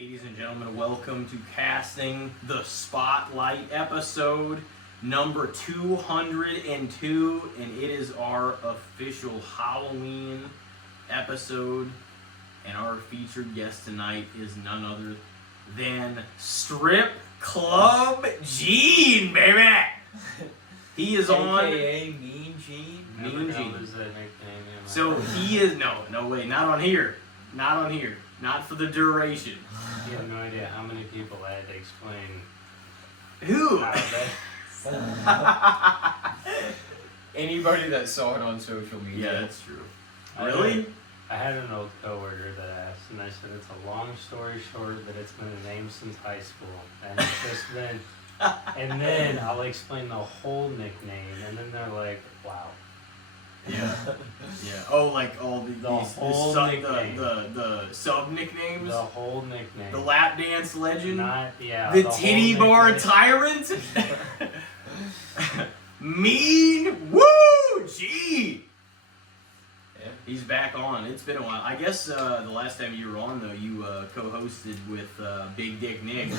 Ladies and gentlemen, welcome to Casting the Spotlight episode number 202, and it is our official Halloween episode. And our featured guest tonight is none other than Strip Club Gene, baby! He is on... AKA Mean Gene? Mean Gene. Is that nickname? So he is... No way, not on here. Not on here. Not for the duration. You have no idea how many people I had to explain. Who? How Anybody that saw it on social media. Yeah, that's true. Really? I had an old coworker that asked, and I said, it's a long story short that it's been a name since high school. And it's just been... And then I'll explain the whole nickname, and then they're like, wow. Yeah. Yeah. Oh, like all the whole sub, nickname. the sub nicknames. The whole nickname. The lap dance legend. Not, yeah. The whole titty bar nickname. tyrant. Mean Woo G. Yeah. He's back on. It's been a while. I guess the last time you were on, though, you co-hosted with Big Dick Nick,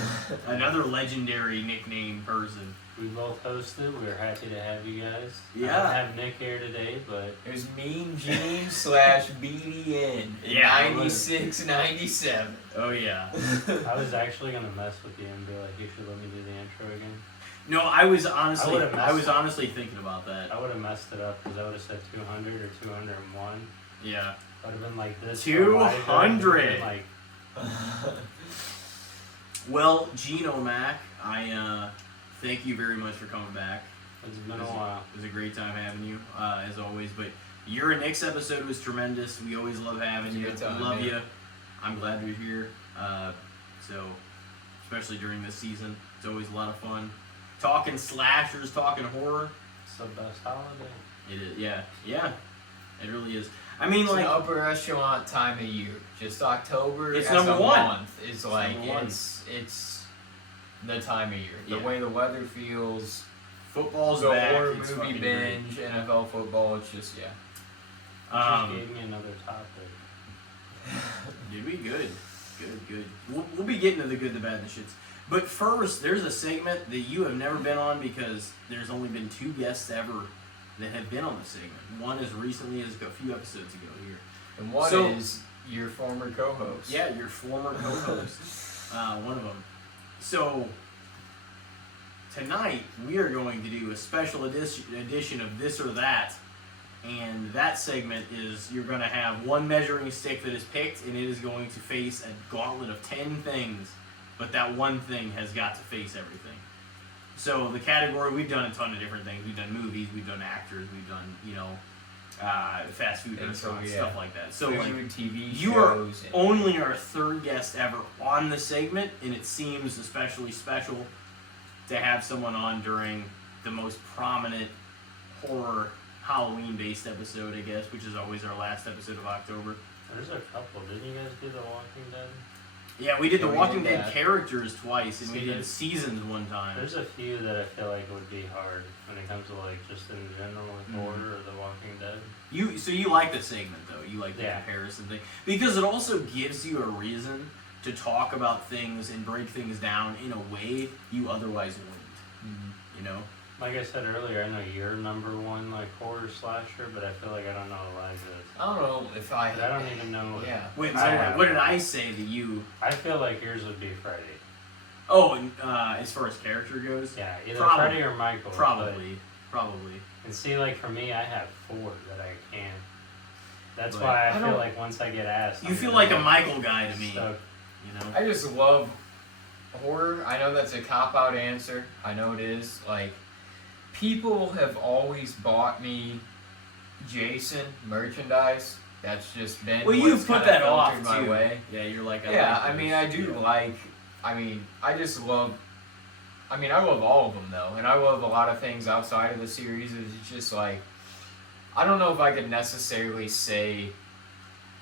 another legendary nickname person. We both hosted. We were happy to have you guys. Yeah. I don't have Nick here today, but It was Mean Gene slash BDN. Yeah, 96, 97. Oh yeah. I was actually gonna mess with you and be like, you should let me do the intro again. No, I was I would've messed- honestly thinking about that. I would have messed it up because I would have said 200 or 201. Yeah. I would have been like this. 200. Like, Well, Gene O'Mac, I thank you very much for coming back. it's been a while. It was a great time having you, as always. But your next episode was tremendous. We always love having It's a you. good time, We love man. you. I'm glad you're here. So, especially during this season, it's always a lot of fun. Talking slashers, talking horror. It's the best holiday. It is, yeah. It really is. I mean, It's like, an upper echelon time of year. Just October It's as number a one. month is like number one. it's the time of year. The Yeah. way the weather feels, football's the back. horror It's movie fucking binge, NFL football. It's just You great. just gave me another topic. Did we? Good. We'll be getting to the good, the bad, and the shits. But first, there's a segment that you have never been on because there's only been 2 guests ever that have been on the segment. One as recently as a few episodes ago here. And one So- is your former co-host. Yeah, your former co-host. One of them. So, tonight we are going to do a special edition of This or That. And that segment is you're going to have one measuring stick that is picked, and it is going to face a gauntlet of 10 things, but that one thing has got to face everything. So the category, we've done a ton of different things. We've done movies, we've done actors, we've done, fast food And so, restaurants, yeah. stuff like that. So like, Food, TV you are shows. and- only our 3rd guest ever on the segment, and it seems especially special to have someone on during the most prominent horror Halloween-based episode, I guess, which is always our last episode of October. There's a couple. Didn't you guys do The Walking Dead? Yeah, we did Yeah, the we Walking did Dead that. characters twice, and See, we did there's- seasons one time. There's a few that I feel like would be hard when it comes to like just in general with horror or The Walking Dead. So you like the segment though? You like the Yeah. comparison thing because it also gives you a reason to talk about things and break things down in a way you otherwise wouldn't. Mhm. You know. Like I said earlier, I know you're number one like horror slasher, but I feel like I don't know Eliza's. I don't know if I. I don't even know. Yeah. Wait, so I- what did I say that you? I feel like yours would be Freddy. Oh, and, as far as character goes, Yeah, either Probably. Freddy or Michael. probably. And see, like for me, I have 4 that I can't. That's But why I I feel don't- like once I get asked, You I'm feel gonna like a be Michael guy to me. stuck. You know. I just love horror. I know that's a cop-out answer. I know it is. Like, people have always bought me Jason merchandise. That's just been Well, what's you've put kinda that off filtered my too. way. Yeah, you're like. Yeah, like I mean, those. I do like. I just love. I love all of them though, and I love a lot of things outside of the series. It's just like, I don't know if I could necessarily say,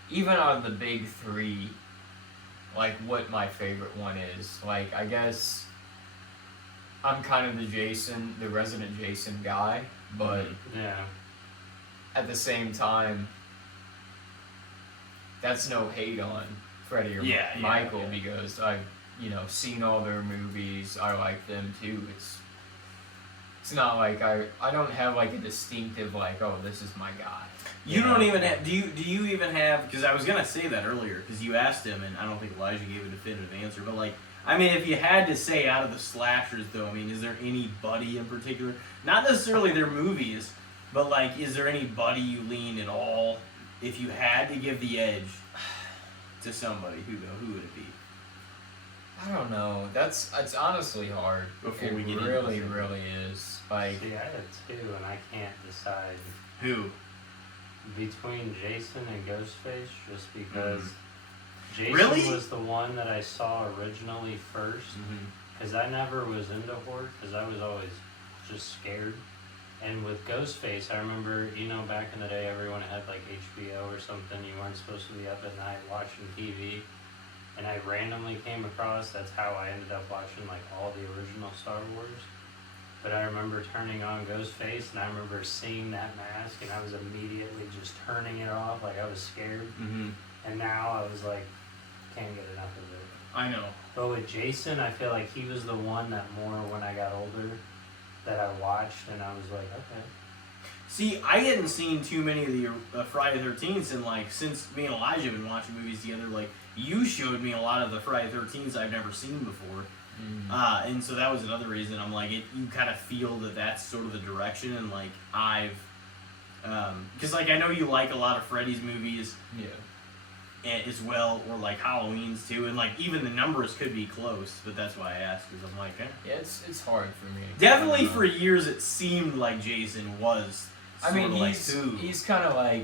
even out of the big 3, like what my favorite one is. Like, I guess I'm kind of the resident Jason guy, but Yeah. at the same time, that's no hate on Freddie or Yeah, yeah, Michael yeah. because I've seen all their movies. I like them too. It's not like I don't have like a distinctive like, oh, this is my guy. You don't know? even have. Do you even have? Because I was gonna say that earlier. Because you asked him, and I don't think Elijah gave a definitive answer. But like, I mean, if you had to say out of the slashers, though, I mean, is there anybody in particular? Not necessarily their movies, but like, is there anybody you lean at all? If you had to give the edge to somebody, who would it be? I don't know. It's honestly hard. Before it we get into really, this. really is. Like, See, I had two, and I can't decide Who? between Jason and Ghostface, just because Jason Really? was the one that I saw originally first. Because I never was into horror, because I was always just scared. And with Ghostface, I remember, back in the day, everyone had like HBO or something. You weren't supposed to be up at night watching TV. And I randomly came across, that's how I ended up watching like all the original Star Wars. But I remember turning on Ghostface, and I remember seeing that mask, and I was immediately just turning it off, like I was scared. Mm-hmm. And now I was like, can't get enough of it. I know. But with Jason, I feel like he was the one that more when I got older that I watched, and I was like, okay. See, I hadn't seen too many of the Friday the 13th, and like since me and Elijah have been watching movies together, like you showed me a lot of the Friday the 13th I've never seen before, and so that was another reason I'm like, you kind of feel that that's sort of the direction, and like because like I know you like a lot of Freddy's movies, as well, or like Halloween's too, and like even the numbers could be close, but that's why I asked, because I'm like, yeah, it's hard for me. definitely for years it seemed like Jason was. I mean, sorta he's kind of like,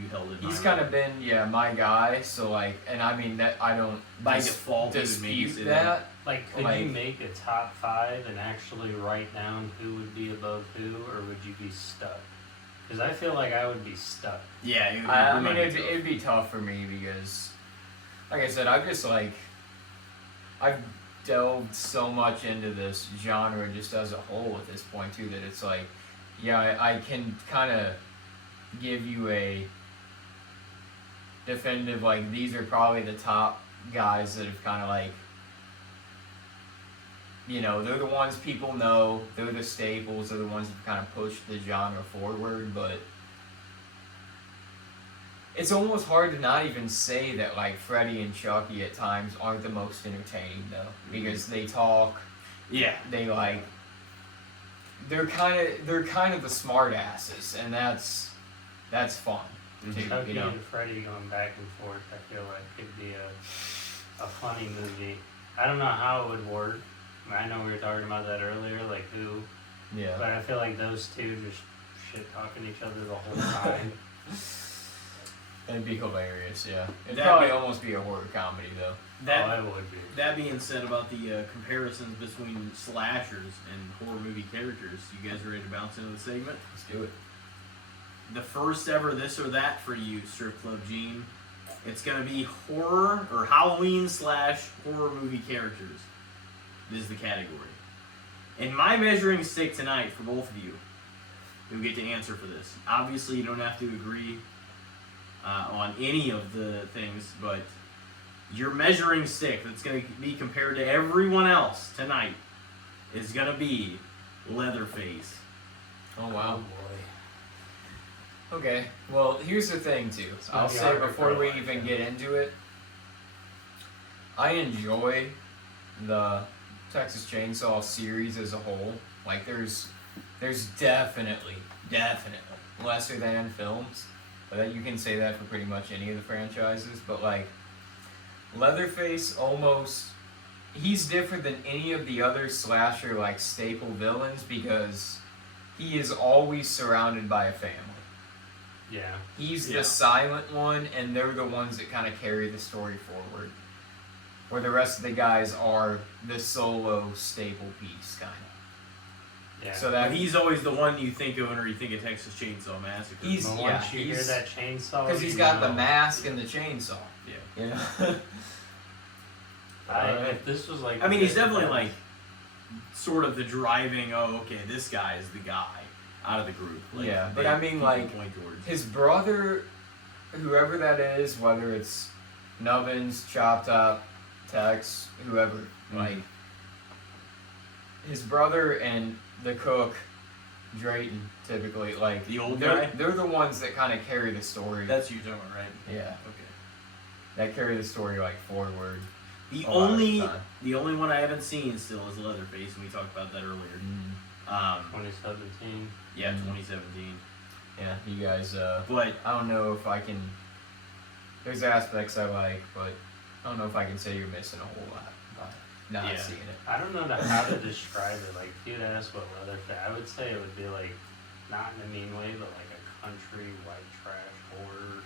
you held it. he's kind of been, my guy. So like, and I mean that I don't By default, it would make you dispute say that. Like, could Like- you make a top 5 and actually write down who would be above who, or would you be stuck? Because I feel like I would be stuck. Yeah, it would, I it mean, might be it'd, tough. it'd be tough for me because, like I said, I've delved so much into this genre just as a whole at this point too that it's like, yeah, I can kind of give you a definitive, like, these are probably the top guys that have kind of like, they're the ones people know, they're the staples, they're the ones that kind of push the genre forward, but it's almost hard to not even say that like Freddy and Chucky at times aren't the most entertaining though, because they talk, Yeah, they like, they're kind of the smart asses, and that's fun too, Chucky and Freddy going back and forth, I feel like could be a funny movie. I don't know how it would work. I know we were talking about that earlier, like who, Yeah. but I feel like those two just shit talking each other the whole time. It'd be hilarious, yeah. It'd That'd probably be- almost be a horror comedy though. that it would be. that being said about the comparisons between slashers and horror movie characters, you guys ready to bounce into the segment? Let's do it. The first ever this or that for you, Strip Club Gene. It's gonna be horror or Halloween / horror movie characters. This is the category. And my measuring stick tonight for both of you, who get to answer for this. Obviously, you don't have to agree on any of the things, but your measuring stick that's going to be compared to everyone else tonight is going to be Leatherface. Oh wow. boy. Okay, well, here's the thing too. gonna I'll be say harder before for we Elijah. even get into it, I enjoy the Texas Chainsaw series as a whole. Like, there's definitely lesser than films, but you can say that for pretty much any of the franchises. But like, Leatherface he's different than any of the other slasher like staple villains because he is always surrounded by a family. Yeah. He's Yeah. the silent one, and they're the ones that kind of carry the story forward. Where the rest of the guys are the solo staple piece, kind of. Yeah. So But that he's always the one you think of whenever you think of Texas Chainsaw Massacre. He's- But yeah, once you hear he's- that chainsaw, because he's you got the know. mask and the chainsaw. Yeah. You know. If this was like, I mean, he's definitely like sort of the driving. Oh, okay, this guy is the guy out of the group. Like, Yeah, but they- I mean, people like, point towards. His brother, whoever that is, whether it's Nubbins, Chop Top, Tex, whoever. Mm-hmm. Like, his brother and the cook, Drayton, typically, like, The old they're, guy? they're the ones that kind of carry the story. That's you talking about, right? Yeah. Okay. That carry the story, like, forward. The a lot of only time. the only one I haven't seen still is Leatherface, and we talked about that earlier. Mm. 2017. Yeah, Mhm. 2017. Yeah, you guys, But I don't know if I can. There's aspects I like, but I don't know if I can say you're missing a whole lot by not Yeah. seeing it. I don't know how to describe it. Like, if you'd ask what Leatherface, I would say it would be like, not in a mean way, but like a country white trash horror.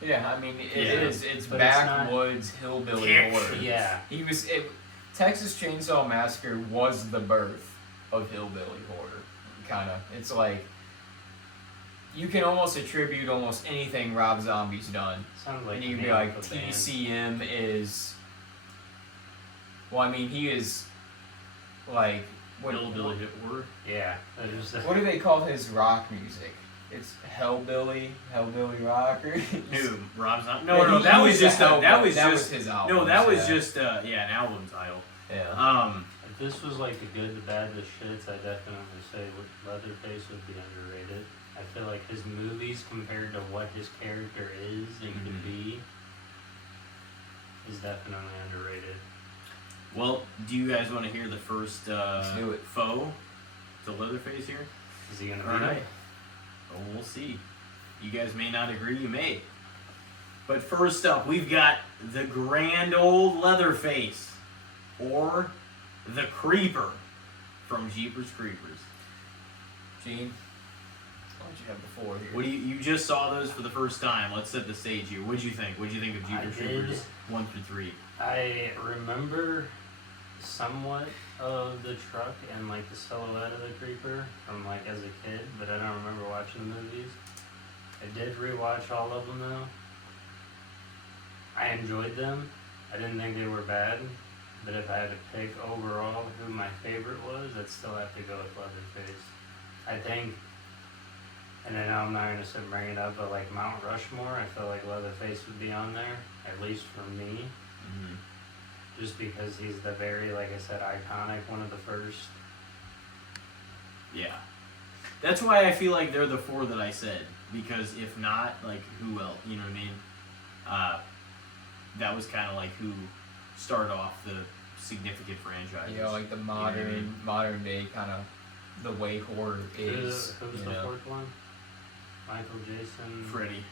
Yeah, I mean, it Yeah. is. It's But it's not- backwoods hillbilly Catchy. horror. Yeah. He was. Texas Chainsaw Massacre was the birth of hillbilly horror. Kind of. It's like you can almost attribute almost anything Rob Zombie's done. Sounds like And the you can be name like, of a band. TCM is. Well, I mean, he is. Like, what? Hillbilly hit horror. Yeah. There's What do they call his rock music? It's hellbilly rock, or Who? Rob Zombie? Yeah, No, he that was used just to help, that but was that just was his album. no, that was yeah. just an album title. Yeah. If this was like the good, the bad, the shits, I definitely say Leatherface would be underrated. I feel like his movies compared to what his character is and Mhm. could be is definitely underrated. Well, do you guys want to hear the first Let's do it. foe to Leatherface here? Is he gonna All be right. there? Well, we'll see. You guys may not agree, you may. But first up, we've got the grand old Leatherface, or the Creeper from Jeepers Creepers. Gene, why don't you have the floor here? What do you just saw those for the first time? Let's set the stage here. What'd you think? What'd you think of Jeepers I Creepers did. 1 through 3? I remember somewhat of the truck and like the silhouette of the creeper from like as a kid, but I don't remember watching the movies. I did rewatch all of them though. I enjoyed them. I didn't think they were bad, but if I had to pick overall who my favorite was, I'd still have to go with Leatherface. I think, and I know I'm not gonna sit and bring it up, but like Mount Rushmore, I feel like Leatherface would be on there, at least for me. Mm-hmm. Just because he's the very, like I said, iconic, one of the first. Yeah. That's why I feel like they're the 4 that I said. Because if not, like, who else? You know what I mean? That was kind of like who started off the significant franchises. You know, like the modern day kind of the way horror is. Who's you the know. fourth one? Michael, Jason, Freddy,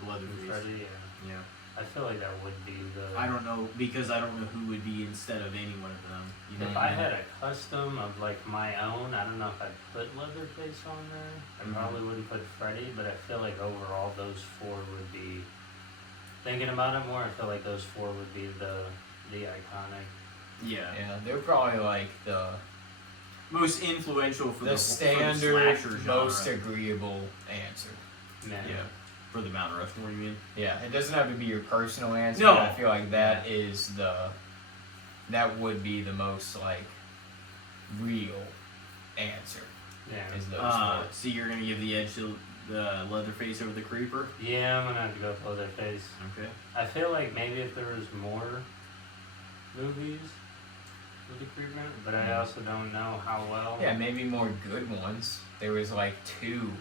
the and Leatherface. Freddy. Yeah. Yeah. I feel like that would be the. I don't know, because I don't know who would be instead of any one of them. You know If what I I mean? had a custom of like my own, I don't know if I'd put Leatherface on there. I Mhm. probably wouldn't put Freddy, but I feel like overall those 4 would be. Thinking about it more, I feel like those 4 would be the iconic. Yeah. Yeah, they're probably like the Most influential for the standard, slasher genre. most agreeable answer. Man. Yeah. For the Mount Rushmore, you mean? Yeah, it doesn't have to be your personal answer. No. But I feel like that would be the most like real answer. Yeah. Is those So you're gonna give the edge to the Leatherface over the Creeper? Yeah, I'm gonna have to go with Leatherface. Okay. I feel like maybe if there was more movies with the Creeper, but I also don't know how well. Yeah, maybe more good ones. There was like 2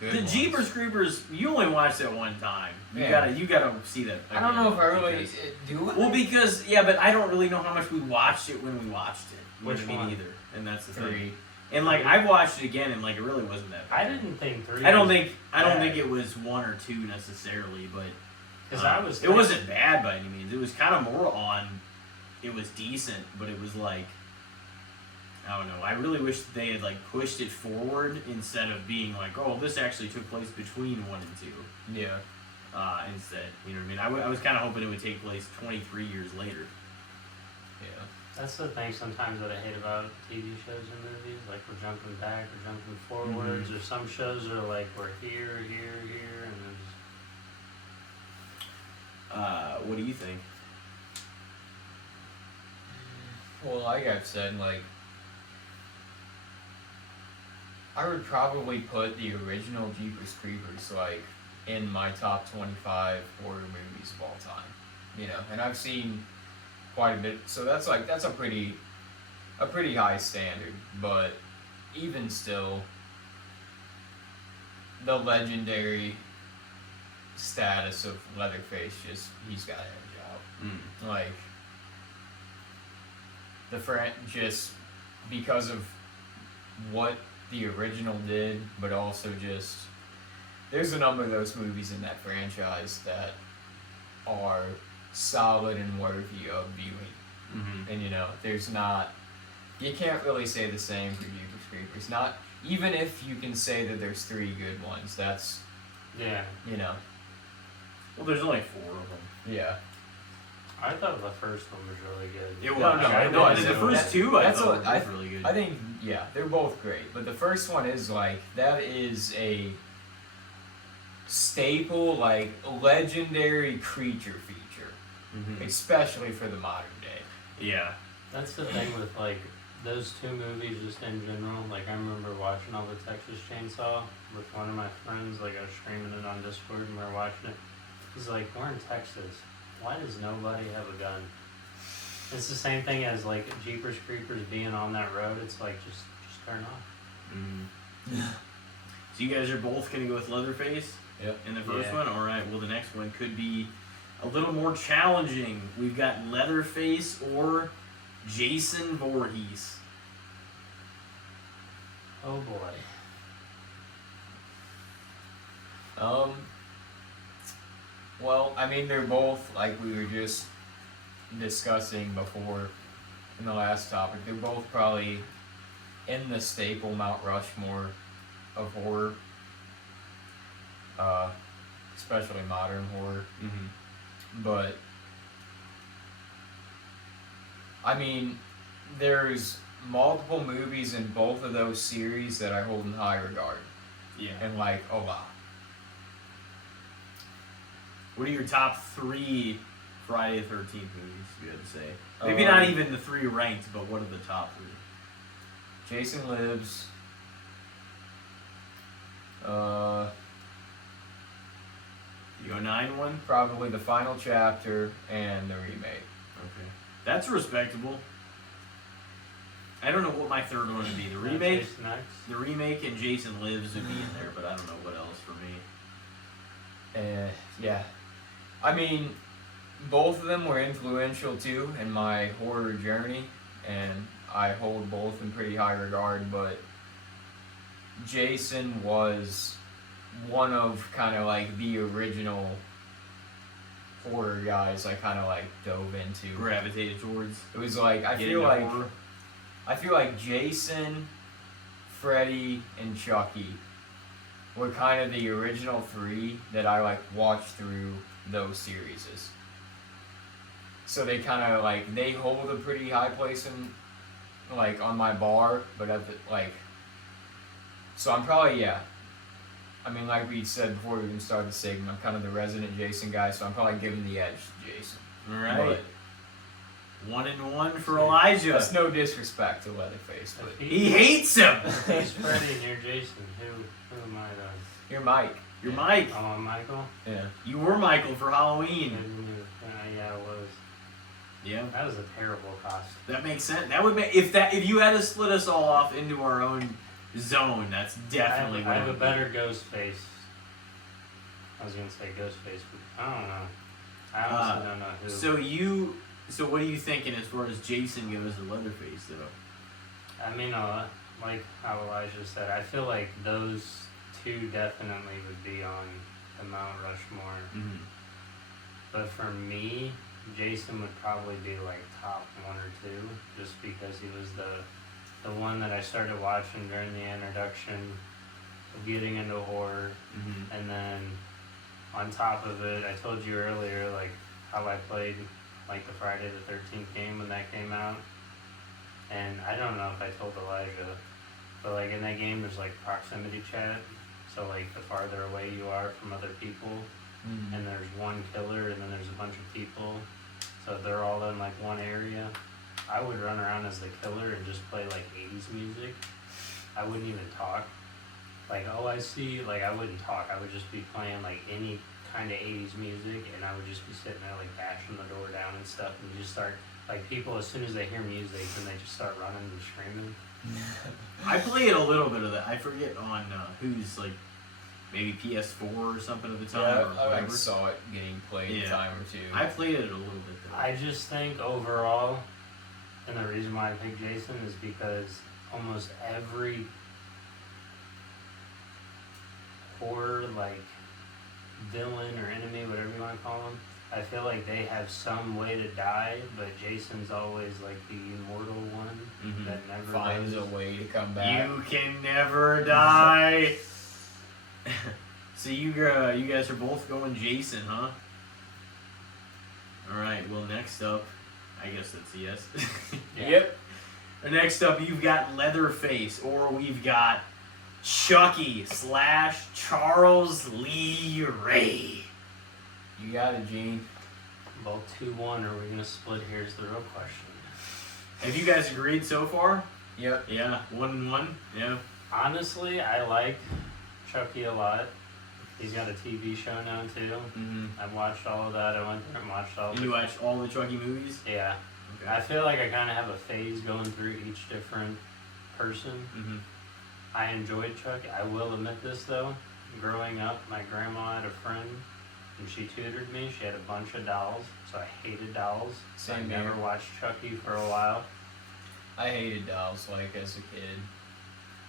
good The ones. Jeepers Creepers, you only watched it one time. You Yeah. gotta see that. I don't know if I again, really because- do it. Well, because but I don't really know how much we watched it when we watched it. You know Which what I mean one? either, and that's the 3. thing. And like I watched it again, and like it really wasn't that I bad. didn't think 3. I don't think bad. it was 1 or 2 necessarily, but Because I was. it wasn't bad by any means. It was kind of more on. It was decent, but it was like. I don't know. I really wish they had like pushed it forward instead of being like, oh, this actually took place between 1 and 2. Yeah. Instead, you know what I mean? I was kind of hoping it would take place 23 years later. Yeah. That's the thing sometimes that I hate about TV shows and movies. Like we're jumping back or jumping forwards, or some shows are like we're here, and there's. What do you think? Well, like I've said, like I would probably put the original Jeepers Creepers like in my top 25 horror movies of all time. You know, and I've seen quite a bit, so that's a pretty high standard. But even still, the legendary status of Leatherface, he's got to have a job. Like, just because of what the original did, but also just there's a number of those movies in that franchise that are solid and worthy of viewing. And you know, you can't really say the same for Jeepers Creepers. Not even if you can say that there's 3 good ones. That's you know. Well, there's only 4 of them. Yeah. I thought the first one was really good. It was. No, The first 2 I thought that's were really good. I think, yeah, they're both great. But the first one is that is a staple, legendary creature feature. Especially for the modern day. Yeah. That's the thing with those 2 movies just in general. I remember watching all the Texas Chainsaw with one of my friends. I was streaming it on Discord and we were watching it. He's like, we're in Texas. Why does nobody have a gun? It's the same thing as Jeepers Creepers being on that road. It's just turn off. So you guys are both gonna go with Leatherface? Yep. In the first one? Alright, well the next one could be a little more challenging. We've got Leatherface or Jason Voorhees. Oh boy. Well, I mean, they're both, like we were just discussing before in the last topic, they're both probably in the staple Mount Rushmore of horror. Especially modern horror. But, I mean, there's multiple movies in both of those series that I hold in high regard. Yeah. And like a lot. What are your top 3 Friday the 13th movies, you had to say? Maybe not even the 3 ranked, but what are the top 3? Jason Lives. You go 9 one? Probably the final chapter and the remake. Okay. That's respectable. I don't know what my third one would be. The remake? Jason X? The remake and Jason Lives would be in there, but I don't know what else for me. Yeah. I mean, both of them were influential too in my horror journey, and I hold both in pretty high regard, but Jason was one of the original horror guys I dove into. Gravitated towards. It was I feel like Jason, Freddy, and Chucky were kind of the original 3 that I watched through those series. So they they hold a pretty high place in on my bar, but at the so I'm probably I mean, like we said before we even started the segment, I'm kind of the resident Jason guy, so I'm probably giving the edge to Jason. Alright. 1-1 for Elijah. That's no disrespect to Leatherface, but He hates him! He's Freddy and you're Jason. Who am I then? you're Mike. You're Mike. Oh, I'm Michael? Yeah. You were Michael for Halloween. Yeah, it was. Yeah. That was a terrible costume. That makes sense. That would make if you had to split us all off into our own zone, that's definitely I have a better ghost face. I was gonna say ghost face, but I don't know. I honestly don't know who. So what are you thinking as far as Jason goes to Leatherface though? I mean, like how Elijah said, I feel like those 2 definitely would be on the Mount Rushmore. Mm-hmm. But for me, Jason would probably be top 1 or 2, just because he was the one that I started watching during the introduction of getting into horror. Mm-hmm. And then on top of it, I told you earlier how I played the Friday the 13th game when that came out. And I don't know if I told Elijah, but in that game there's proximity chat. So the farther away you are from other people, and there's one killer and then there's a bunch of people, so they're all in one area. I would run around as the killer and just play 80s music. I wouldn't even talk. like, oh, I see, like, I wouldn't talk. I would just be playing, like, any kind of 80s music, and I would just be sitting there, like, bashing the door down and stuff, and you just start, like, people, as soon as they hear music, then they just start running and screaming. I played a little bit of that. I forget on who's, like, maybe PS4 or something at the time. Yeah, or I whatever. saw it getting played a Yeah. time or two. I played it a little bit, though. I just think overall, and the reason why I picked Jason is because almost every horror, like, villain or enemy, whatever you want to call them, I feel like they have some way to die, but Jason's always like the immortal one Mhm. that never Finds does. a way to come back. You can never die. So you guys are both going Jason, huh? All right. Well, next up, I guess that's a yes. Yeah. Yep. Next up, you've got Leatherface, or we've got Chucky / Charles Lee Ray. You got it, Gene. Both 2-1. Are we gonna split? Here's the real question. Have you guys agreed so far? Yep. Yeah, 1-1. Yeah. Honestly, I like Chucky a lot. He's got a TV show now too. Mm-hmm. I've watched all of that. I went through and watched all of And you watch all the Chucky movies? Yeah. I feel like I kind of have a phase going through each different person. Mm-hmm. I enjoyed Chucky. I will admit this though. Growing up, my grandma had a friend, and she tutored me. She had a bunch of dolls, so I hated dolls. So I Same never here. watched Chucky for a while. I hated dolls like as a kid.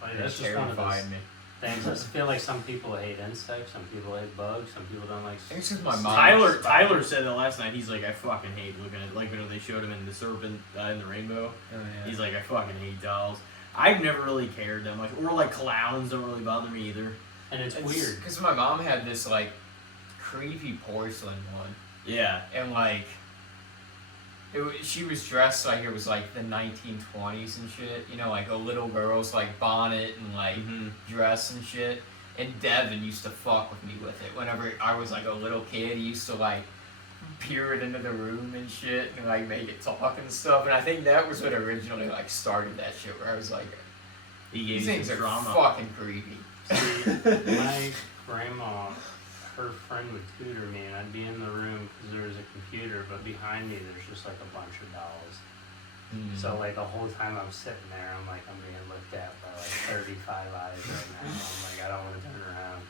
But They that's just one of those terrified me. things. I just feel like some people hate insects, some people hate bugs, some people don't like. I think it's just my mom. Tyler said that last night. He's like, I fucking hate looking at, like, when they showed him in the serpent in the rainbow. Oh, yeah. He's like, I fucking hate dolls. I've never really cared that much, or like clowns don't really bother me either. And it's weird. Because my mom had this like creepy porcelain one, Yeah. and like she was dressed like it was like the 1920s and shit. You know, like a little girl's like bonnet and like Mm-hmm. dress and shit. And Devin used to fuck with me with it. Whenever I was like a little kid, he used to like peer it into the room and shit and like make it talk and stuff. And I think that was what originally like started that shit. Where I was like, He gave these you things some are drama. fucking creepy. See, my grandma, her friend would tutor me, and I'd be in the room because there was a computer, but behind me there's just like a bunch of dolls. So like the whole time I'm sitting there, I'm like, I'm being looked at by like 35 eyes right now. I'm like, I don't want to turn around.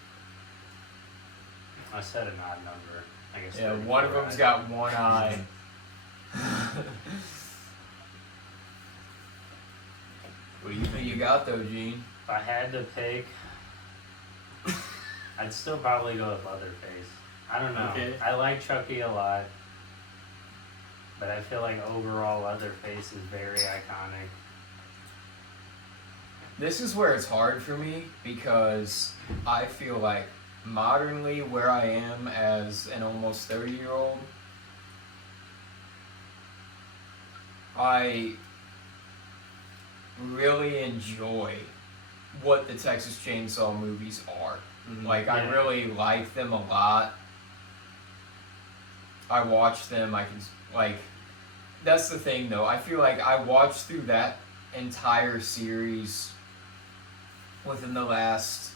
I said an odd number. I guess. Yeah, 34 one of them's eyes. got one eye. What do you Who think? you got though, Gene? If I had to pick, I'd still probably go with Leatherface. I don't know. Okay. I like Chucky a lot, but I feel like overall Leatherface is very iconic. This is where it's hard for me because I feel like modernly where I am as an almost 30-year-old, I really enjoy what the Texas Chainsaw movies are. Mhm. Like, I Yeah. really like them a lot. I watch them, I can, like, that's the thing though. I feel like I watched through that entire series within the last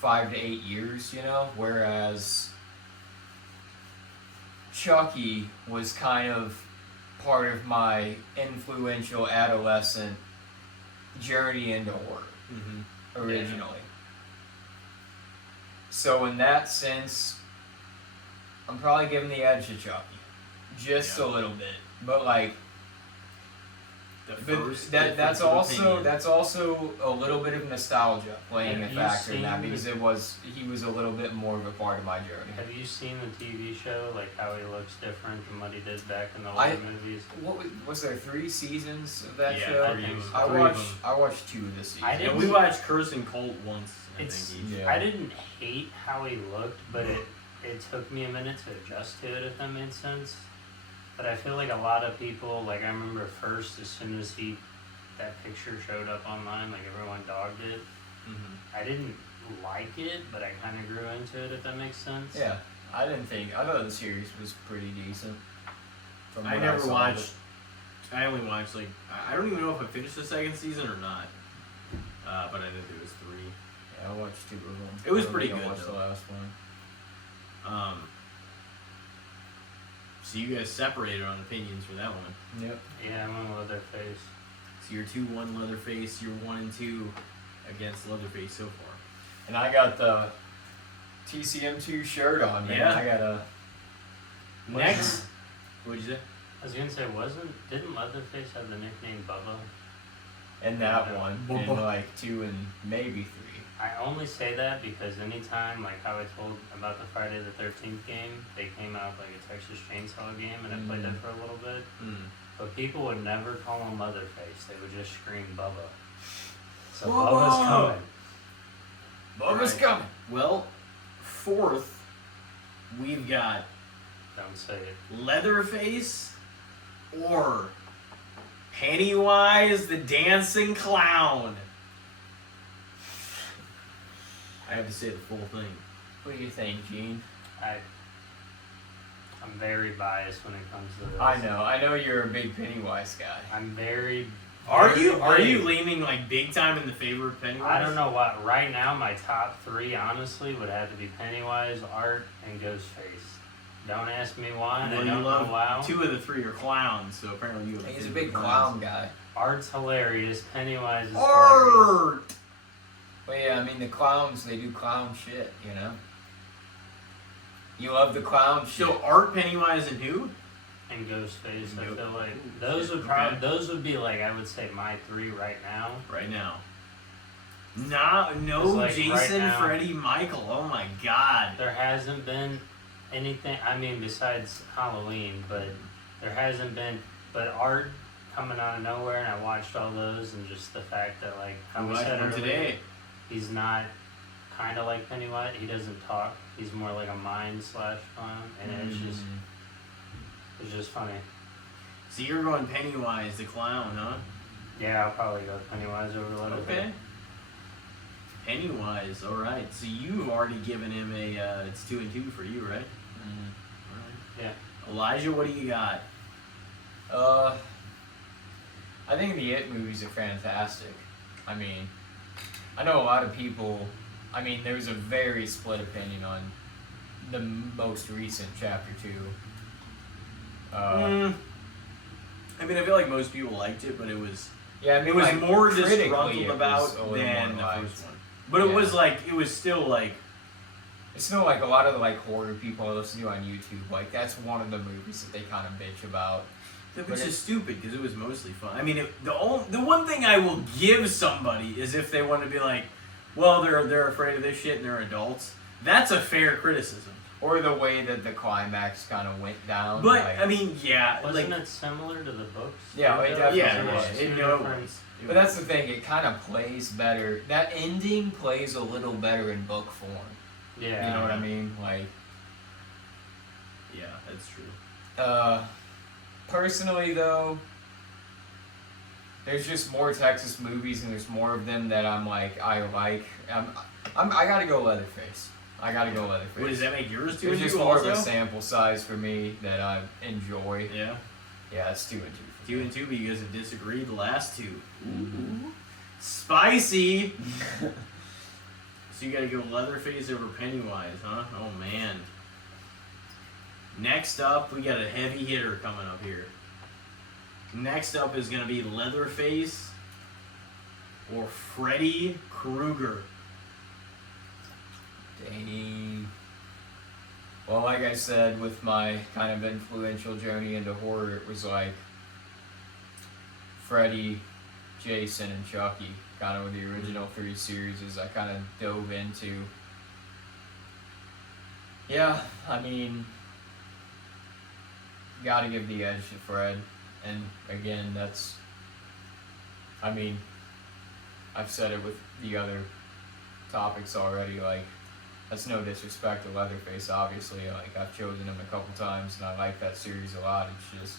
5 to 8 years, you know? Whereas Chucky was kind of part of my influential adolescent journey into horror Mhm. originally. So in that sense, I'm probably giving the edge to Chucky. Just Yeah. a little bit. But like The but first that's difference of also opinion. a little bit of nostalgia playing a Have you factor in that seen because he was a little bit more of a part of my journey. Have you seen the TV show, like how he looks different from what he did back in the I- older movies? What was there 3 seasons of that Yeah, show? three of them. I Three of them. watched 2 this season. I And didn't- we watched Curse and Cult once, I It's- think each. Yeah. I didn't hate how he looked, but it took me a minute to adjust to it, if that made sense. But I feel like a lot of people, like I remember first, as soon as that picture showed up online, like everyone dogged it. Mhm. I didn't like it, but I kind of grew into it, if that makes sense. Yeah, I thought the series was pretty decent. From I what never saw of watched. I only watched I don't even know if I finished the second season or not. But I think it was 3. I watched 2 of them. It was I pretty didn't good, watch the though. last one. So you guys separated on opinions for that one. Yep. Yeah, I went Leatherface. So you're 2-1 Leatherface. You're 1-2 against Leatherface so far. And I got the TCM2 shirt on, man. Yeah. I got a. Next, what'd you say? I was gonna say, didn't Leatherface have the nickname Bubba? And that one. And Bubba. like 2 and maybe 3. I only say that because anytime, like how I told about the Friday the 13th game, they came out like a Texas Chainsaw game, and I played that for a little bit. But people would never call him Leatherface; they would just scream Bubba. So Bubba! Bubba's coming. Bubba's Right. coming. Well, fourth, we've got Don't say it. Leatherface or Pennywise the Dancing Clown. I have to say the full thing. What do you think, Gene? I'm very biased when it comes to this. I know you're a big Pennywise guy. I'm very. Are very you big. leaning like big time in the favor of Pennywise? I don't know what. Right now, my top 3 honestly would have to be Pennywise, Art, and Ghostface. Don't ask me why. Well, I you don't love know why. 2 of the 3 are clowns, so apparently you have He's a favorite big clowns. clown guy. Art's hilarious. Pennywise is hilarious. Art! But yeah, I mean the clowns, they do clown shit, you know? You love the clown shit. So Art, Pennywise, and who? And Ghostface. I Nope. feel like Ooh, those shit, would probably okay. those would be like I would say my 3 right now. Right now. No, It's like Jason, right now. Freddy, Michael. Oh my God. There hasn't been anything. I mean, besides Halloween, but there hasn't been. But Art coming out of nowhere, and I watched all those, and just the fact that like how Who we watched said one earlier, today? he's not kind of like Pennywise. He doesn't talk. He's more like a mind / clown, and it's just funny. So you're going Pennywise the clown, huh? Yeah, I'll probably go Pennywise over Leatherface. Okay. Pennywise, alright. So you've already given him a, it's 2-2 for you, right? Alright. Yeah. Elijah, what do you got? I think the It movies are fantastic. I mean, I know a lot of people. I mean, there's a very split opinion on the most recent Chapter 2. I mean, I feel like most people liked it, but it was Yeah, I mean, it was like, more critically, disgruntled it was about a little than the more liked. first one. But it Yeah. was like it was still like It's still like a lot of the like horror people I listen to on YouTube. Like that's one of the movies that they kind of bitch about. which But is stupid because it was mostly fun. I mean, the one thing I will give somebody is if they want to be like, well, they're afraid of this shit and they're adults. That's a fair criticism. Or the way that the climax kind of went down. But like, I mean, yeah, Wasn't like it similar to the books? Yeah, it Though? definitely yeah, There was. it, two it, no, it different- was. but that's the thing. It kind of plays better. That ending plays a little better in book form. Yeah. You know what I mean? Like, Yeah, that's true. personally though, there's just more Texas movies and there's more of them that I'm like, I like. I gotta go Leatherface. I gotta go Leatherface. What does that make yours 2-2 There's just more also? of a sample size for me that I enjoy. Yeah, Yeah, it's 2-2 for me. 2-2, but you guys have disagreed the last 2. Ooh. Spicy. So you gotta go Leatherface over Pennywise, huh? Oh man. Next up, we got a heavy hitter coming up here. Next up is gonna be Leatherface or Freddy Krueger. Dang. Well, like I said, with my kind of influential journey into horror, it was like Freddy, Jason, and Chucky. Kind of the original 3 series I kind of dove into. Yeah, I mean, gotta give the edge to Fred. And again, that's, I mean, I've said it with the other topics already, like, that's no disrespect to Leatherface, obviously. Like, I've chosen him a couple times, and I like that series a lot. It's just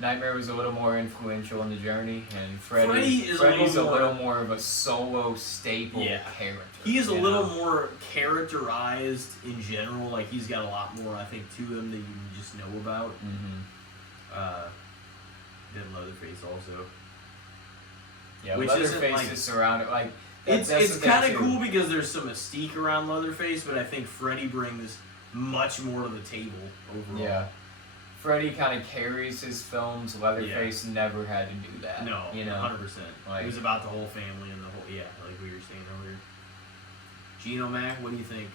Nightmare was a little more influential in the journey, and Freddy's a little more of a solo staple character. He is a you little know? more characterized in general. Like he's got a lot more, I think, to him that you just know about. Than Leatherface also. Yeah, Which isn't Leatherface like- is surrounded like It's That's the thing, kind of too. cool because there's some mystique around Leatherface, but I think Freddy brings much more to the table overall. Yeah. Freddy kind of carries his films. Leatherface never had to do that. No, you know. 100%. Like- It was about the whole family and the whole, like we were saying earlier. Gino Mac, what do you think?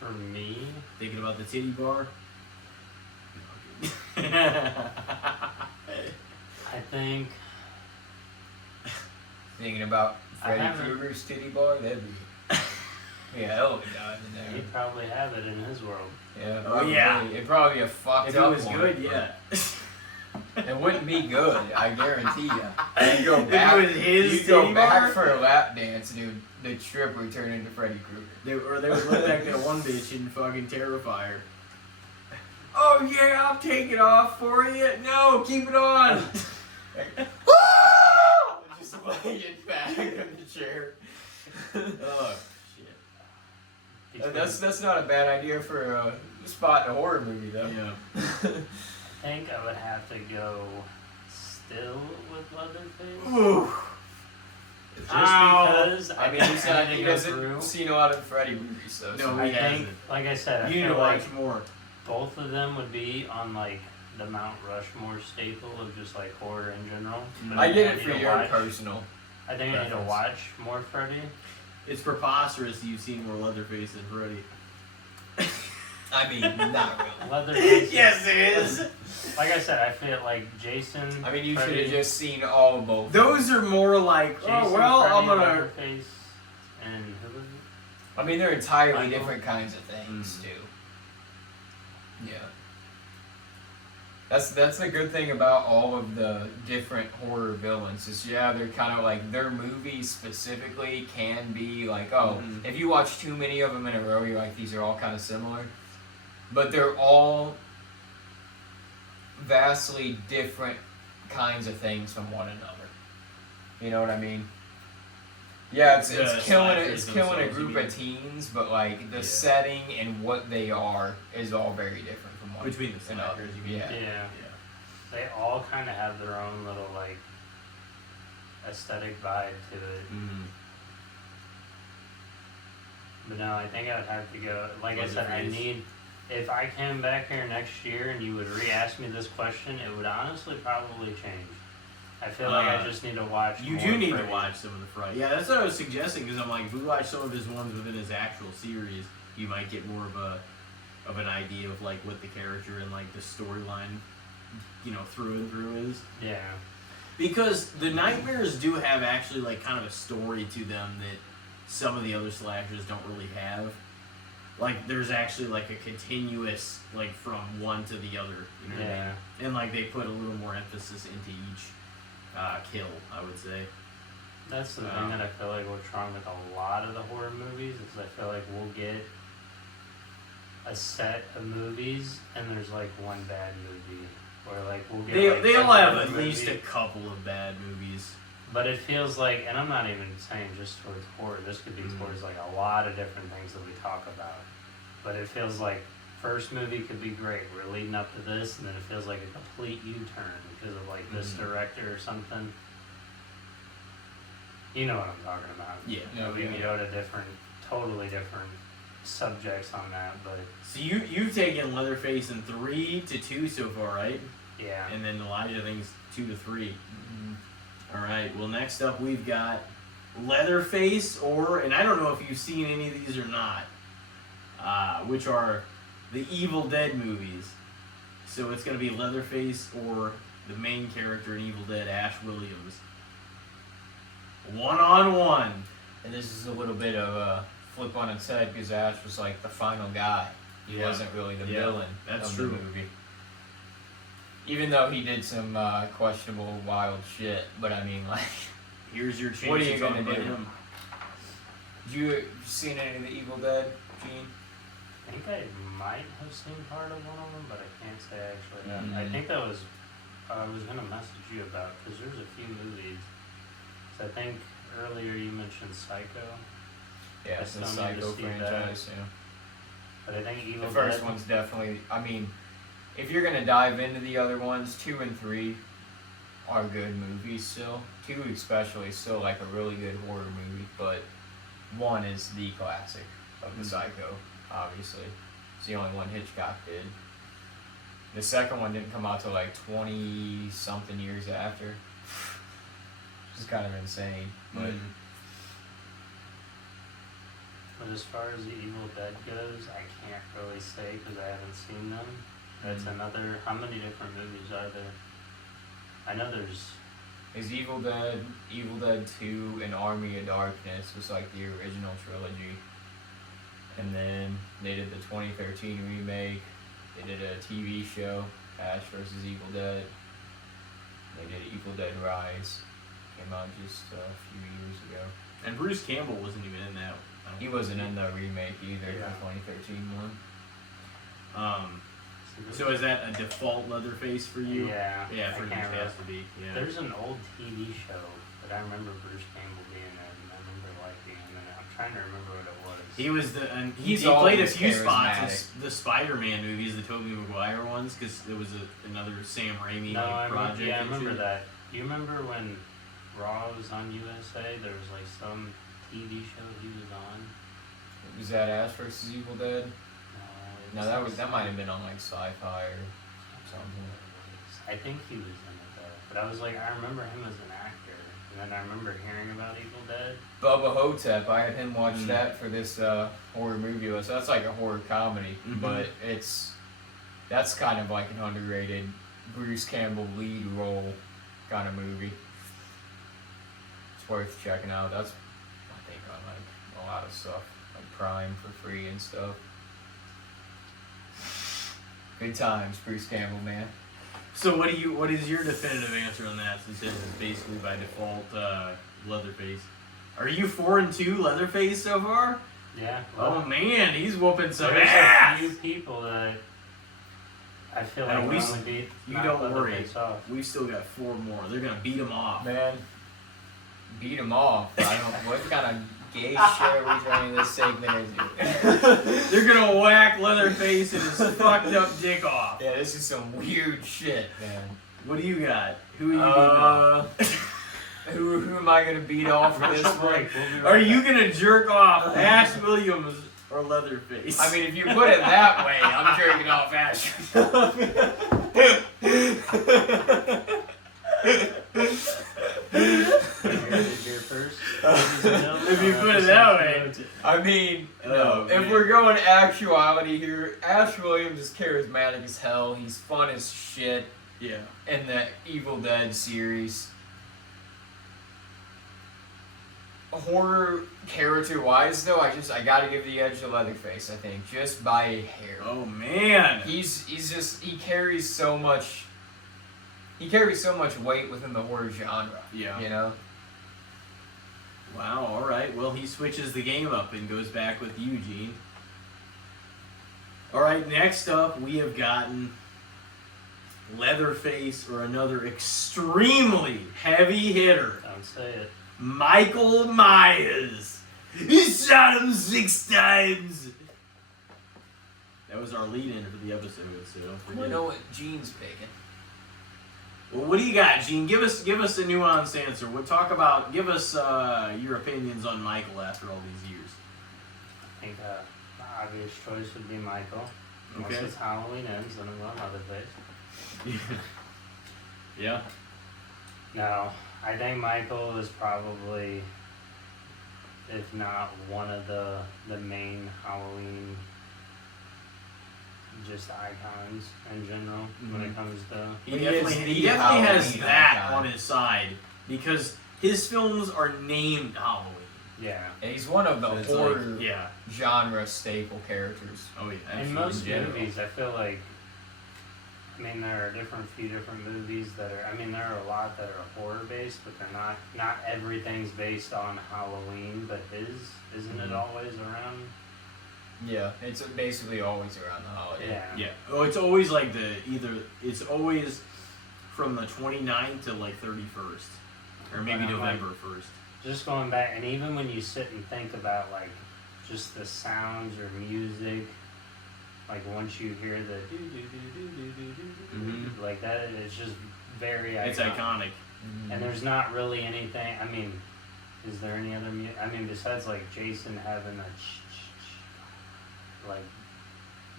For me, Thinking about the titty bar? No, I think Thinking about I Freddy haven't- Krueger's titty bar, that'd be hell of a dive in there. he'd probably have it in his world. Yeah, Oh, probably. yeah. It'd probably be a fucked if it up was one, good, but yeah. It wouldn't be good, I guarantee you. You go If back, it was his you go titty back bar? for a lap dance, dude. The strip would turn into Freddy Krueger. They would look like that one bitch in fucking Terrifier. Oh yeah, I'll take it off for you. No, keep it on. Just laying back in the chair. Oh shit. Between- That's not a bad idea for a spot in a horror movie, though. Yeah. I think I would have to go still with Leatherface. Ooh. Just Ow. because I mean, he's not, he go doesn't through. seen a lot of Freddy movies, so. No, I he think, hasn't. like I said, I You need to feel like watch more. both of them would be on like the Mount Rushmore staple of just like horror in general. But I think get it need for to your watch- personal. I think I need to preference. watch more Freddy. It's preposterous that you've seen more Leatherface than Freddy. I mean, not really. Leatherface. Yes, it is. Like I said, I feel like Jason. I mean, you should Freddy, have just seen all of both. Those are more like, Jason, oh well, Freddy, I'm gonna. Leatherface, and who was it? I mean, they're entirely Michael? different kinds of things, Mm. too. Yeah. That's the good thing about all of the different horror villains is they're kind of like their movies specifically can be like Mhm. if you watch too many of them in a row you're like these are all kind of similar, but they're all vastly different kinds of things from one another. You know what I mean? Yeah, it's The killing slashers a themselves, group you mean? of teens, but like the Yeah. setting and what they are is all very different from one Between the another. slashers, you mean? Yeah. Yeah. They all kind of have their own little like aesthetic vibe to it. Mm. But no, I think I would have to go. Like I said, I Leatherface. need. If I came back here next year and you would re-ask me this question, it would honestly probably change. I feel like I just need to watch. You more do need Freddy. to watch some of the Freddy. Yeah, that's what I was suggesting because I'm like, if we watch some of his ones within his actual series, you might get more of an idea of like what the character and like the storyline, through and through is. Yeah. Because the Nightmares do have actually like kind of a story to them that some of the other slashers don't really have. Like there's actually like a continuous like from one to the other, you know what I mean? Yeah. And like they put a little more emphasis into each kill, I would say. That's the thing that I feel like what's wrong with a lot of the horror movies is I feel like we'll get a set of movies and there's like one bad movie. Or like we'll get like They'll every have other at least a movie. couple of bad movies. But it feels like, and I'm not even saying just towards horror, this could be Mhm. towards like a lot of different things that we talk about. But it feels like first movie could be great, we're leading up to this, and then it feels like a complete U-turn because of like this Mhm. director or something. You know what I'm talking about. Yeah. We can go to totally different subjects on that, but So you've taken Leatherface in 3 to 2 so far, right? yeah. And then Elijah thinks 2 to 3. Mhm. All right. Well, next up we've got Leatherface, and I don't know if you've seen any of these or not, which are the Evil Dead movies. So it's gonna be Leatherface or the main character in Evil Dead, Ash Williams. 1-on-1. And this is a little bit of a flip on its head because Ash was like the final guy. He Yeah. wasn't really the Yeah, villain that's of true. the movie. Even though he did some questionable, wild shit, but I mean, like, Here's your chance What are to you talk gonna about do? him. you seen any of the Evil Dead, Gene? I think I might have seen part of one of them, but I can't say I actually have. I Mhm. think that was I was gonna message you about because there's a few movies. So I think earlier you mentioned Psycho, Yeah, I it's the still need to Psycho see that. franchise. Yeah. but I think Evil The first Dead. one's definitely. I mean, if you're gonna dive into the other ones, 2 and 3 are good movies still. 2 especially is still like a really good horror movie, but 1 is the classic of the Psycho, obviously. It's the only one Hitchcock did. The second one didn't come out till like 20-something years after. Which is kind of insane, but... But as far as the Evil Dead goes, I can't really say because I haven't seen them. That's another. How many different movies are there? I know there's. Is Evil Dead 2, and Army of Darkness was like the original trilogy. And then they did the 2013 remake. They did a TV show, Ash vs. Evil Dead. They did Evil Dead Rise. Came out just a few years ago. And Bruce Campbell wasn't even in that. He wasn't in the remake either, Yeah. the 2013 one. So is that a default Leatherface for you? Yeah. Yeah, I for me can't it has to be. Yeah. There's an old TV show that I remember Bruce Campbell being in, and I remember liking him, and I'm trying to remember what it was. He was the and he He's played a always few spots in charismatic. the Spider-Man movies, the Tobey Maguire ones, because it was another Sam Raimi No, I project. remember, yeah, I and remember shit. that. You remember when Raw was on USA? There was like some TV show he was on. Was that Ash vs. Evil Dead? It No, that might have been on like Sci-Fi or something. I think he was in it though. But I was like, I remember him as an actor, and then I remember hearing about Evil Dead. Bubba Hotep, I had him watch that for this horror movie list. So that's like a horror comedy, but that's kind of like an underrated Bruce Campbell lead role kind of movie. It's worth checking out. That's I think on like a lot of stuff, like Prime for free and stuff. Good times, Bruce Campbell, man. So what is your definitive answer on that? Since this is basically by default Leatherface. Are you 4-2 Leatherface so far? Yeah. Oh man, he's whooping some There's ass. a few people that I feel And like we we s- only beat. you knock don't worry. Leatherface off. We've still got 4 more. They're gonna beat him off. Man, beat him off. I don't. What kind of gay shit are we turning this segment into? They're gonna whack Leatherface and his fucked up dick off. Yeah, this is some weird shit, man. What do you got? Who are you beating off? Who am I gonna beat off for this Commercial one? break. We'll be right Are you back. gonna jerk off Ash Williams or Leatherface? I mean, if you put it that way, I'm jerking off Ash. You're first. If you put it that way. I mean, Oh, if man. we're going actuality here, Ash Williams is charismatic as hell. He's fun as shit Yeah. in the Evil Dead series. Horror character wise, though, I gotta give the edge to Leatherface. I think just by a hair. Oh man. He carries so much. He carries so much weight within the horror genre. Yeah. You know. Wow. All right. Well, he switches the game up and goes back with Eugene. All right. Next up, we have gotten Leatherface or another extremely heavy hitter. Don't say it. Michael Myers. He shot him 6 times. That was our lead-in for the episode, so don't I forget. know what Gene's picking. Well, what do you got, Gene? Give us a nuanced answer. Give us your opinions on Michael after all these years. I think the obvious choice would be Michael. Unless Okay. it's Halloween ends, then I'm going Leatherface. Yeah. No, I think Michael is probably, if not one of the main Halloween just icons in general when it comes to. He He definitely, is he the definitely has Halloween that icon. on his side because his films are named Halloween. Yeah. And he's one of the So it's horror like, yeah. genre staple characters. Oh yeah. In absolutely, most general. movies, I feel like, I mean, there are few different movies that are, I mean, there are a lot that are horror based, but they're not everything's based on Halloween, but isn't it always around? Yeah, it's basically always around the holiday. Yeah. Yeah. Oh, it's always like it's always from the 29th to like 31st, or maybe But I'm like- November 1st. Just going back, and even when you sit and think about like just the sounds or music, like once you hear the do do do do do do do do, Mhm. like that, it's just very iconic. It's iconic. And there's not really anything. I mean, is there any other? I mean, besides like Jason having a like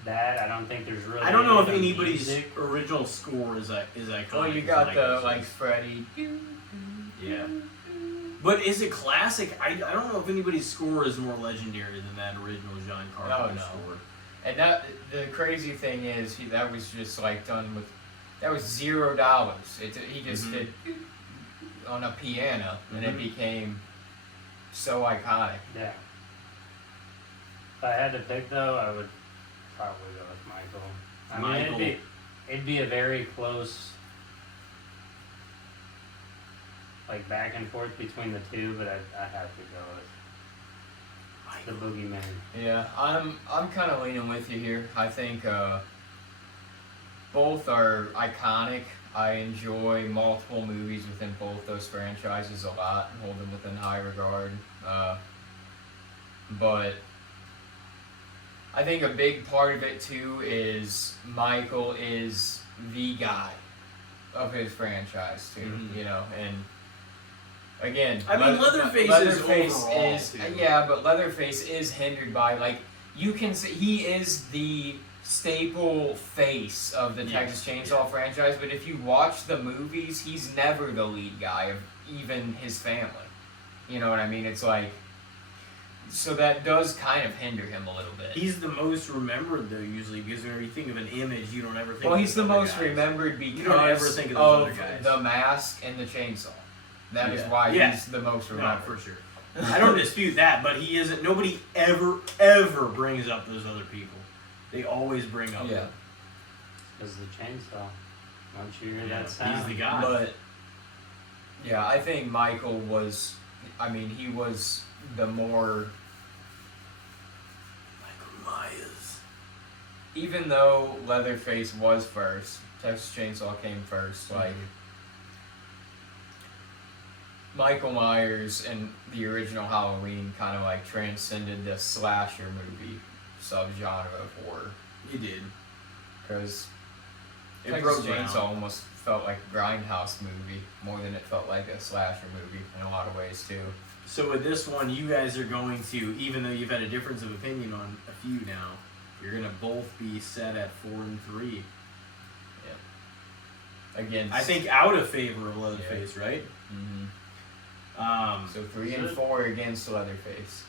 that, I don't think there's really. I don't know if any anybody's music. original score is iconic. Well, you as got Michael the says. like Freddie. Yeah. But is it classic? I don't know if anybody's score is more legendary than that original John Carpenter no. score. And that the crazy thing is, that was just like done with, that was $0. He just Mhm. did on a piano, and it Mhm. became so iconic. Yeah. If I had to pick though, I would probably go with Michael. I mean, Michael. it'd be a very close, like back and forth between the two, but I'd have to go with the Boogeyman. Yeah, I'm kind of leaning with you here. I think both are iconic. I enjoy multiple movies within both those franchises a lot and hold them within high regard. But I think a big part of it too is Michael is the guy of his franchise too, Mhm. you know, and again, I mean, Leatherface is overall, is too. yeah, but Leatherface is hindered by, like, you can say he is the staple face of the Yes, Texas Chainsaw franchise, but if you watch the movies, he's never the lead guy of even his family. You know what I mean? It's like, so that does kind of hinder him a little bit. He's the most remembered though, usually, because whenever you think of an image, you don't ever think. Well, of he's the those other most guys. remembered because You don't ever think of those other guys. the mask and the chainsaw. That is Yeah. why Yeah. he's the most No, remembered. for sure. I don't dispute that, but he isn't. Nobody ever brings up those other people. They always bring up. Yeah. them. Because the chainsaw. Once you hear Yeah, that sound, he's the guy. But yeah, I think Michael was. I mean, he was the more. Michael Myers. Even though Leatherface was first, Texas Chainsaw came first. Like Michael Myers and the original Halloween kind of like transcended the slasher movie subgenre of horror, He did. because It Texas broke Chainsaw ground. almost felt like a grindhouse movie more than it felt like a slasher movie in a lot of ways too. So with this one, you guys are going to, even though you've had a difference of opinion on a few now, you're gonna both be set at 4 and 3. Against, I think out of favor of Leatherface, right? Mhm. So 3 and So- 4 against Leatherface.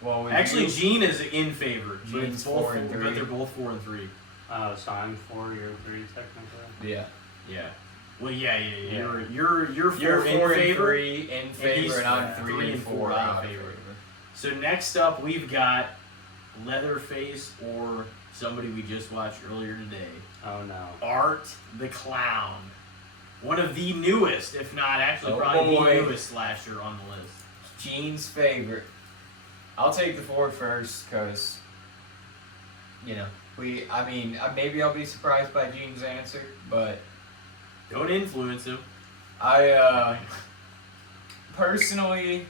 Well, with Actually, you, Gene is in favor. But Gene's it's both 4 and but 3. they're both 4 and 3. Oh, so I'm 4, you're 3 technically. yeah, Yeah. Well, yeah. Yeah. You're 4 you're in 4 and favor. 3 in he's favor, and I'm 3 3 and and 4 4 out out of of favor. favor. So next up, we've got Leatherface or somebody we just watched earlier today, Oh no. Art the Clown. One of the newest, if not actually Oh, probably boy. the newest slasher on the list. Gene's favorite. I'll take the 4 first, because, you know, maybe I'll be surprised by Gene's answer, but Don't influence him. I, personally,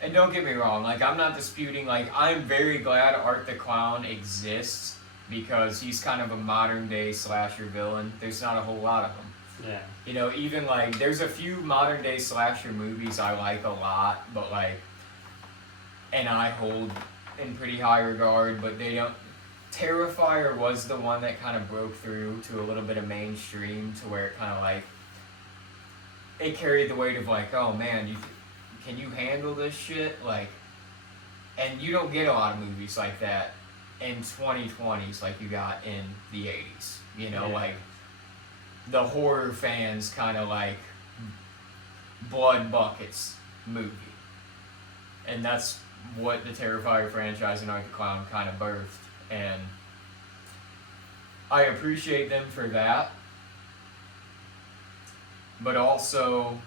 and don't get me wrong, like, I'm not disputing, like, I'm very glad Art the Clown exists, because he's kind of a modern day slasher villain. There's not a whole lot of them. Yeah. You know, even like, there's a few modern day slasher movies I like a lot, but like, and I hold in pretty high regard, but they don't. Terrifier was the one that kind of broke through to a little bit of mainstream, to where it kind of like, it carried the weight of like, oh man, can you handle this shit? Like, and you don't get a lot of movies like that in 2020s like you got in the 80s. You know, Yeah. like, the horror fans kind of like blood buckets movie. And that's what the Terrifier franchise and Art the Clown kind of birthed. And I appreciate them for that. But also,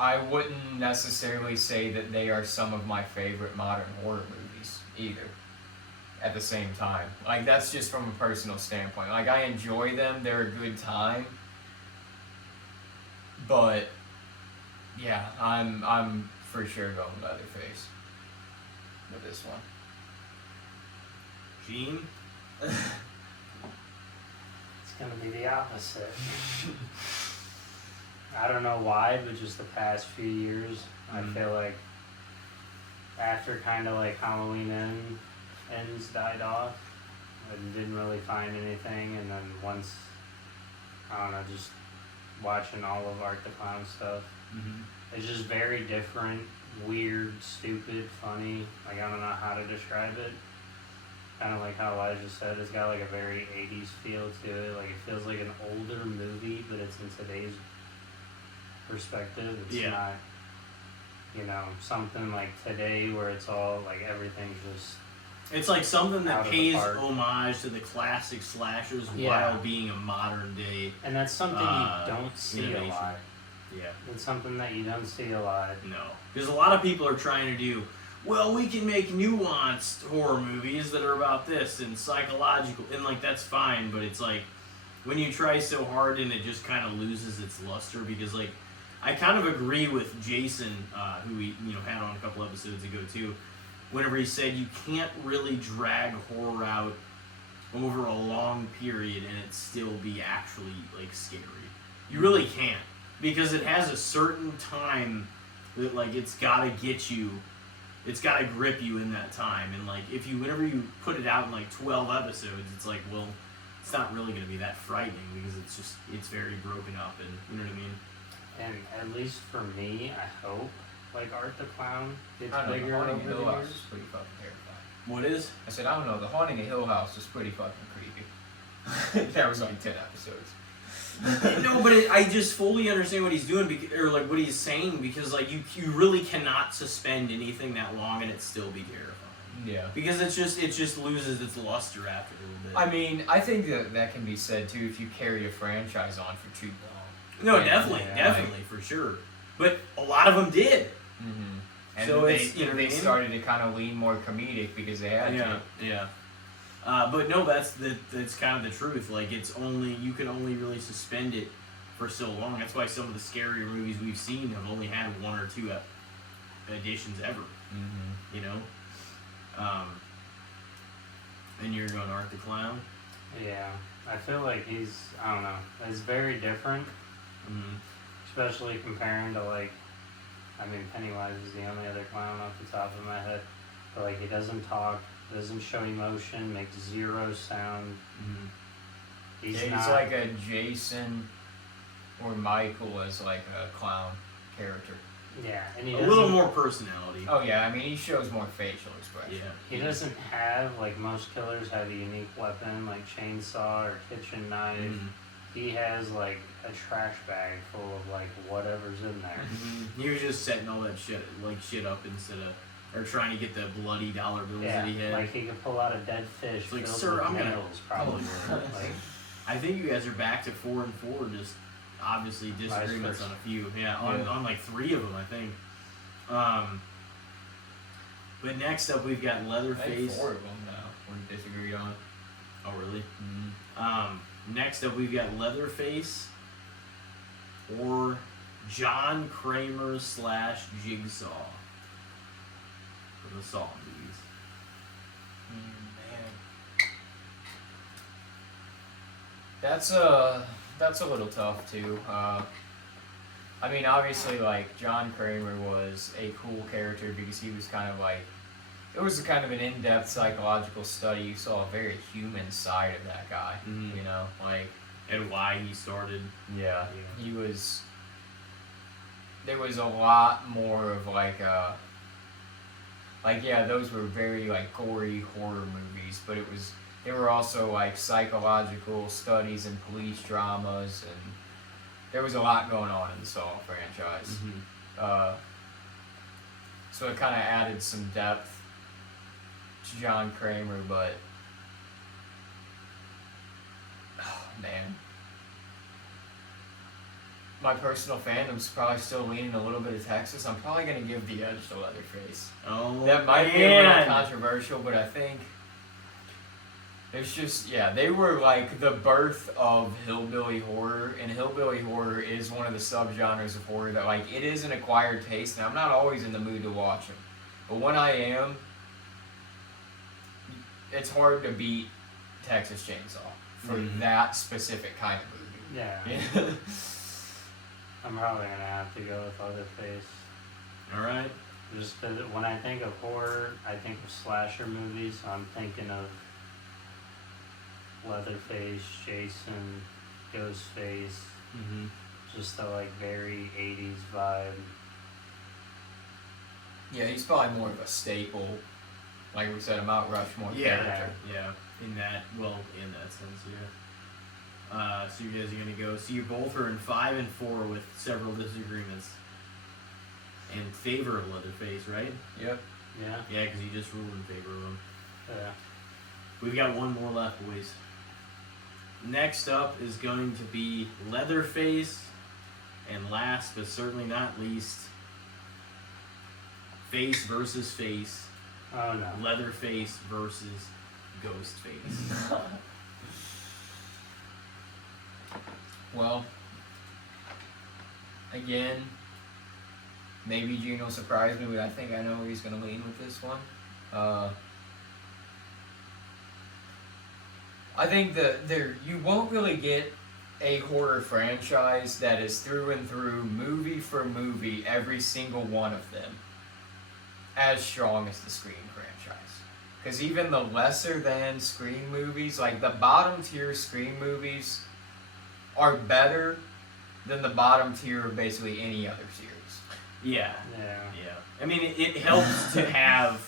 I wouldn't necessarily say that they are some of my favorite modern horror movies either. At the same time, like, that's just from a personal standpoint. Like, I enjoy them; they're a good time. But yeah, I'm for sure going Leatherface with this one. Gene? It's gonna be the opposite. I don't know why, but just the past few years, I feel like after kind of like Halloween ends died off, I didn't really find anything, and then once, I don't know, just watching all of Art the Clown stuff, it's just very different, weird, stupid, funny. Like, I don't know how to describe it. Kind of like how Elijah said, it's got like a very 80s feel to it. Like, it feels like an older movie, but it's in today's perspective. It's not, you know, something like today where it's all like everything's just. It's like something that Out of the pays park. homage to the classic slashers while being a modern day. And that's something you don't see innovation. a lot. Yeah. It's something that you don't see a lot. No. Because a lot of people are trying to do, well, we can make nuanced horror movies that are about this and psychological, and like that's fine, but it's like when you try so hard and it just kind of loses its luster, because like I kind of agree with Jason, who we had on a couple episodes ago too, whenever he said you can't really drag horror out over a long period and it still be actually like scary. You really can't, because it has a certain time that like it's gotta get you, it's gotta grip you in that time, and like if you whenever you put it out in like 12 episodes, it's like, well, it's not really gonna be that frightening because it's very broken up, and you know what I mean. And at least for me, I hope like Art the Clown gets I don't know, the bigger Haunting over of the Hill House years. is pretty fucking terrifying. What is? I said, I don't know, the Haunting of Hill House is pretty fucking creepy. That was like 10 episodes. No, but I just fully understand what he's doing, or like what he's saying, because like you really cannot suspend anything that long and it still be terrifying. Yeah. Because it just loses its luster after a little bit. I mean, I think that can be said too if you carry a franchise on for too long. No, Yeah, definitely, for sure. But a lot of them did. Mm-hmm. And So they, it's, you know what I they mean? started to kind of lean more comedic because they had to. Yeah. But no, that's kind of the truth. Like you can only really suspend it for so long. That's why some of the scarier movies we've seen have only had one or two editions ever. Mm-hmm. You know. And you're going Art the Clown. Yeah, I feel like I don't know, it's very different, especially comparing to like, I mean, Pennywise is the only other clown off the top of my head, but like he doesn't talk, doesn't show emotion, makes zero sound. He's He's not like a Jason or Michael as like a clown character. yeah, and he A doesn't, little more personality. Oh yeah, I mean he shows more facial expression. Yeah. he doesn't have like most killers have a unique weapon like chainsaw or kitchen knife. He has like a trash bag full of like whatever's in there. He was just setting all that shit up instead of, or trying to get the bloody dollar bills Yeah, that he had. like he could pull out a dead fish It's like, filled sir, with I'm gonna- nails probably. Like, I think you guys are back to 4 and 4, just obviously disagreements versa. on a few. Yeah, on like 3 of them, I think. But next up, we've got I think Leatherface. 4 of them now we disagreed on. Oh, really? Mm-hmm. Next up, we've got Leatherface or John Kramer / Jigsaw from the Saw movies. Man, that's a little tough too. I mean, obviously, like John Kramer was a cool character because he was kind of like, it was kind of an in-depth psychological study. You saw a very human side of that guy. Mhm. You know, like And why he started. yeah, he was. There was a lot more of like yeah, those were very like gory horror movies, but they were also like psychological studies and police dramas, and there was a lot going on in the Saw franchise. So it kind of added some depth to John Kramer, but oh, man. My personal fandom's probably still leaning a little bit of Texas. I'm probably going to give the edge to Leatherface. Oh, That might be a little man. controversial, but I think there's just, they were like the birth of hillbilly horror, and hillbilly horror is one of the subgenres of horror that, like, it is an acquired taste, and I'm not always in the mood to watch them. But when I am, it's hard to beat Texas Chainsaw. for that specific kind of movie. Yeah. Yeah. I'm probably gonna have to go with Leatherface. Alright. Just 'cause when I think of horror, I think of slasher movies, so I'm thinking of Leatherface, Jason, Ghostface, Mm-hmm. just a like very 80s vibe. Yeah, he's probably more of a staple, like we said, a Mount Rushmore Yeah, character. yeah. In that sense, yeah. So you guys are gonna go. So you both are in 5 and 4 with several disagreements. In favor of Leatherface, right? Yep. Yeah, Yeah, because you just ruled in favor of him. yeah. We've got one more left, boys. Next up is going to be Leatherface, and last but certainly not least, Face versus Face. Oh no. Leatherface versus Ghostface. Well, again, maybe Gene will surprise me, but I think I know where he's going to lean with this one. I think that you won't really get a horror franchise that is through and through, movie for movie, every single one of them, as strong as the Scream franchise. Because even the lesser than Scream movies, like the bottom tier Scream movies, are better than the bottom tier of basically any other series. Yeah. Yeah. Yeah. I mean, it helps to have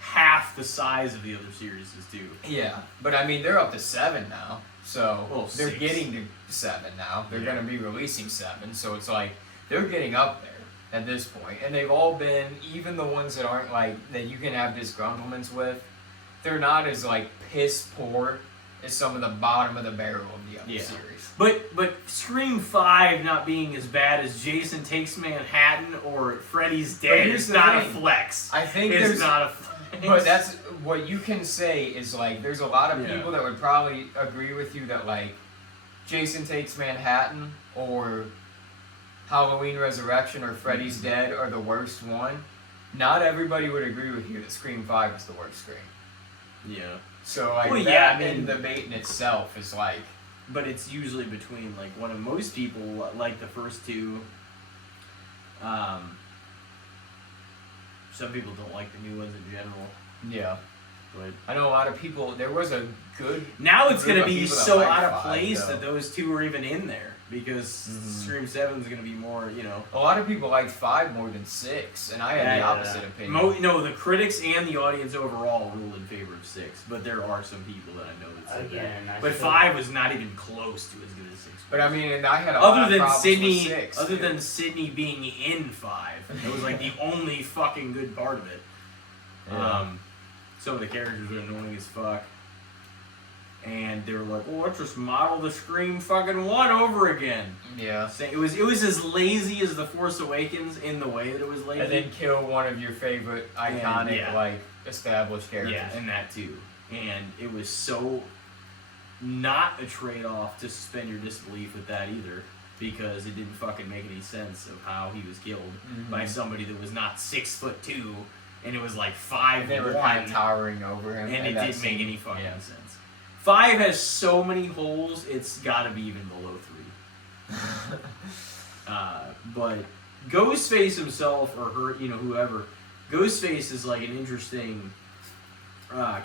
half the size of the other series too. Yeah, but I mean, they're up to 7 now. So Well, they're 6. getting to 7 now. They're Yeah. going to be releasing 7. So it's like they're getting up there at this point. And they've all been, even the ones that aren't like, that you can have disgruntlements with, they're not as like piss poor as some of the bottom of the barrel of the other Yeah. series. But Scream 5 not being as bad as Jason Takes Manhattan or Freddy's Dead here's is the not thing. a flex. I think It's there's not a flex. But that's what you can say is like there's a lot of Yeah. people that would probably agree with you that like Jason Takes Manhattan or Halloween Resurrection or Freddy's Dead are the worst one. Not everybody would agree with you that Scream 5 is the worst Scream. Yeah. So like Well, that yeah, I mean- debate in itself is like But it's usually between like one of most people like the first two. Some people don't like the new ones in general, yeah. but I know a lot of people. There was a good now it's group gonna of be people that so like out of 5, place though. that those two are even in there because Mhm. Scream 7 is gonna be more, you know. A lot of people liked 5 more than 6, and I had the Yeah. opposite opinion. No, the critics and the audience overall ruled in favor of 6, but there are some people that I know that said Again, that. I But still- 5 was not even close to as good as 6. But I mean, and I had a lot other of than problems Sydney, with 6. other too. than Sydney being in 5, it was like the only fucking good part of it. Yeah. Some of the characters were annoying as fuck. And they were like, "Well, let's just model the Scream fucking 1 over again." Yeah. So it was as lazy as The Force Awakens in the way that it was lazy. And then kill one of your favorite iconic, yeah. like, established characters. yeah, and that too. And it was so not a trade-off to suspend your disbelief with that either, because it didn't fucking make any sense of how he was killed Mhm. by somebody that was not 6'2", and it was like 5'1", And they were kind of towering over him. and it that didn't make scene. any fucking Yeah. sense. 5 has so many holes, it's got to be even below 3. But Ghostface himself, or her, whoever, Ghostface is like an interesting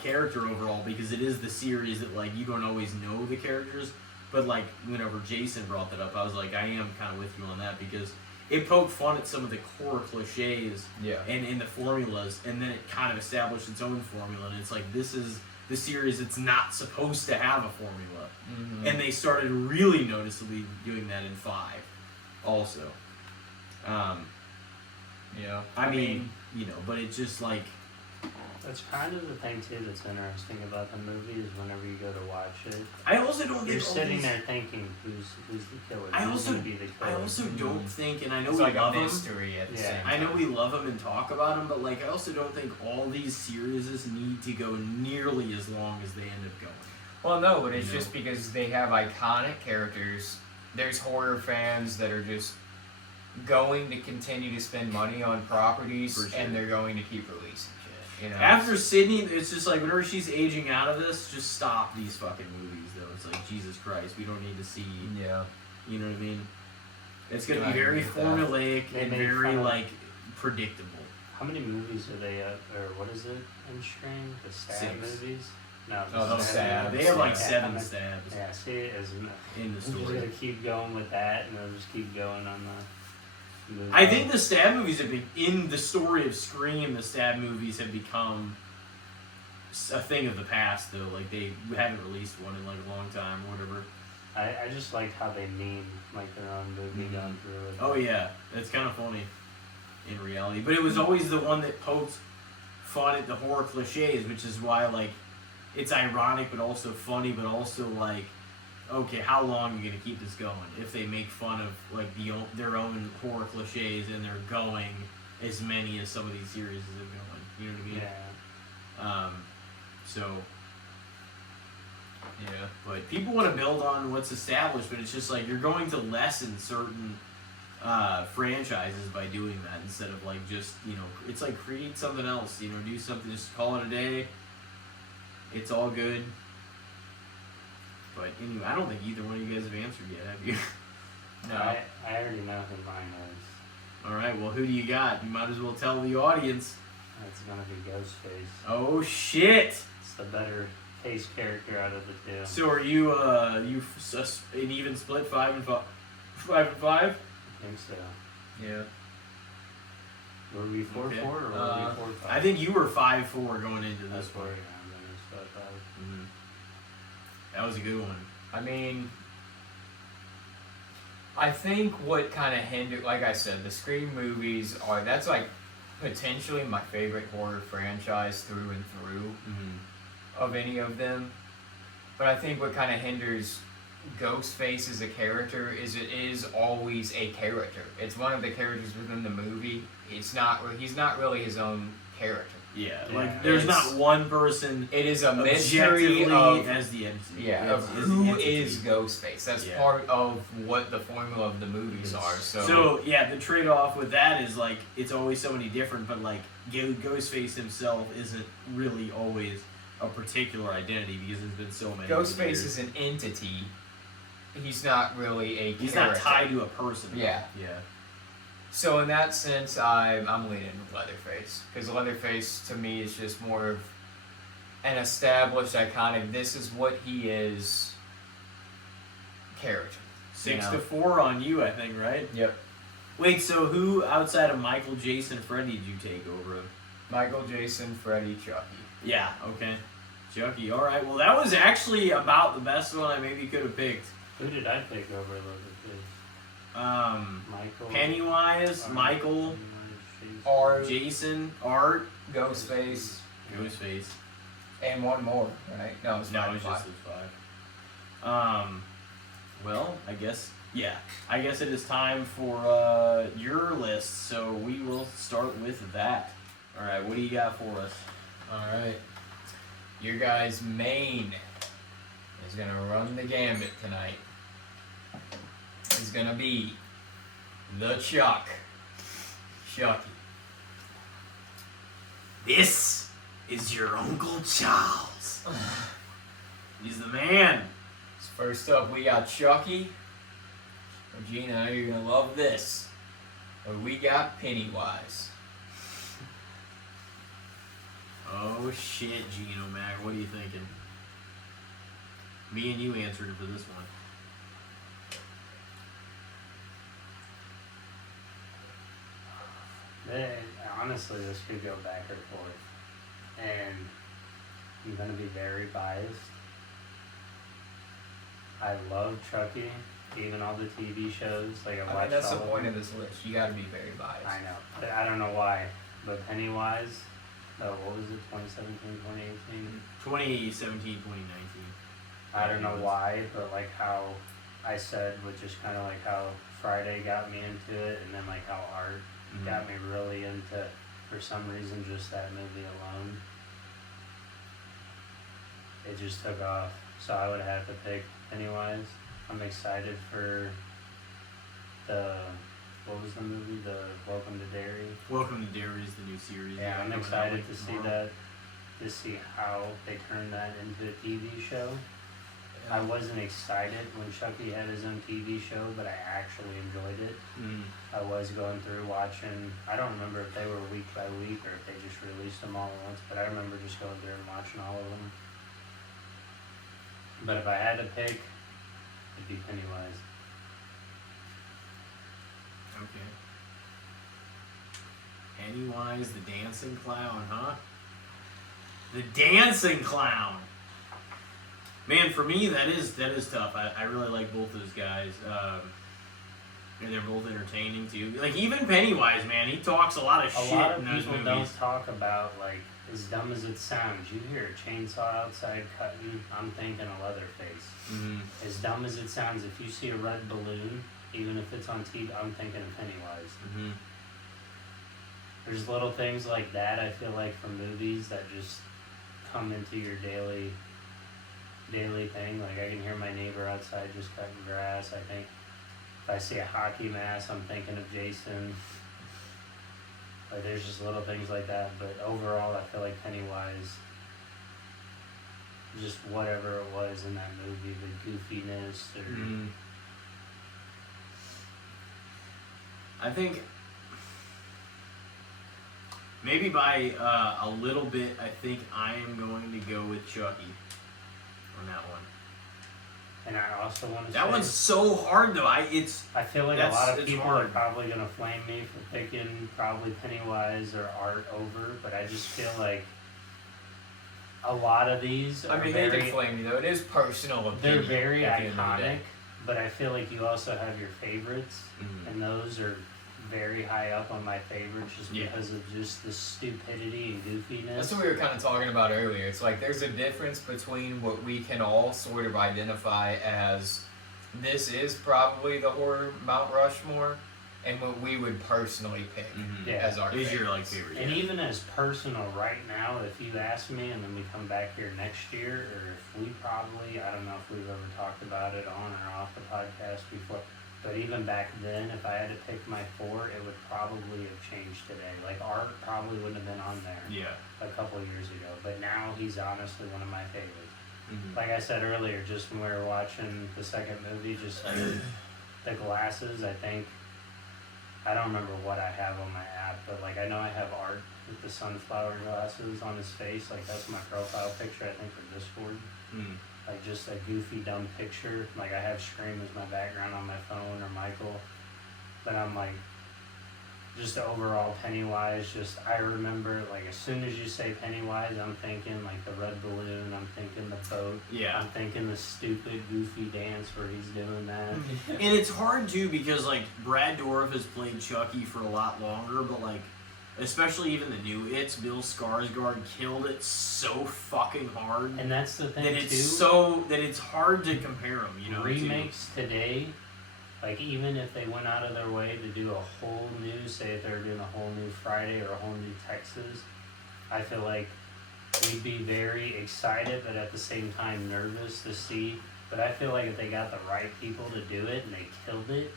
character overall, because it is the series that like you don't always know the characters, but like whenever Jason brought that up, I was like, I am kind of with you on that, because it poked fun at some of the core cliches Yeah. and in the formulas, and then it kind of established its own formula, and it's like, this is the series that's not supposed to have a formula. Mhm. And they started really noticeably doing that in 5 also. Yeah. I mean, but it's just like, That's kind of the thing too that's interesting about the movie is whenever you go to watch it, I also don't you're think all sitting these- there thinking who's the killer. I Who's also- gonna be the killer? I also don't think, and I know It's we like a love them. mystery at the Yeah. same I time. know we love them and talk about them, but like I also don't think all these series need to go nearly as long as they end up going. Well, no, but it's You know? just because they have iconic characters. There's horror fans that are just going to continue to spend money on properties, For sure. and they're going to keep releasing shit. You know. After Sydney, it's just like whenever she's aging out of this, just stop these fucking movies. Though it's like Jesus Christ, we don't need to see. Yeah. You know what I mean? It's gonna I be very agree with that. formulaic They and make very fun of- like predictable. How many movies are they or what is it in stream? The stab 6. movies? No, Oh, the stab. They have like Yeah. 7 stabs Yeah, see, as in the I'm just story. gonna keep going with that, and I'll just keep going on the movie. I think the stab movies have been in the story of Scream. The stab movies have become a thing of the past, though. Like they haven't released one in like a long time, or whatever. I just like how they meme like their own movie Mhm. going through it. Oh yeah, it's kind of funny in reality, but it was always the one that poked fun at the horror cliches, which is why like it's ironic but also funny, but also like, okay, how long are you gonna keep this going? If they make fun of like their own horror cliches and they're going as many as some of these series are going, you know what I mean? Yeah. So, Yeah. but people want to build on what's established, but it's just like you're going to lessen certain franchises by doing that instead of like just, you know, it's like create something else, you know, do something, just call it a day. It's all good. But anyway, I don't think either one of you guys have answered yet, have you? No. I already know who mine is. All right, well, who do you got? You might as well tell the audience. It's gonna be Ghostface. Oh shit! It's the better case character out of the two. So are you an even split 5 and 5? 5 and 5? I think so. Yeah. Were we 4-4 Okay. or were we 4-5? I think you were 5-4 going into That's this where one. I'm gonna start out. Mhm. That was a good one. I mean, I think what kind of hindered, like I said, the Scream movies are, that's like potentially my favorite horror franchise through and through of any of them. But I think what kind of hinders Ghostface as a character is it is always a character. It's one of the characters within the movie. He's not really his own character. Yeah, Yeah. like there's It's- not one person It is a mystery objectively of as the entity. yeah, as- of as who the entity. is Ghostface. That's Yeah. part of what the formula of the movies are. So yeah, the trade-off with that is like it's always somebody different, but like Ghostface himself isn't really always a particular identity because there's been so many. Ghostface years. is an entity. He's not really a He's character. not tied to a person. Yeah. Yeah. So in that sense, I'm leaning with Leatherface because Leatherface to me is just more of an established iconic. This is what he is. Character. 6-4 on you, I think, right? Yep. Wait, so who outside of Michael, Jason, Freddy did you take over him? Michael, Jason, Freddy, Chucky. Yeah. Okay. Chucky. All right. Well, that was actually about the best one I maybe could have picked. Who did I pick over Leatherface? Michael. Pennywise, Michael, Art, Jason, Art, Ghostface, Ghostface. and one more, right? No, it's No, not it's five. just those 5. Well, I guess it is time for your list. So we will start with that. All right, what do you got for us? Alright. Your guy's main is gonna run the gambit tonight. Is gonna be the Chucky. This is your Uncle Charles. He's the man. So first up, we got Chucky. Regina, I know you're gonna love this. But we got Pennywise. Oh shit, Gino Mac, what are you thinking? Me and you answered for this one. Honestly, this could go back or forth. And I'm going to be very biased. I love Chucky, even all the TV shows. Like I I mean, watched that's the all point of of this list. You gotta be very biased. I know. But I don't know why. But Pennywise, what was it, 2017, 2018? 2017, 2019. I don't know why, but like how I said, which is kind of like how Friday got me into it, and then like how Art got me really into, for some reason, just that movie alone. It just took off. So I would have to pick Pennywise. I'm excited for the, what was the movie? The Welcome to Derry. Welcome to Derry is the new series. Yeah, I'm coming out, excited like, to see tomorrow. that, to see how they turn that into a TV show. I wasn't excited when Chucky had his own TV show, but I actually enjoyed it. Mm. I was going through watching, I don't remember if they were week by week or if they just released them all at once, but I remember just going through and watching all of them. But if I had to pick, it'd be Pennywise. Okay. Pennywise the dancing clown, huh? The dancing clown. Man, for me that is tough. I really like both those guys. And they're both entertaining too. Like even Pennywise, man, he talks a lot of A shit lot of in those people movies. don't talk about, like, as dumb as it sounds, you hear a chainsaw outside cutting, I'm thinking of Leatherface. Mm-hmm. As dumb as it sounds, if you see a red balloon, even if it's on TV, I'm thinking of Pennywise. Mm-hmm. There's little things like that, I feel like, from movies that just come into your daily thing. Like, I can hear my neighbor outside just cutting grass. I think if I see a hockey mask, I'm thinking of Jason. Like, there's just little things like that, but overall, I feel like Pennywise, just whatever it was in that movie, the goofiness, or Mm-hmm. I think maybe by a little bit, I think I am going to go with Chucky on that one. and I also want to That say, one's so hard though. I feel like a that's- lot of it's people hard. are probably gonna flame me for picking probably Pennywise or Art over, but I just feel like a lot of these are I mean, they very, can flame you though. It is personal opinion. they're very at the end of the day. iconic, but I feel like you also have your favorites, Mhm. and those are very high up on my favorites just Yeah. because of just the stupidity and goofiness. That's what we were kind of talking about earlier. It's like there's a difference between what we can all sort of identify as this is probably the horror Mount Rushmore, and what we would personally pick Mhm. Yeah. as our Is your like favorites. favorite? And Yeah. even as personal right now, if you ask me and then we come back here next year, or if we probably, I don't know if we've ever talked about it on or off the podcast before, but even back then, if I had to pick my four, it would probably have changed today. Like Art probably wouldn't have been on there Yeah. a couple of years ago, but now he's honestly one of my favorites. Mhm. Like I said earlier, just when we were watching the second movie, just like the glasses, I think, I don't remember what I have on my app, but like I know I have Art with the sunflower glasses on his face, like that's my profile picture, I think, for Discord. Mhm. Like just a goofy, dumb picture. Like I have Scream as my background on my phone, or Michael. But I'm like, just the overall Pennywise, just, I remember, like as soon as you say Pennywise, I'm thinking like the red balloon, I'm thinking the boat, Yeah. I'm thinking the stupid, goofy dance where he's doing that. And it's hard too because like Brad Dourif has played Chucky for a lot longer, but like especially even the new It's, Bill Skarsgård killed it so fucking hard And that's the thing that it's too. that it's hard to compare them. You know, Remakes today, like even if they went out of their way to do a whole new, say if they were doing a whole new Friday or a whole new Texas, I feel like we'd be very excited but at the same time nervous to see. But I feel like if they got the right people to do it and they killed it,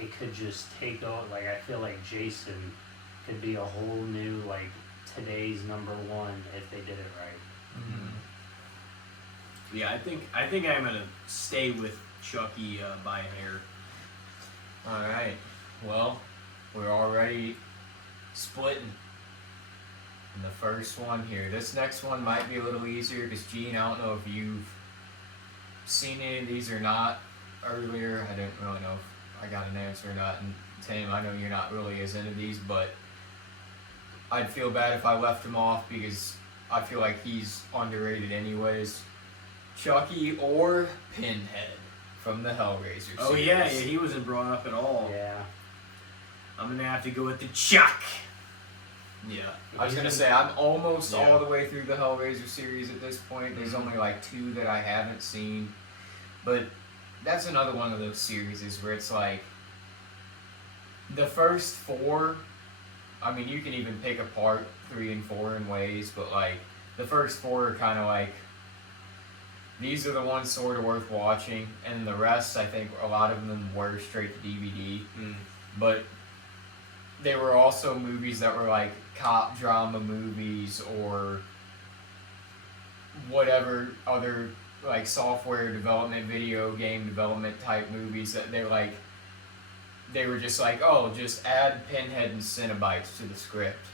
it could just take over. Like I feel like Jason could be a whole new, like today's #1 if they did it right. Yeah, I think I'm gonna stay with Chucky by a hair. Alright, well, we're already splitting in the first one here. This next one might be a little easier because, Gene, I don't know if you've seen any of these or not earlier. I didn't really know if I got an answer or not. And Tim, I know you're not really as into these, but I'd feel bad if I left him off because I feel like he's underrated anyways. Chucky or Pinhead from the Hellraiser series. Oh yeah, he wasn't brought up at all. Yeah. I'm gonna have to go with the Chuck. Yeah, I was gonna say I'm almost Yeah. all the way through the Hellraiser series at this point. There's only like 2 that I haven't seen, but that's another one of those series where it's like the first 4. I mean, you can even pick apart 3 and 4 in ways, but like the first 4 are kind of like these are the ones sort of worth watching, and the rest I think a lot of them were straight to DVD. Mm. But they were also movies that were like cop drama movies or whatever other like software development, video game development type movies that they were just like, oh, just add Pinhead and Cenobites to the script.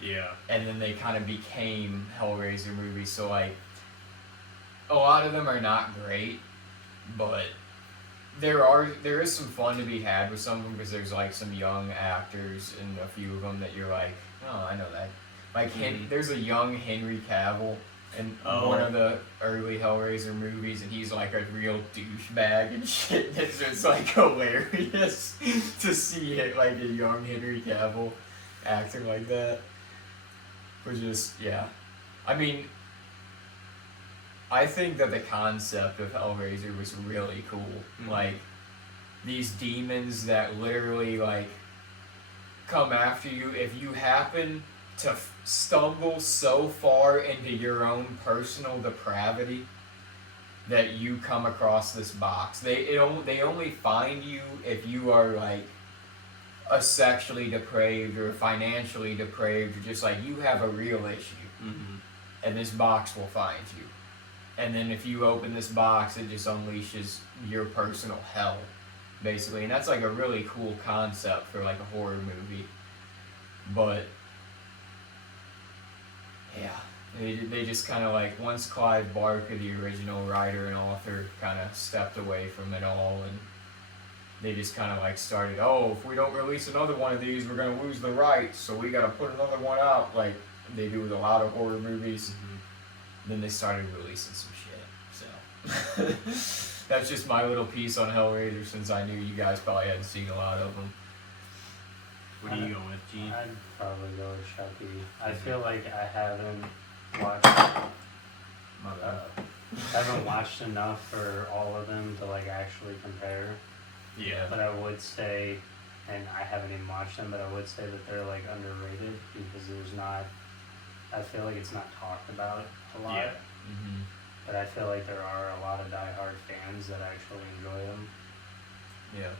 Yeah. And then they kind of became Hellraiser movies. So like, a lot of them are not great, but there is some fun to be had with some of them because there's like some young actors and a few of them that you're like, oh, I know that. Like there's a young Henry Cavill in one of the early Hellraiser movies, and he's like a real douchebag and shit. It's just like hilarious to see it, like a young Henry Cavill acting like that. But just, yeah. I mean, I think that the concept of Hellraiser was really cool. Mm-hmm. Like, these demons that literally, like, come after you. If you happen to stumble so far into your own personal depravity that you come across this box, they only find you if you are, like, a sexually depraved or financially depraved, or just like you have a real issue, and this box will find you. And then if you open this box, it just unleashes your personal hell, basically. And that's like a really cool concept for like a horror movie. But yeah, they just kind of like, once Clive Barker, the original writer and author, kind of stepped away from it all, and they just kind of like started, oh, if we don't release another one of these, we're going to lose the rights, so we got to put another one out, like they do with a lot of horror movies. Then they started releasing some shit, so. That's just my little piece on Hellraiser, since I knew you guys probably hadn't seen a lot of them. What are you going with, Gene? I'd probably go with Chucky. I feel like I haven't watched I haven't watched enough for all of them to like actually compare. Yeah. But I would say, and I haven't even watched them, but I would say that they're like underrated because I feel like it's not talked about a lot. Yeah. But I feel like there are a lot of diehard fans that actually enjoy them. Yeah.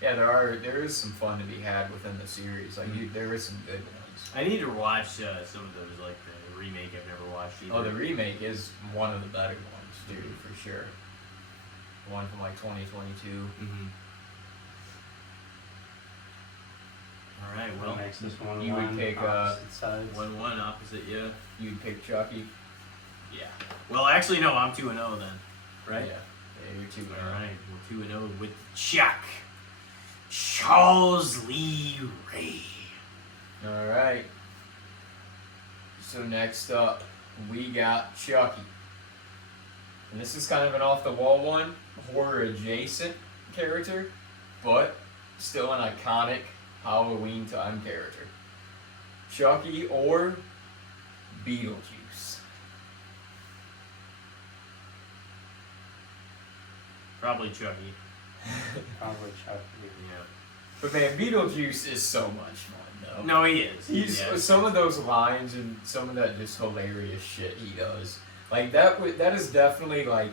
Yeah, there is some fun to be had within the series. Like there is some good ones. I need to watch some of those, like the remake I've never watched either. Oh, the remake is one of the better ones, dude, for sure. One from like 2022. All right, well, What makes this one you would pick opposite sides. 1-1 opposite, yeah. You'd pick Chucky. Yeah. Well, actually, no, I'm 2-0 then, right? Yeah, you're 2-0. All right, we're 2-0 with Chuck. Charles Lee Ray. All right. So next up, we got Chucky. And this is kind of an off-the-wall one, horror-adjacent character, but still an iconic Halloween time character. Chucky or Beetlejuice? Probably Chucky. Probably Chucky. Yeah. But man, Beetlejuice is so much fun, though. No, he is. He's some of those lines and some of that just hilarious shit he does. Like that is definitely like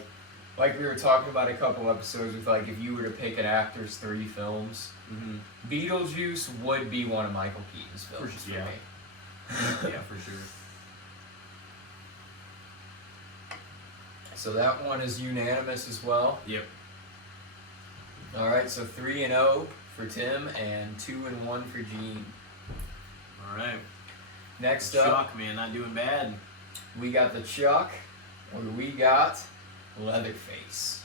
we were talking about a couple episodes with, like, if you were to pick an actor's 3 films, Beetlejuice would be one of Michael Keaton's films for me. Yeah, for sure. So that one is unanimous as well. Yep. All right, so 3-0 for Tim and 2-1 for Gene. All right. Next up, Chuck, man, not doing bad. we got the Chuck, or we got Leatherface.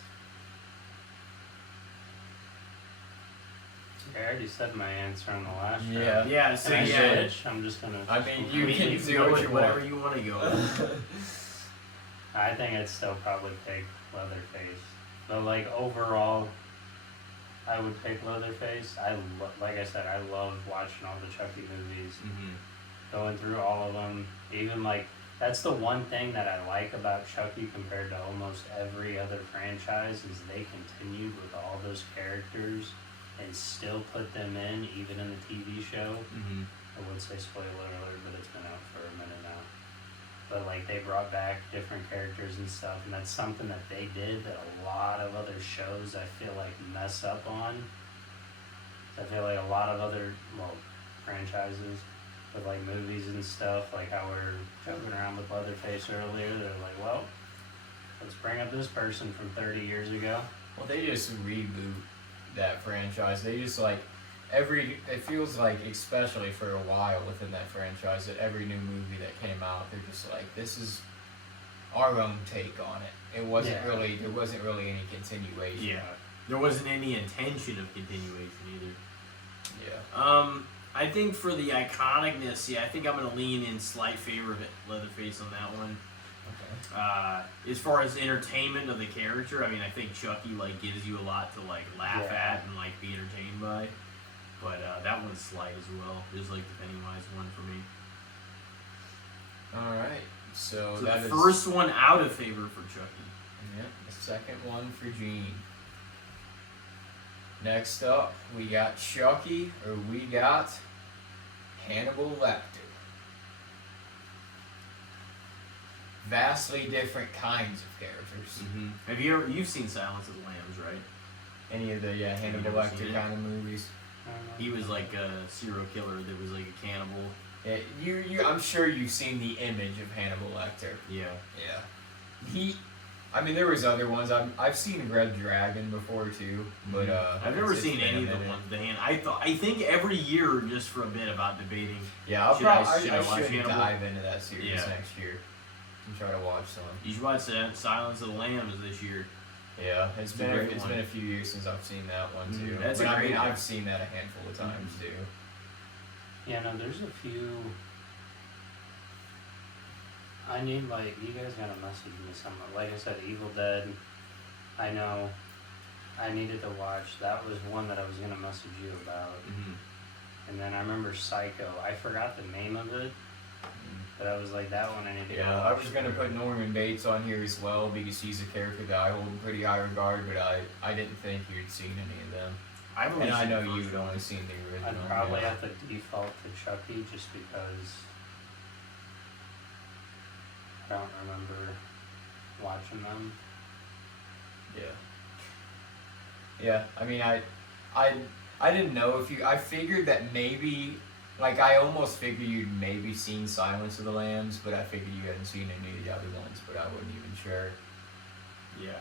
I already said my answer on the last Yeah. round. Yeah, so Can I yeah. switch? I'm just gonna. I mean, you You can can do go what with you whatever want. you want to go with. I think I'd still probably pick Leatherface. But like overall, I would pick Leatherface. Like I said, I love watching all the Chucky movies, going through all of them. Even like that's the one thing that I like about Chucky compared to almost every other franchise is they continued with all those characters and still put them in, even in the TV show. I would say spoiler alert, but it's been out for a minute now. But like they brought back different characters and stuff, and that's something that they did that a lot of other shows I feel like mess up on. I feel like a lot of other franchises with like movies and stuff, like how we're joking around with Leatherface earlier. They're like, well, let's bring up this person from 30 years ago. Well, they just reboot that franchise. They just like it feels like, especially for a while within that franchise, that every new movie that came out, they're just like, this is our own take on it. It wasn't really, there wasn't really any continuation. Yeah. There wasn't any intention of continuation either. Yeah. I think for the iconicness, I think I'm gonna lean in slight favor of Leatherface on that one. Okay. As far as entertainment of the character, I mean, I think Chucky like gives you a lot to like laugh at and like be entertained by. But that one's slight as well. Just like the Pennywise one for me. All right. So So that the is first one out of favor for Chucky. Yep, the second one for Gene. Next up, we got Chucky, or we got Hannibal Lecter. Vastly different kinds of characters. Have you've seen Silence of the Lambs, right? Any of the Hannibal never Lecter seen it? kind of movies? He was like a serial killer that was like a cannibal. Yeah, I'm sure you've seen the image of Hannibal Lecter. Yeah. Yeah. I mean, there was other ones. I've seen Red Dragon before too, but I've never it's seen been a any of the minute. ones. I think every year, just for a bit about debating. Yeah, Should I I watch should Hannibal? dive into that series Yeah. next year and try to watch some. You should watch Silence of the Lambs this year. Yeah, it's a been great it's one. been a few years since I've seen that one too. That's but a I great mean, one. I've seen that a handful of times too. Yeah, no, there's a few. I need, like, you guys gotta message me something. Like I said, Evil Dead, I know I needed to watch. That was one that I was gonna message you about. And then I remember Psycho. I forgot the name of it, but I was like, that one I need to go Yeah, I watch. was gonna put Norman Bates on here as well because he's a character that I hold in pretty high regard, but I didn't think you'd seen any of them. I've only And I seen know the first you'd one. only seen the original. I'd probably yeah. have to default to Chucky just because I don't remember watching them. Yeah. Yeah, I mean, I didn't know if you. I figured that maybe, like, I almost figured you'd maybe seen Silence of the Lambs, but I figured you hadn't seen any of the other ones, but I wasn't even sure. Yeah.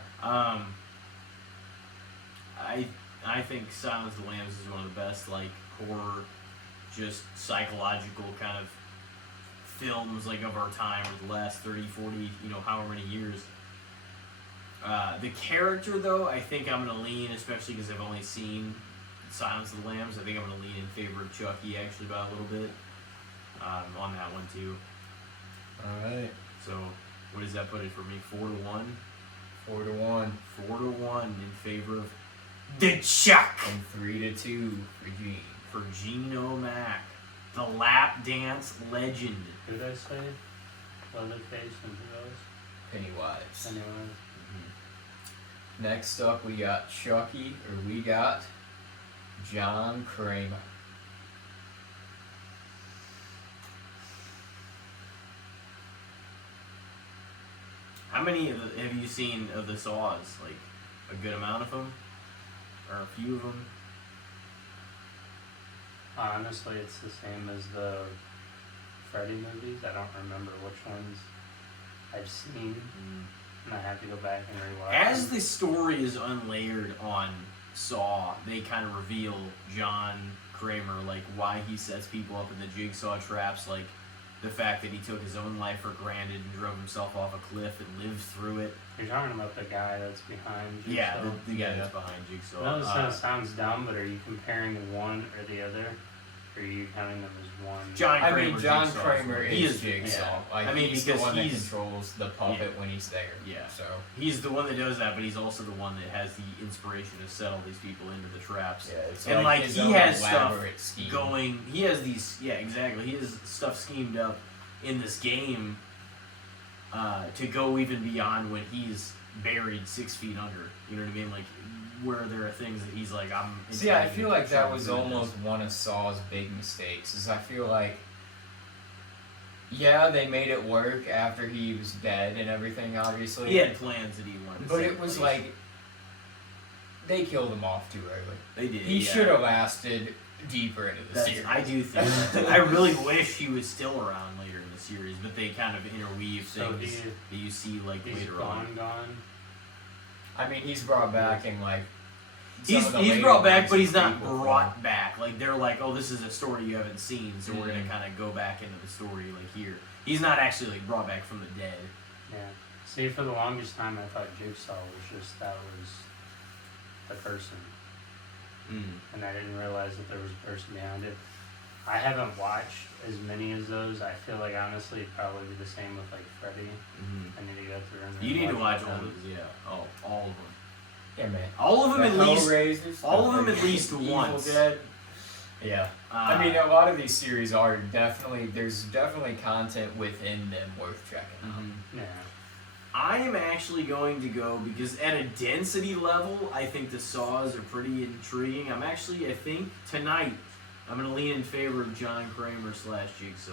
I think Silence of the Lambs is one of the best like horror, just psychological kind of films like of our time, or the last 30, 40, however many years. The character though, I think I'm gonna lean, especially because I've only seen Silence of the Lambs. I think I'm gonna lean in favor of Chucky actually by a little bit on that one too. All right. So what does that put it for me? 4-1. 4-1 4-1 in favor of the Chuck and 3-2 for Gene. for Geno Mack, the lap dance legend. Who did I say? Leatherface and who else? Pennywise. Anyway. Next up, we got Chucky, or we got John Kramer. How many have you seen of the Saws? Like a good amount of them, or a few of them? Honestly, it's the same as the Freddy movies. I don't remember which ones I've seen, and I have to go back and rewatch As them. the story is unlayered on Saw, they kind of reveal John Kramer, like why he sets people up in the jigsaw traps, like the fact that he took his own life for granted and drove himself off a cliff and lived through it. You're talking about the guy that's behind Jigsaw? Yeah, the guy that's behind Jigsaw. I know this sounds dumb, but are you comparing one or the other? Or are you counting them as one? John I Kramer, mean, John Jigsaw. Kramer He is Jigsaw. yeah. Like, I mean, he's the because one that he's- controls the puppet when he's there. Yeah. So He's the one that does that, but he's also the one that has the inspiration to settle these people into the traps. yeah, it's And, like, his he own has stuff elaborate scheme. Going, he has these, yeah, exactly. He has stuff schemed up in this game to go even beyond when he's buried 6 feet under. You know what I mean? Like, where there are things that he's like, I'm. See, I intending feel to like that control was through almost this. one of Saw's big mistakes. Is I feel like, yeah, they made it work after he was dead and everything, obviously. He had plans that he wanted to But set it was in place. like they killed him off too early. They did. He yeah. should have lasted. deeper into the That's, series. I do think that too. I really wish he was still around later in the series, but they kind of interweave So things that you see like He's later on. gone. I mean, he's brought back in like. He's some of the later brought back, ones but in he's not prequel brought form. back. Like they're like, oh, this is a story you haven't seen, so we're gonna Mhm. kind of go back into the story like here. He's not actually like brought back from the dead. Yeah. See, for the longest time, I thought Jigsaw was just that was the person, and I didn't realize that there was a person behind it. I haven't watched as many as those. I feel like honestly, it'd probably be the same with like Freddy. I need to go through and You need to watch them. all those, yeah. Oh, all of them. Yeah, man. All of them at least. Hellraisers, all of them the at least Evil once. Dead. Yeah. I mean, Uh, a lot of these series are definitely, there's definitely content within them worth checking out. mhm. Yeah. I am actually going to go because at a density level, I think the Saws are pretty intriguing. I think tonight, I'm going to lean in favor of John Kramer / Jigsaw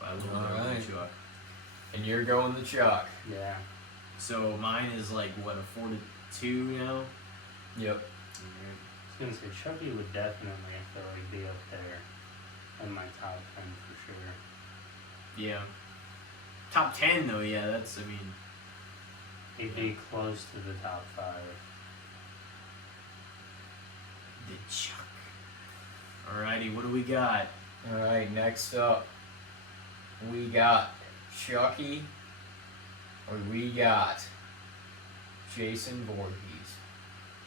by a little bit over Alright. Chuck. And you're going the Chuck. Yeah. So mine is like, what, a 4-2 now? Yep. I was gonna say Chucky would definitely, I feel like, be up there in my top 10 for sure. Yeah. Top 10 though, yeah, that's, I mean, He'd be close to the top 5. the Chuck. Alrighty, what do we got? Alright, next up, we got Chucky, or we got Jason Voorhees.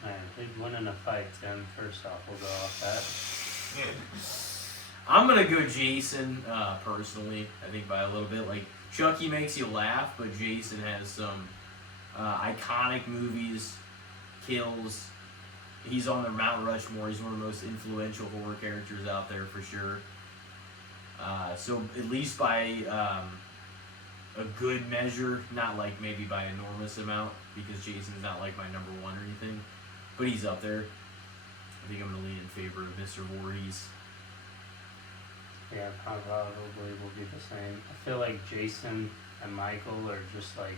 Man, who'd win in a fight, Tim? First off, we'll go off that. I'm gonna go Jason, personally. I think by a little bit. Like, Chucky makes you laugh, but Jason has some iconic movies, kills. He's on the Mount Rushmore. He's one of the most influential horror characters out there for sure. So at least by a good measure, not like maybe by an enormous amount, because Jason's not like my number one or anything, but he's up there. I think I'm gonna lean in favor of Mr. Voorhees. Yeah, probably will be the same. I feel like Jason and Michael are just like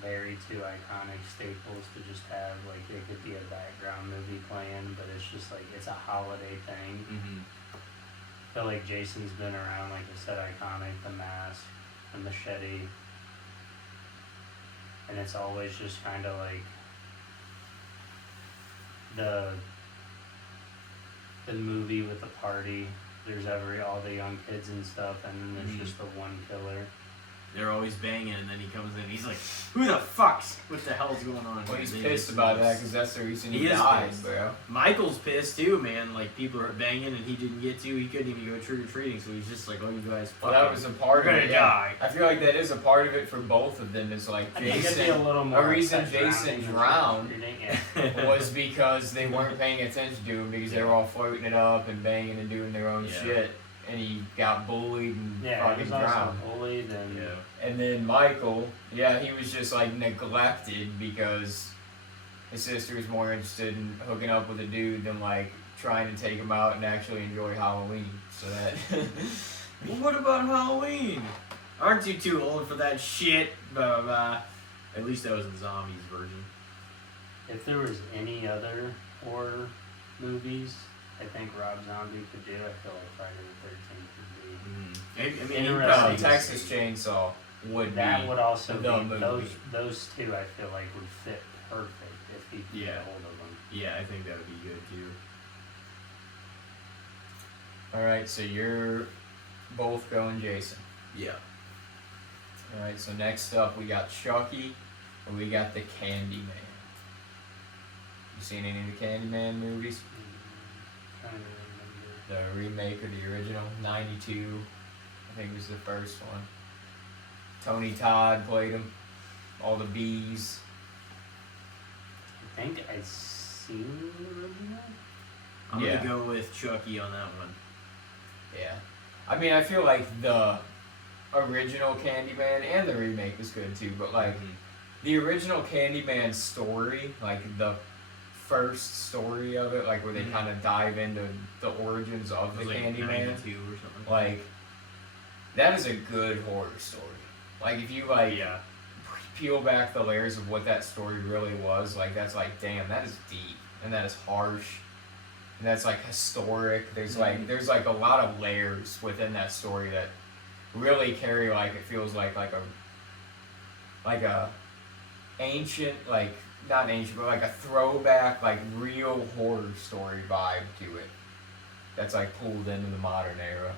very two iconic staples to just have. Like, it could be a background movie playing, but it's just like, it's a holiday thing. Mm-hmm. I feel like Jason's been around, like I said, iconic, the mask, the machete, and it's always just kind of like the movie with the party. There's all the young kids and stuff, and then there's Mhm. just the one killer. They're always banging, and then he comes in. He's like, "Who the fuck's? What the hell's going on?" Well, here?" he's They pissed just- about that because that's the reason He he is died, pissed. bro. Michael's pissed too, man. Like, people are banging, and he didn't get to. He couldn't even go trick or treating, so he's just like, "Oh, you guys, Well, fucking, that was a part you're of gonna it. Yeah. die." I feel like that is a part of it for both of them. Is like I think it'd be a Jason little more reason upset Jason drowning than drowned trick-or-treating, yeah. was because they weren't paying attention to him because they were all floating it up and banging and doing their own Yeah. shit, and he got bullied and Yeah, he fucking was also drowned. bullied and Yeah. And then Michael, yeah, he was just like neglected because his sister was more interested in hooking up with a dude than like trying to take him out and actually enjoy Halloween. So that. Well, what about Halloween? Aren't you too old for that shit? Blah, blah, blah. At least that was the zombies version. if there was any other horror movies, I think Rob Zombie could do. I feel like Friday the 13th would I mean, Interesting. Texas Chainsaw would be. That be. would also the be movie. those two. I feel like would fit perfect if he could get Yeah. a hold of them. Yeah, I think that would be good too. All right, so you're both going Jason. Yeah. All right, so next up we got Chucky, and we got the Candyman. You seen any of the Candyman movies? Trying to remember. The remake of the original, '92, I think was the first one. Tony Todd played him. All the bees. I think I'd seen the original. I'm Yeah. gonna go with Chucky on that one. Yeah. I mean, I feel like the original Candyman and the remake was good too, but like the original Candyman story, like the first story of it, like where they Mhm. kind of dive into the origins of It the was like Candyman, 92 or something. like that is a good horror story. Like if you like yeah. peel back the layers of what that story really was, like that's like, damn, that is deep and that is harsh. and that's like historic. There's like a lot of layers within that story that really carry, like, it feels like a ancient, like, not ancient, but like a throwback, like real horror story vibe to it that's like pulled into the modern era.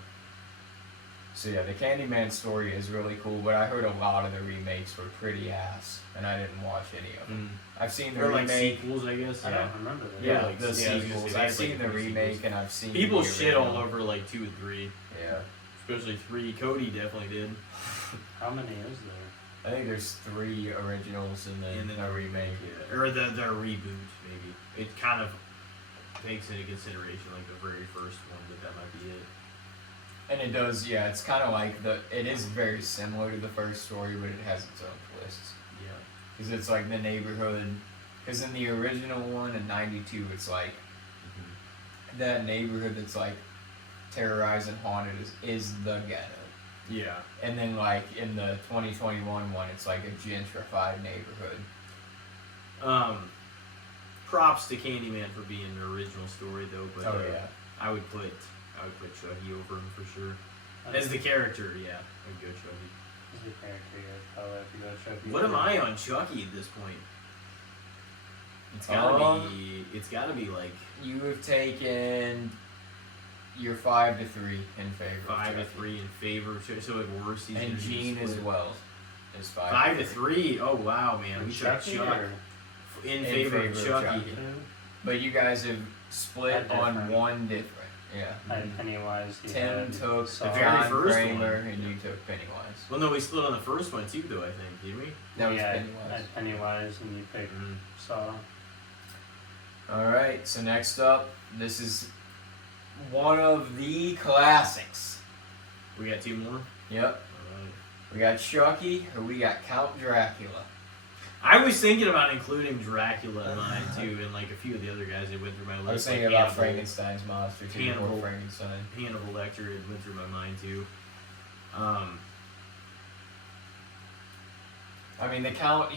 So yeah, the Candyman story is really cool, but I heard a lot of the remakes were pretty ass, and I didn't watch any of them. I've seen the They're like remake. sequels, I guess. I don't remember that. Yeah, like, the yeah, I was gonna sequels. say, I've it's like seen the three remake sequels. and I've seen People the shit all original. over like 2 and 3, Yeah, especially 3. Cody definitely did. How many is there? I think there's 3 originals and then a remake. Yeah. Or the reboot, maybe. It kind of takes into consideration like the very first one, but that might be it. And it does, yeah. It's kind of like it is very similar to the first story, but it has its own twists. Yeah. Because it's like the neighborhood. Because in the original one in '92, it's like that neighborhood that's like terrorized and haunted is the ghetto. Yeah. And then like in the 2021 one, it's like a gentrified neighborhood. Props to Candyman for being the original story though, but Oh yeah. I would put Chucky over him for sure. As the character, yeah, I'd go Chucky. As the character, yeah, probably have to go Chucky. What am I on Chucky at this point? It's gotta be like You have taken your 5 to 3 in favor. 5 to of Chucky. 3 in favor of Chucky. So at worst, he's And gonna be Gene as split. well is 5. 5 to 3. Oh wow, man, And we took Chucky Chuck or- in favor of Chucky. But you guys have split Had on different. one different. Yeah. I had Pennywise. You Tim had took Saw. The very John first Kramer one. and you took Pennywise. Well, no, we split on the first one too, though. I think, didn't we? That was yeah, I Pennywise. had Pennywise and you picked Mm-hmm. Saw. Alright, so next up, this is one of the classics. We got 2 more. Yep. Alright. We got Chucky or we got Count Dracula. I was thinking about including Dracula in mine too, and like a few of the other guys that went through my list. I was thinking like about Hannibal. Frankenstein's monster too, Hannibal. before Frankenstein. Hannibal Lecter had went through my mind too. I mean, the Count,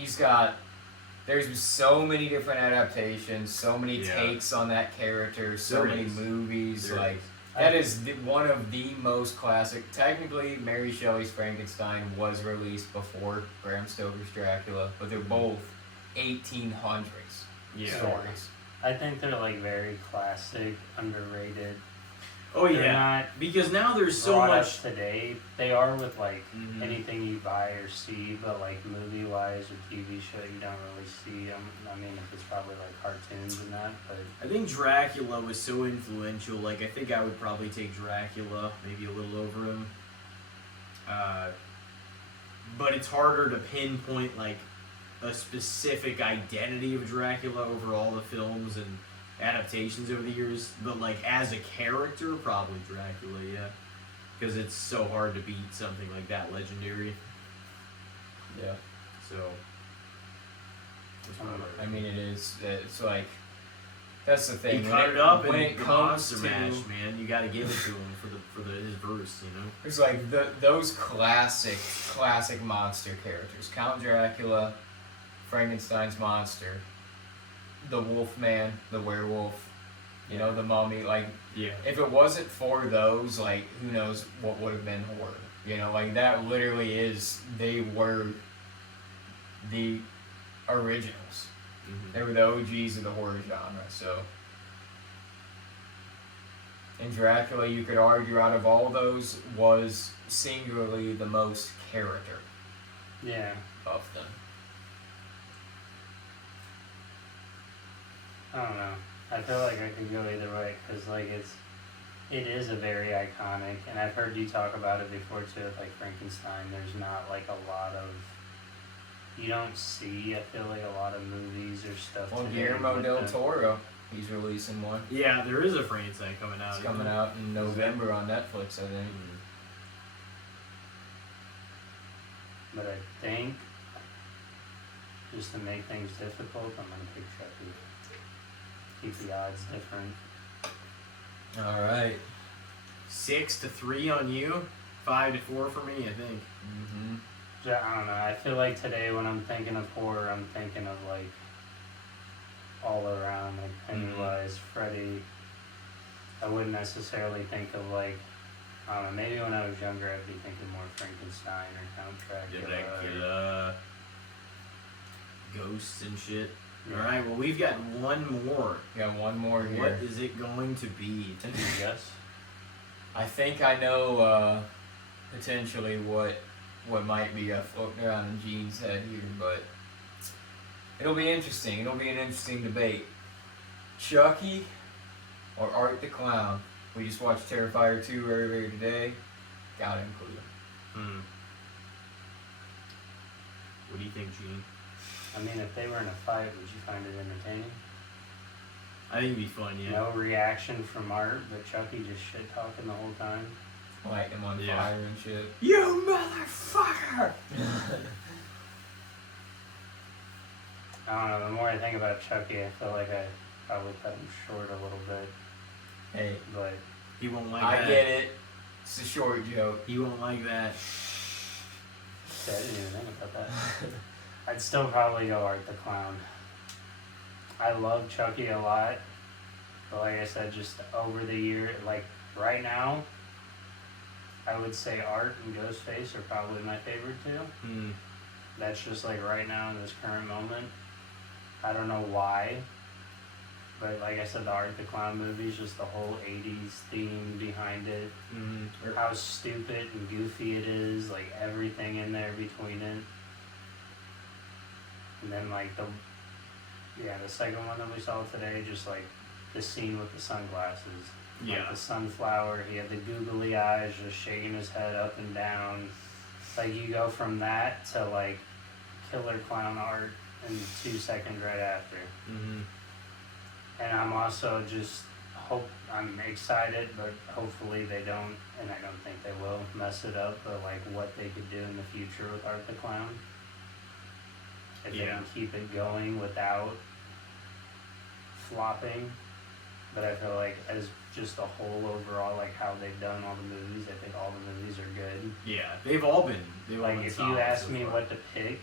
there's so many different adaptations, so many Yeah. takes on that character, so There many is. movies, There like, is. that is one of the most classic. Technically, Mary Shelley's Frankenstein was released before Bram Stoker's Dracula, but they're both 1800s Yeah. stories. I think they're like very classic, underrated. Oh They're yeah. not Because now there's so brought much. up today. They are with like Mhm. anything you buy or see, but like movie wise or TV show, you don't really see them. I mean, if it's probably like cartoons and that, but I think Dracula was so influential. Like, I think I would probably take Dracula, maybe a little over him. But it's harder to pinpoint like a specific identity of Dracula over all the films and adaptations over the years. But like as a character, probably Dracula, yeah, because it's so hard to beat something like that legendary. Yeah. So. that's my I mean, it is. It's like, that's the thing. He when cut it up when in it the comes monster to, mash, man. You got to give it to him for his verse, you know. it's like those classic monster characters: Count Dracula, Frankenstein's monster, the Wolfman, the werewolf, you know, the mummy. Like, Yeah. if it wasn't for those, like, who knows what would have been horror? You know, like, that literally is. They were the originals. They were the OGs of the horror genre, so. And Dracula, you could argue, out of all those, was singularly the most character yeah. of them. I don't know. I feel like I could go either way because like it is a very iconic, and I've heard you talk about it before too. With like Frankenstein, there's not like a lot of you don't see. I feel like a lot of movies or stuff. Well, today Guillermo with del them. Toro, he's releasing one. Yeah, there is a Frankenstein coming out. It's coming out in November on Netflix, I think. But I think just to make things difficult, I'm gonna pick Chucky. Keep the odds different. All right. 6 to 3 on you, 5 to 4 for me, I think. Mm-hmm. I don't know. I feel like today when I'm thinking of horror, I'm thinking of like all around, like Pennywise, Freddy, I wouldn't necessarily think of like, I don't know, maybe when I was younger I'd be thinking more Frankenstein or Count Dracula. Ghosts and shit. Yeah. Alright, well, we've got one more. We got one more here. What is it going to be? Can you guess? I think I know potentially what might be floating around in Gene's head here, but it'll be interesting. It'll be an interesting debate. Chucky or Art the Clown? We just watched Terrifier 2 earlier today. Gotta include him. What do you think, Gene? I mean, if they were in a fight, would you find it entertaining? I think it'd be fun, yeah. No reaction from Art, but Chucky just shit talking the whole time. Light him on Yeah. fire and shit. You motherfucker! I don't know, the more I think about Chucky, I feel like I probably cut him short a little bit, Hey, but He won't like I that. get it. It's a short joke. He won't like that. I didn't even think about that. I'd still probably go Art the Clown. I love Chucky a lot, but like I said, just over the year, like right now, I would say Art and Ghostface are probably my favorite two. That's just like right now in this current moment. I don't know why, but like I said, the Art the Clown movie is just the whole 80s theme behind it. How stupid and goofy it is, like everything in there between it. And then like the second one that we saw today, just like the scene with the sunglasses. Yeah. Like the sunflower, he had the googly eyes just shaking his head up and down. Like you go from that to like killer clown Art in 2 seconds right after. And I'm also just I'm excited, but hopefully they don't, and I don't think they will mess it up, but like what they could do in the future with Art the Clown. If they Yeah. can keep it going without flopping. But I feel like as just a whole overall, like how they've done all the movies, I think all the movies are good. Yeah, they've all been. Like if you ask me what to pick,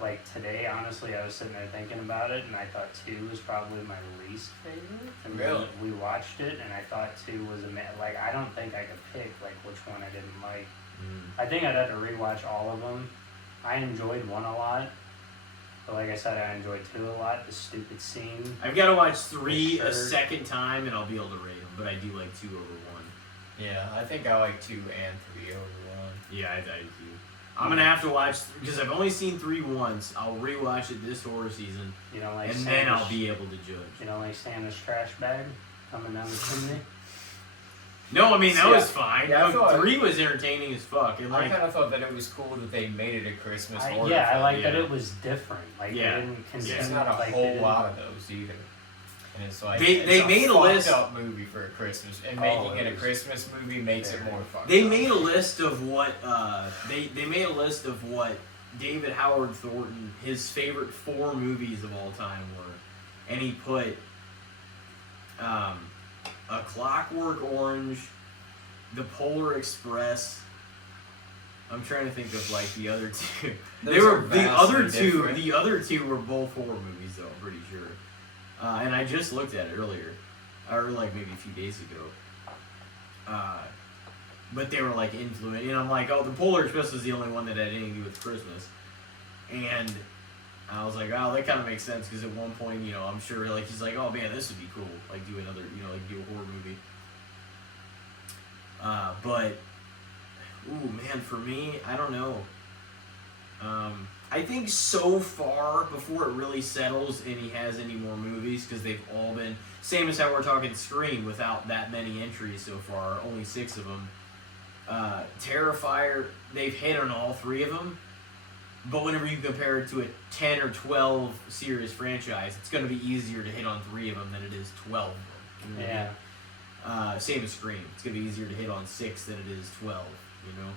like today, honestly, I was sitting there thinking about it, and I thought 2 was probably my least favorite. And then Really? we watched it, and I thought 2 was like I don't think I could pick like which one I didn't like. I think I'd have to rewatch all of them. I enjoyed 1 a lot, but like I said, I enjoyed 2 a lot. The stupid scene. I've got to watch 3 Sure. a second time, and I'll be able to rate them. But I do like 2 over 1. Yeah, I think I like 2 and 3 over 1. Yeah, I do. I'm gonna have to watch because I've only seen 3 once. I'll rewatch it this horror season, You know, like and then I'll be able to judge. You know, like Santa's trash bag coming down the chimney. No, I mean that Yeah. was fine. Yeah, I No, thought- 3 was entertaining as fuck, and I like kind of thought that it was cool that they made it a Christmas horror Yeah, I film. like that yeah. it was different. Like Yeah. they didn't continue. There's not a like, they whole didn't- lot of those either. And it's like They it's made a fucked list- up movie for a Christmas, and Oh, making it it a was Christmas movie makes it very- more fucked they up. made a list of what they made a list of what David Howard Thornton his favorite 4 movies of all time were, and he put A Clockwork Orange, The Polar Express. I'm trying to think of like the other 2. They Those were are the other vastly 2. different. The other 2 were both horror movies, though. I'm pretty sure. And I just looked at it earlier, or like maybe a few days ago. But they were like influenced, and I'm like, oh, The Polar Express was the only one that had anything to do with Christmas. And I was like, oh, that kind of makes sense because at one point, you know, I'm sure like he's like, oh man, this would be cool, like do another, you know, like do a horror movie. But, ooh man, for me, I don't know. I think so far before it really settles and he has any more movies, because they've all been same as how we're talking Scream without that many entries so far, only 6 of them. Terrifier, they've hit on all 3 of them, but whenever you compare it to a 10 or 12 series franchise, it's going to be easier to hit on 3 of them than it is 12 of them. You know what I mean? Yeah. Same as Scream. It's going to be easier to hit on 6 than it is 12, you know?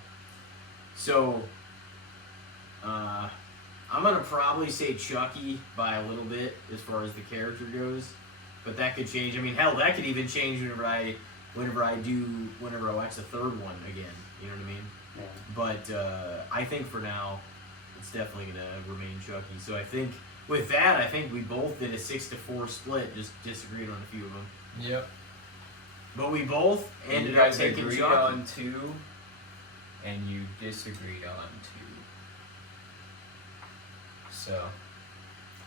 So, I'm going to probably say Chucky by a little bit as far as the character goes, but that could change. I mean, hell, that could even change whenever I watch the 3rd one again, you know what I mean? Yeah. But I think for now, it's definitely going to remain Chucky. So I think with that, I think we both did a 6-4 split. Just disagreed on a few of them, Yep. but we both ended you up guys taking agreed Chucky. on 2, and you disagreed on 2. So,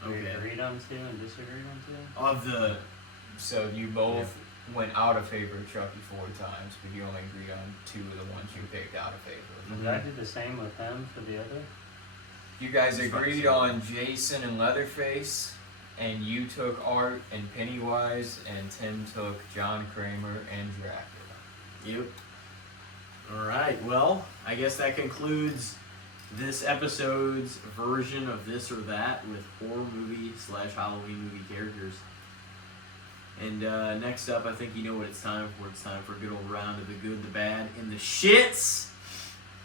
We Okay. agreed on 2 and disagreed on 2? Of the you both went out of favor of Chucky 4 times, but you only agreed on 2 of the ones you picked out of favor of. Did I do the same with him for the other? You guys That's fine. agreed on Jason and Leatherface, and you took Art and Pennywise, and Tim took John Kramer and Dracula. Yep. All right. Well, I guess that concludes this episode's version of This or That with horror movie / Halloween movie characters. And next up, I think you know what it's time for. It's time for a good old round of the good, the bad, and the shits.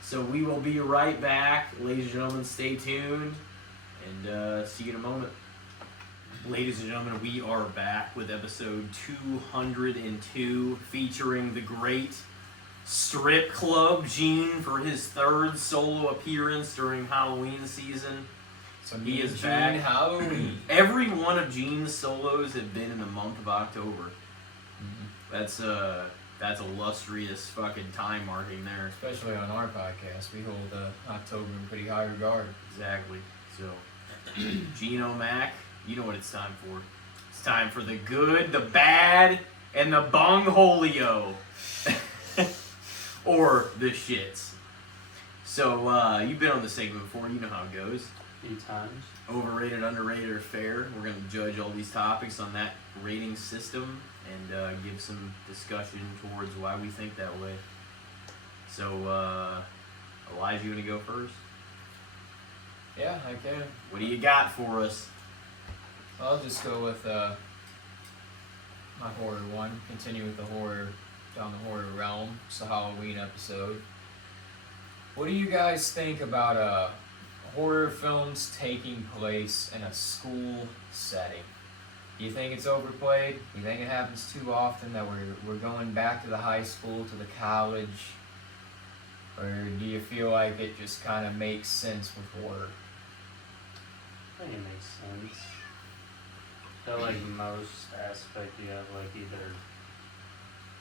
So we will be right back, ladies and gentlemen. Stay tuned, and see you in a moment. Ladies and gentlemen, we are back with episode 202, featuring the great Strip Club Gene for his 3rd solo appearance during Halloween season. So He is Gene back. Halloween. Every one of Gene's solos have been in the month of October. That's illustrious fucking time marking there. Especially on our podcast, we hold October in pretty high regard. Exactly. So, Gene O'Mac, you know what it's time for. It's time for the good, the bad, and the bongholio. Or the shits. So, you've been on the segment before, you know how it goes. A few times. Overrated, underrated, or fair. We're going to judge all these topics on that rating system and give some discussion towards why we think that way. So, Elijah, you want to go first? Yeah, I can. What do you got for us? I'll just go with my horror one. Continue with the horror, down the horror realm. It's the Halloween episode. What do you guys think about horror films taking place in a school setting? Do you think it's overplayed? Do you think it happens too often that we're going back to the high school, to the college? Or do you feel like it just kind of makes sense with horror? I think it makes sense. I feel like most aspect you have like either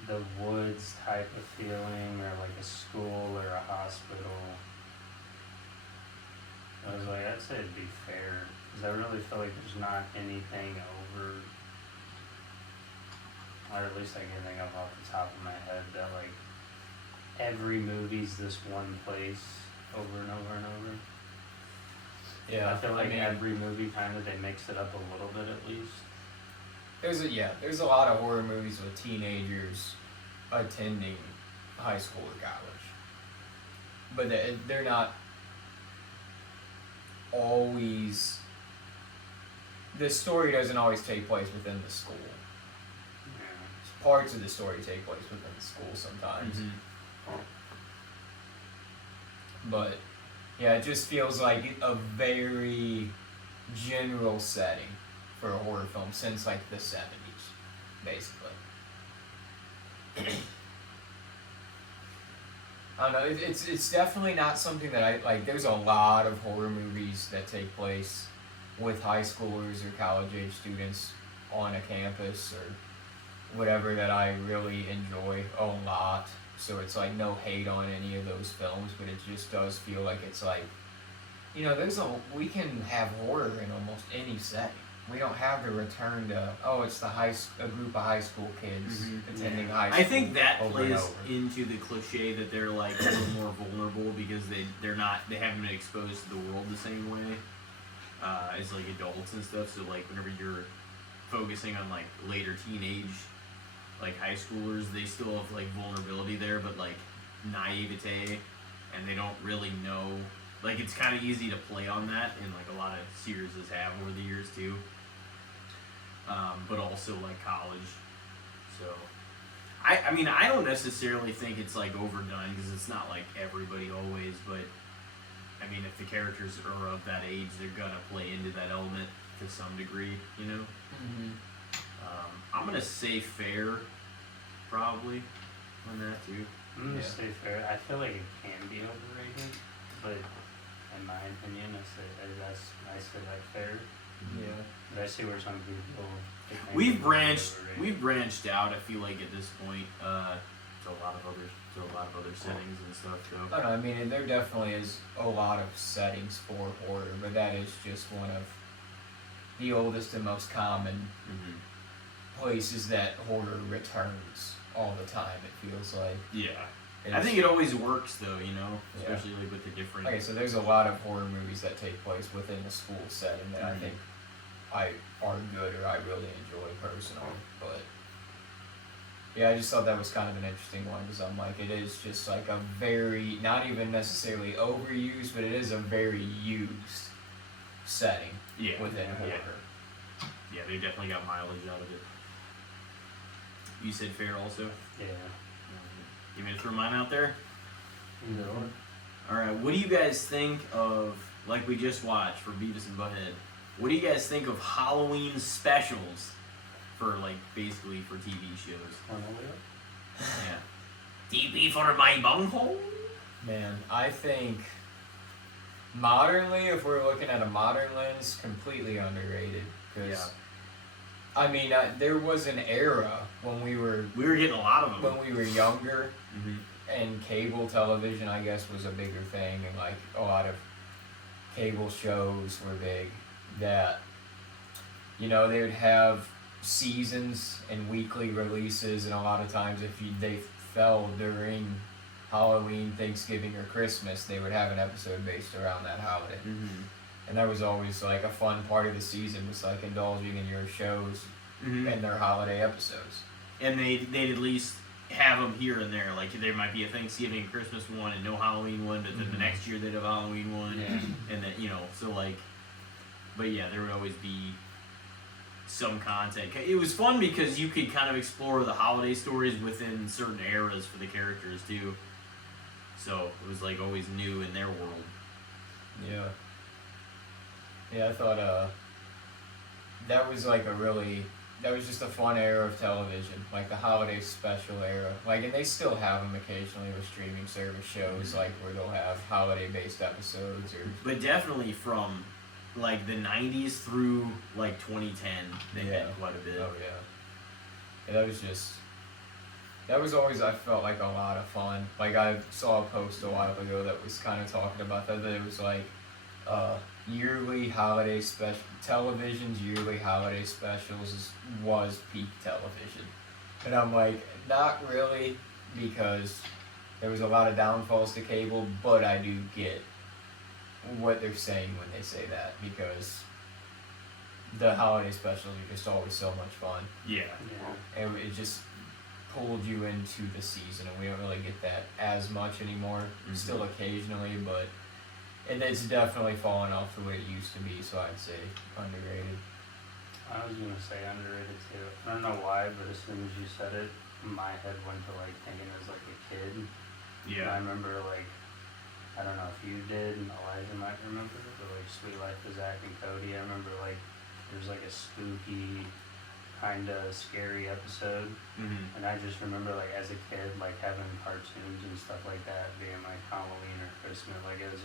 the woods type of feeling or like a school or a hospital. I was like, I'd say it'd be fair because I really feel like there's not anything over, or at least I can think of off the top of my head that like every movie's this one place over and over and over. I feel like every movie kind of they mix it up a little bit at least. There's a lot of horror movies with teenagers attending high school or college, but they're not always. The story doesn't always take place within the school. Yeah. Parts of the story take place within the school sometimes, but yeah, it just feels like a very general setting for a horror film since like the 70s, basically. I don't know, it's definitely not something that I like. There's a lot of horror movies that take place with high schoolers or college age students on a campus or whatever that I really enjoy a lot. So it's like no hate on any of those films, but it just does feel like it's like, you know, we can have horror in almost any setting. We don't have to return to, it's a group of high school kids attending high school. I think that over and plays over. into the cliche that they're like a little more vulnerable because they haven't been exposed to the world the same way as like adults and stuff. So like whenever you're focusing on like later teenage, like high schoolers, they still have like vulnerability there, but like naivete, and they don't really know. Like it's kind of easy to play on that, and like a lot of series have over the years too. But also like college. So, I mean, I don't necessarily think it's like overdone because it's not like everybody always. But I mean, if the characters are of that age, they're gonna play into that element to some degree, you know. I'm gonna say fair, probably, on that too. I'm gonna say fair. I feel like it can be overrated, but in my opinion, I say like fair. Yeah. But I see where some people. think We've it's branched. overrated. We've branched out. I feel like at this point, to a lot of other settings and stuff. So. I don't know, I mean, there definitely is a lot of settings for horror, but that is just one of the oldest and most common places that horror returns all the time, it feels like. Yeah. I It's- think it always works though, you know, Yeah. especially like with the different. Okay, so there's a lot of horror movies that take place within a school setting that I think are good or I really enjoy personally, but yeah, I just thought that was kind of an interesting one because I'm like, it is just like a very, not even necessarily overused, but it is a very used setting Yeah. within horror. Yeah, they definitely got mileage out of it. You said fair also. Yeah. You want me to throw mine out there? Either or. All right. What do you guys think of, like we just watched for Beavis and Butthead? What do you guys think of Halloween specials for like basically for TV shows? Yeah. TV for my bunghole. Man, I think modernly, if we're looking at a modern lens, completely underrated. Because, I mean, there was an era when we were getting a lot of them. younger, and cable television, I guess, was a bigger thing, and like a lot of cable shows were big. That, you know, they would have seasons and weekly releases, and a lot of times if they fell during Halloween, Thanksgiving, or Christmas, they would have an episode based around that holiday. And that was always like a fun part of the season, was like indulging in your shows and their holiday episodes. And they'd at least have them here and there. Like there might be a Thanksgiving and Christmas one and no Halloween one, but then the next year they'd have a Halloween one. Yeah. And then, you know, so like, but yeah, there would always be some content. It was fun because you could kind of explore the holiday stories within certain eras for the characters too. So it was like always new in their world. Yeah. Yeah, I thought that was like that was just a fun era of television, like the holiday special era. Like, and they still have them occasionally with streaming service shows, like where they'll have holiday based episodes or. But definitely from like the 90s through like 2010, they had quite a bit. Oh yeah. That was always, I felt like, a lot of fun. Like, I saw a post a while ago that was kind of talking about that it was like yearly holiday special, television's yearly holiday specials was peak television. And I'm like, not really, because there was a lot of downfalls to cable, but I do get what they're saying when they say that, because the holiday specials are just always so much fun. Yeah. And it just pulled you into the season, and we don't really get that as much anymore. Still occasionally, but it's definitely fallen off the way it used to be, so I'd say underrated. I was gonna say underrated too. I don't know why, but as soon as you said it, my head went to like thinking as like a kid. And I remember like, I don't know if you did, and Elijah might remember, but like Sweet Life of Zach and Cody. I remember like there's like a spooky, kind of scary episode, and I just remember like as a kid like having cartoons and stuff like that being like Halloween or Christmas. Like it was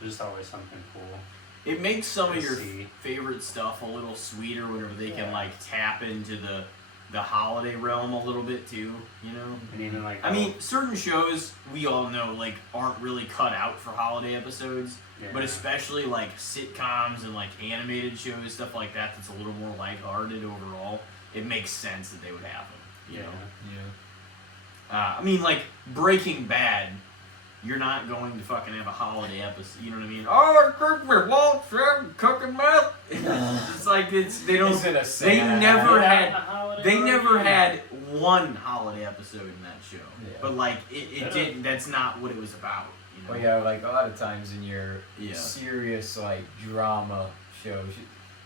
just always something cool. It makes some of to your see. favorite stuff a little sweeter whenever they can like tap into the holiday realm a little bit too, you know? And even like I mean, certain shows we all know like aren't really cut out for holiday episodes, but especially like sitcoms and like animated shows, stuff like that that's a little more lighthearted overall, it makes sense that they would have them, you know? I mean, like Breaking Bad, you're not going to fucking have a holiday episode, you know what I mean? Oh, Christmas, Walt, cooking meth. It's like they don't. Isn't a They Santa never hat? had. They never had one holiday episode in that show. Yeah. But like it didn't. That's not what it was about. You know? Well, yeah, like a lot of times in your Yeah. serious like drama shows,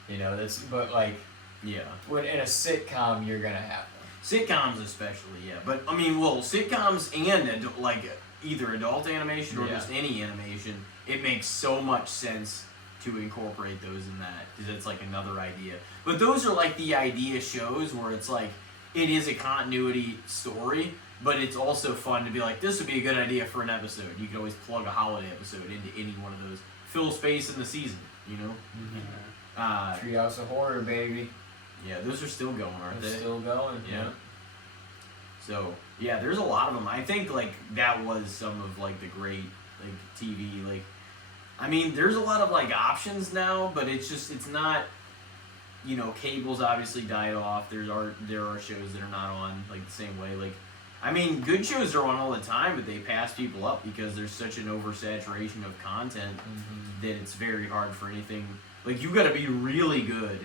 you know, that's, but like Yeah. when in a sitcom you're gonna have them. Sitcoms especially, yeah. But I mean, well, sitcoms and like either adult animation or just any animation, it makes so much sense to incorporate those in that, because it's like another idea. But those are like the idea shows where it's like it is a continuity story, but it's also fun to be like, this would be a good idea for an episode. You can always plug a holiday episode into any one of those, fill space in the season, you know? Treehouse of Horror, baby. Yeah, those are still going, aren't They're they? still going. Yeah. So yeah, there's a lot of them. I think like that was some of like the great like TV like. I mean, there's a lot of like options now, but it's not. You know, cable's obviously died off. There are shows that are not on like the same way. Like, I mean, good shows are on all the time, but they pass people up because there's such an oversaturation of content that it's very hard for anything. Like, you got to be really good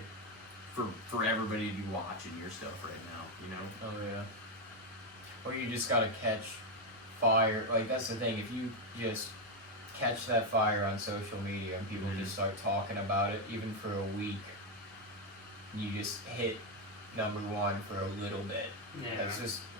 for everybody to be watching your stuff right now. You know? Oh yeah. Or you just gotta catch fire. Like that's the thing. If you just catch that fire on social media and people just start talking about it, even for a week, you just hit number one for a little bit. Yeah.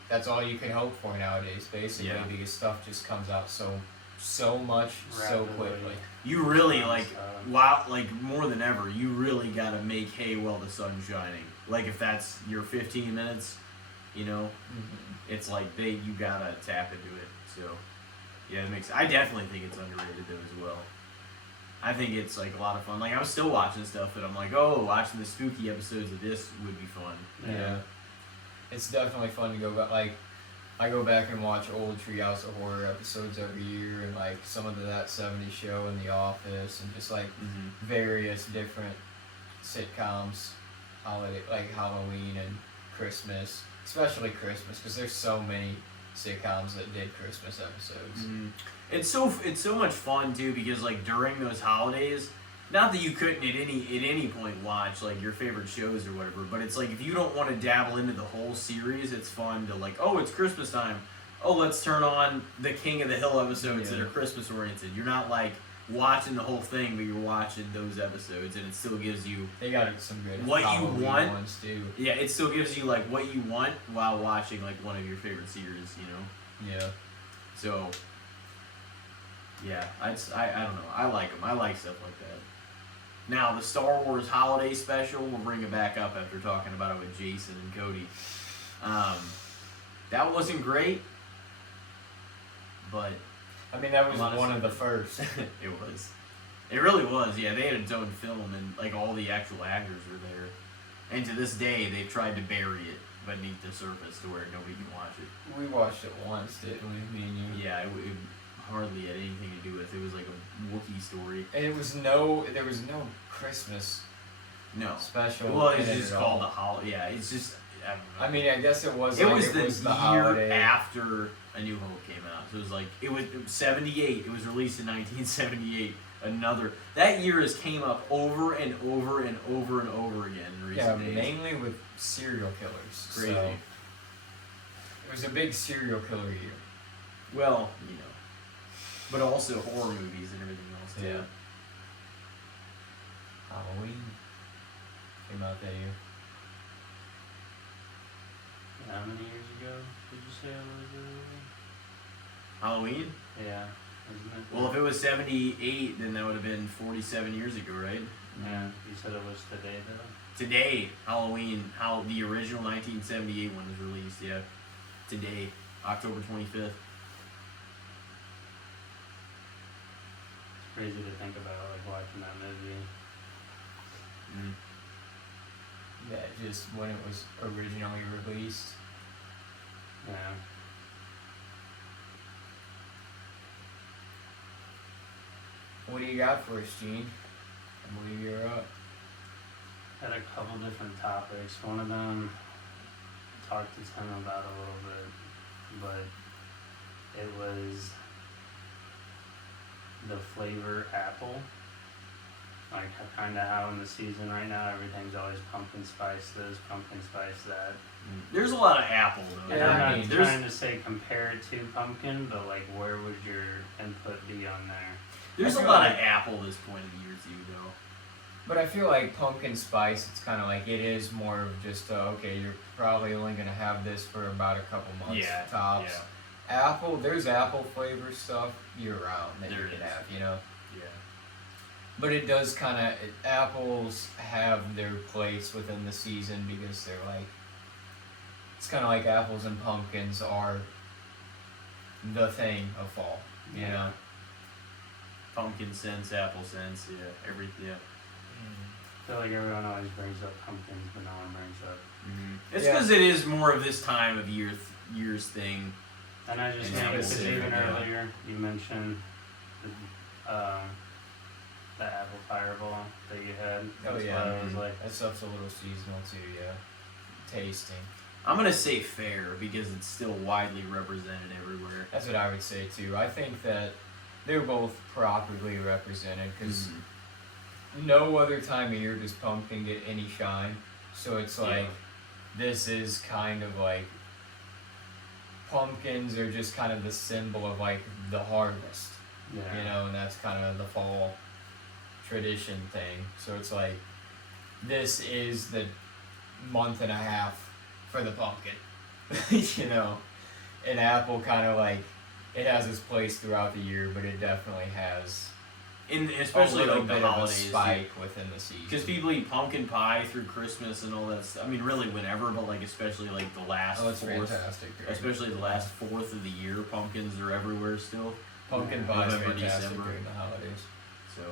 That's all you can hope for nowadays, basically, Yeah. because stuff just comes out so much so Rapidly. quickly. You really like So- wow, like more than ever. You really got to make hay while the sun's shining. Like if that's your 15 minutes, you know. It's like you gotta tap into it. So yeah, it makes. I definitely think it's underrated though as well. I think it's like a lot of fun. Like I was still watching stuff that I'm like, oh, watching the spooky episodes of this would be fun. Yeah. It's definitely fun to go back. Like, I go back and watch old Treehouse of Horror episodes every year, and like some of That 70s Show and The Office, and just like various different sitcoms, holiday like Halloween and Christmas, especially Christmas, because there's so many sitcoms that did Christmas episodes. It's so much fun too because like during those holidays, not that you couldn't at any point watch like your favorite shows or whatever, but it's like if you don't want to dabble into the whole series, it's fun to like, oh, it's Christmas time. Oh, let's turn on the King of the Hill episodes that are Christmas oriented. You're not like watching the whole thing, but you're watching those episodes, and it still gives you They got some good what you Halloween want. ones too. Yeah, it still gives you like what you want while watching like one of your favorite series, you know. Yeah. So yeah, I don't know. I like them. I like stuff like that. Now the Star Wars Holiday Special, we'll bring it back up after talking about it with Jason and Cody. That wasn't great, but I mean, that was Honestly. one of the first. it was. It really was. Yeah, they had its own film, and like all the actual actors were there. And to this day, they've tried to bury it beneath the surface to where nobody can watch it. We watched it once, didn't we? Me and you. Yeah, it hardly had anything to do with. It was like a Wookiee story. And there was no Christmas No. special. Well, it's in it just at called all. the holiday. Yeah, it's just. I don't know. I mean, I guess it was. it like, was it the was the year holiday. after A New Hope came out. So it was like it was 78. It was released in 1978. That year has came up over and over and over and over again in Yeah, recent days. mainly with serial killers. Crazy. So it was a big serial killer year. Well, you know, but also horror movies and everything else too. Yeah. Halloween came out that year. How many years ago did you say it was? Halloween? Yeah, isn't it? Well, if it was 78, then that would have been 47 years ago, right? Yeah, you said it was today though. Today, Halloween, how the original 1978 one was released. Yeah, today, October 25th. It's crazy to think about, like watching that movie. Yeah, just when it was originally released. Yeah. What do you got for us, Gene? I believe you're up. Had a couple different topics. One of them talked to Tim about a little bit, but it was the flavor apple. Like kind of how in the season right now everything's always pumpkin spice this, pumpkin spice that. There's a lot of apple though. And Yeah, I'm I not mean, trying to say compare it to pumpkin, but like where would your input be on there? There's I a feel lot like- of apple this point of the year too, though. But I feel like pumpkin spice, it's kind of like it is more of just, okay, you're probably only going to have this for about a couple months Yeah, tops. Apple, there's apple flavor stuff year round that There you can is. have, you know? Yeah. But it does kind of, apples have their place within the season because they're like, it's kind of like apples and pumpkins are the thing of fall, you Yeah. know? Pumpkin scents, apple scents, yeah, everything. Yeah. feel like everyone always brings up pumpkins, but no one brings up. It's Yeah. because it is more of this time of year's thing. And I just And think apple because cider, even yeah. earlier you mentioned the apple fireball that you had. Oh That's yeah, why I was like, that stuff's a little seasonal too. Yeah, tasting. I'm gonna say fair because it's still widely represented everywhere. That's what I would say too. I think that they're both properly represented because no other time of year does pumpkin get any shine. So it's like this is kind of like pumpkins are just kind of the symbol of like the harvest, yeah. you know, and that's kind of the fall tradition thing. So it's like this is the month and a half for the pumpkin, you know. And apple kind of like it has its place throughout the year, but it definitely has Especially a little like the bit of a holidays. spike within the season. Because people eat pumpkin pie through Christmas and all that stuff. I mean, really whenever, but like especially like the last Oh, it's fourth, fantastic. Right? especially the last fourth of the year, pumpkins are everywhere still. Pumpkin Yeah. pie is November, fantastic December. during the holidays. So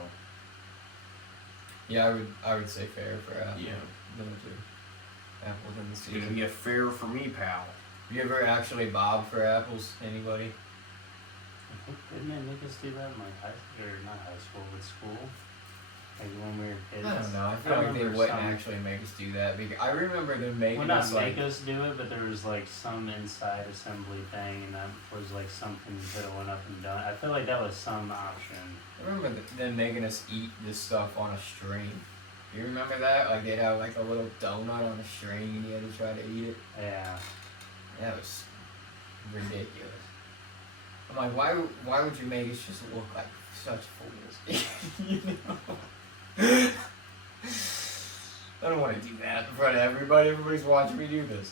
Yeah, I would say fair for apple. yeah, Those are apples in the it's gonna season. be a fair for me, pal. Have you ever actually bobbed for apples? Anybody? I think didn't they make us do that in like not high school, but school? Like when we were kids. I don't know. I feel I like they remember wouldn't some- actually make us do that because I remember them making Well, not us like. make us do it, but there was like some inside assembly thing, and that was like something you could have went up and done. I feel like that was some option. I remember them making us eat this stuff on a string. You remember that? Like they'd have like a little donut on a string and you had to try to eat it. Yeah. That was ridiculous. I'm like, why would you make us just look like such fools? You know? I don't want to do that in front of everybody. Everybody's watching me do this.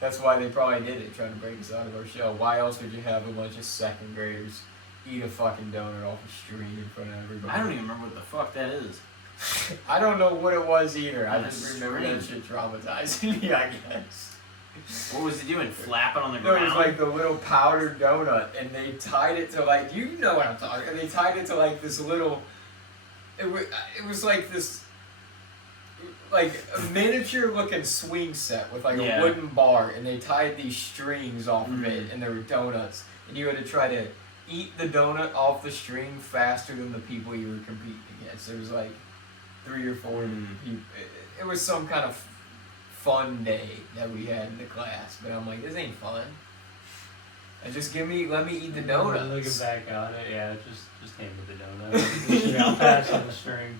That's why they probably did it, trying to break us out of our shell. Why else would you have a bunch of second graders eat a fucking donut off a string in front of everybody? I don't even remember what the fuck that is. I don't know what it was either. I On a just remember that string. shit traumatizing me, I guess. What was it doing? Flapping on the No, ground? it was like the little powdered donut, and they tied it to like, you know what I'm talking. They tied it to like this little. It was like this, like a miniature looking swing set with like Yeah. a wooden bar, and they tied these strings off of it, Mhm. and there were donuts, and you had to try to eat the donut off the string faster than the people you were competing against. There was like 3 or 4 people. It was some kind of fun day that we had in the class, but I'm like, this ain't fun. And just let me eat the donuts. Looking back on it, yeah, just hand me the donut. I'll pass on the string.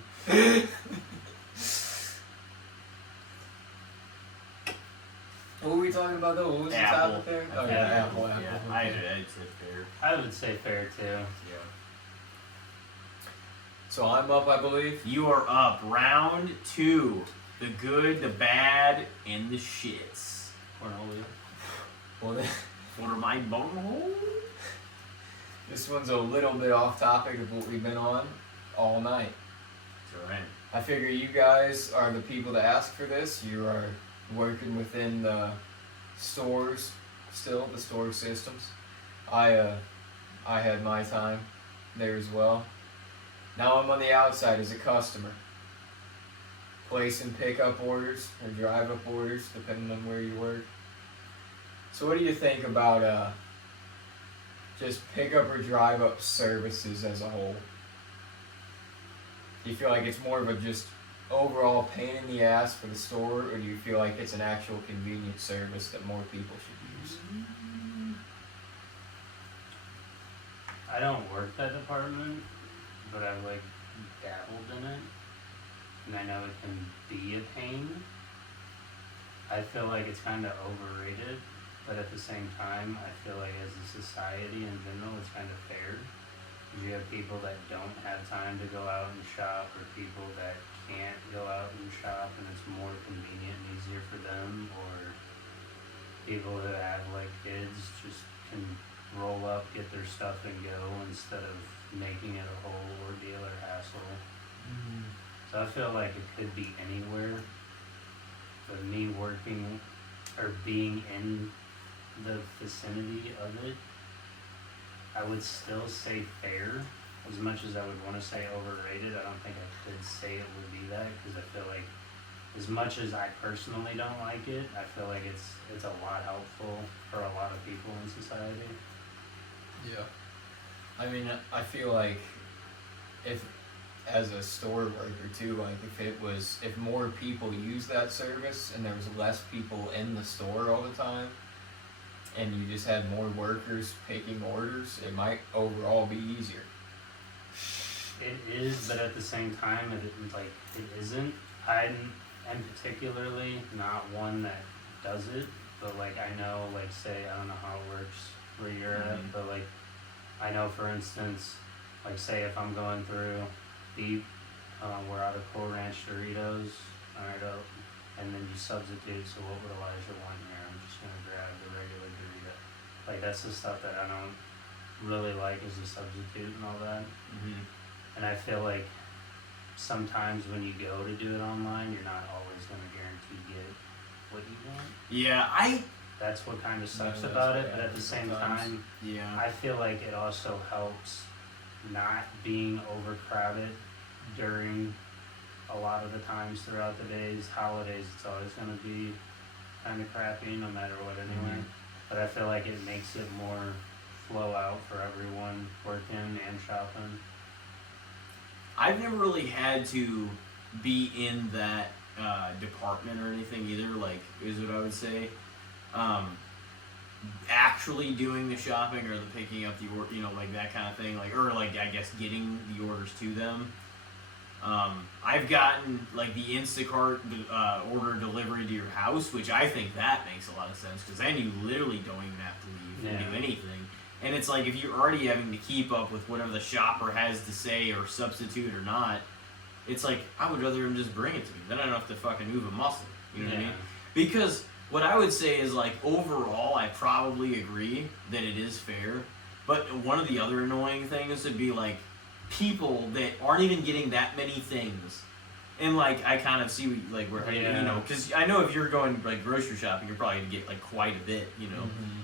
What were we talking about though? What was the Apple. topic there? I Oh think yeah, apple. apple. Yeah, Okay. I'd say fair. I would say fair too. Yeah. So I'm up, I believe. You are up. Round 2. The good, the bad, and the shits. Cornholio. Well, then, For my bunghole? this one's a little bit off topic of what we've been on all night. It's alright. I figure you guys are the people to ask for this. You are working within the stores still, the store systems. I had my time there as well. Now I'm on the outside as a customer. Placing pickup orders or drive up orders depending on where you work. So what do you think about just pickup or drive up services as a whole? Do you feel like it's more of a just overall pain in the ass for the store, or do you feel like it's an actual convenient service that more people should use? I don't work that department, but I've like dabbled in it, and I know it can be a pain. I feel like it's kind of overrated, but at the same time, I feel like as a society in general, it's kind of fair. You have people that don't have time to go out and shop, or people that can't go out and shop, and it's more convenient and easier for them, or people who have like kids just can roll up, get their stuff and go instead of making it a whole ordeal or hassle. So I feel like it could be anywhere, but me working or being in the vicinity of it, I would still say fair, as much as I would want to say overrated, I don't think I could say it would be that, because I feel like as much as I personally don't like it, I feel like it's a lot helpful for a lot of people in society. Yeah. I mean, I feel like if, as a store worker too, like if more people use that service and there was less people in the store all the time, and you just had more workers picking orders, it might overall be easier. It is, but at the same time, it isn't. I'm particularly not one that does it, but like I know, like say, I don't know how it works where you're at, but like I know, for instance, like say if I'm going through beef, we're out of Cool Ranch Doritos, alright, and then you substitute. So what would Elijah want here? I'm just gonna grab the regular Dorito. Like that's the stuff that I don't really like as a substitute and all that. Mm-hmm. And I feel like sometimes when you go to do it online, you're not always going to guarantee get what you want. Yeah, That's what kind of sucks No, about that's it. what But at the happens same sometimes. time, yeah. I feel like it also helps not being overcrowded during a lot of the times throughout the days. Holidays, it's always going to be kind of crappy no matter what anyway. But I feel like it makes it more flow out for everyone working and shopping. I've never really had to be in that department or anything either, like, is what I would say. Actually doing the shopping or the picking up the order, like that kind of thing, like, or like, I guess getting the orders to them. I've gotten like the Instacart order delivery to your house, which I think that makes a lot of sense, because then you literally don't even have to leave and do anything. And it's like, if you're already having to keep up with whatever the shopper has to say or substitute or not, it's like, I would rather him just bring it to me. Then I don't have to fucking move a muscle. You know what I mean? Because what I would say is, like, overall, I probably agree that it is fair. But one of the other annoying things would be, like, people that aren't even getting that many things. And, like, I kind of see, like, where, because I know if you're going, like, grocery shopping, you're probably going to get, like, quite a bit,